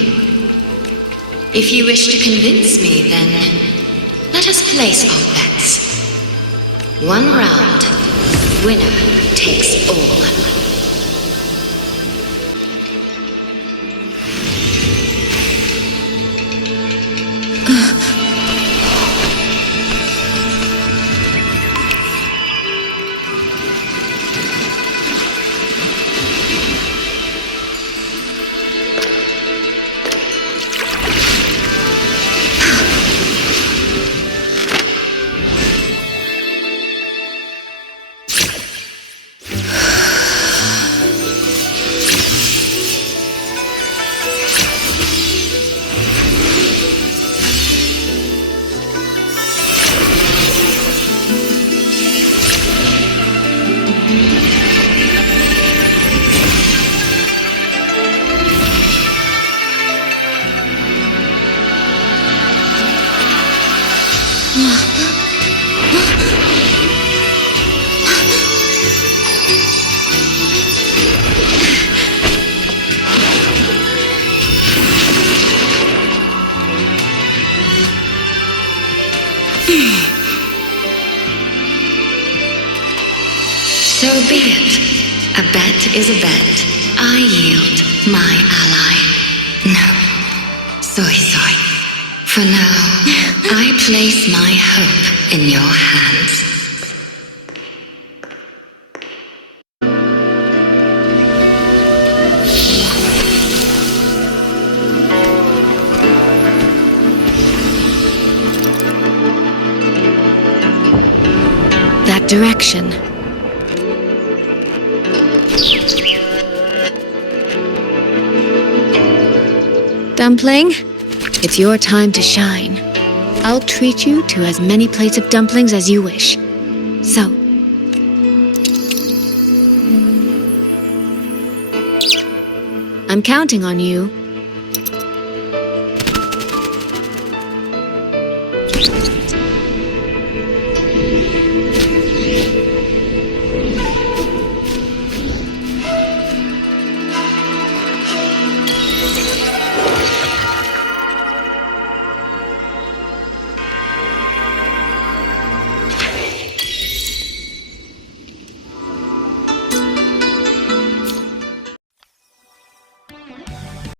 If you wish to convince me, then let us place our bets. 1 round, winner takes all. So be it. A bet is a bet. I yield my ally. No. Suisui. For now, I place my hope in your hands. That direction. Dumpling, it's your time to shine. I'll treat you to as many plates of dumplings as you wish. So, I'm counting on you.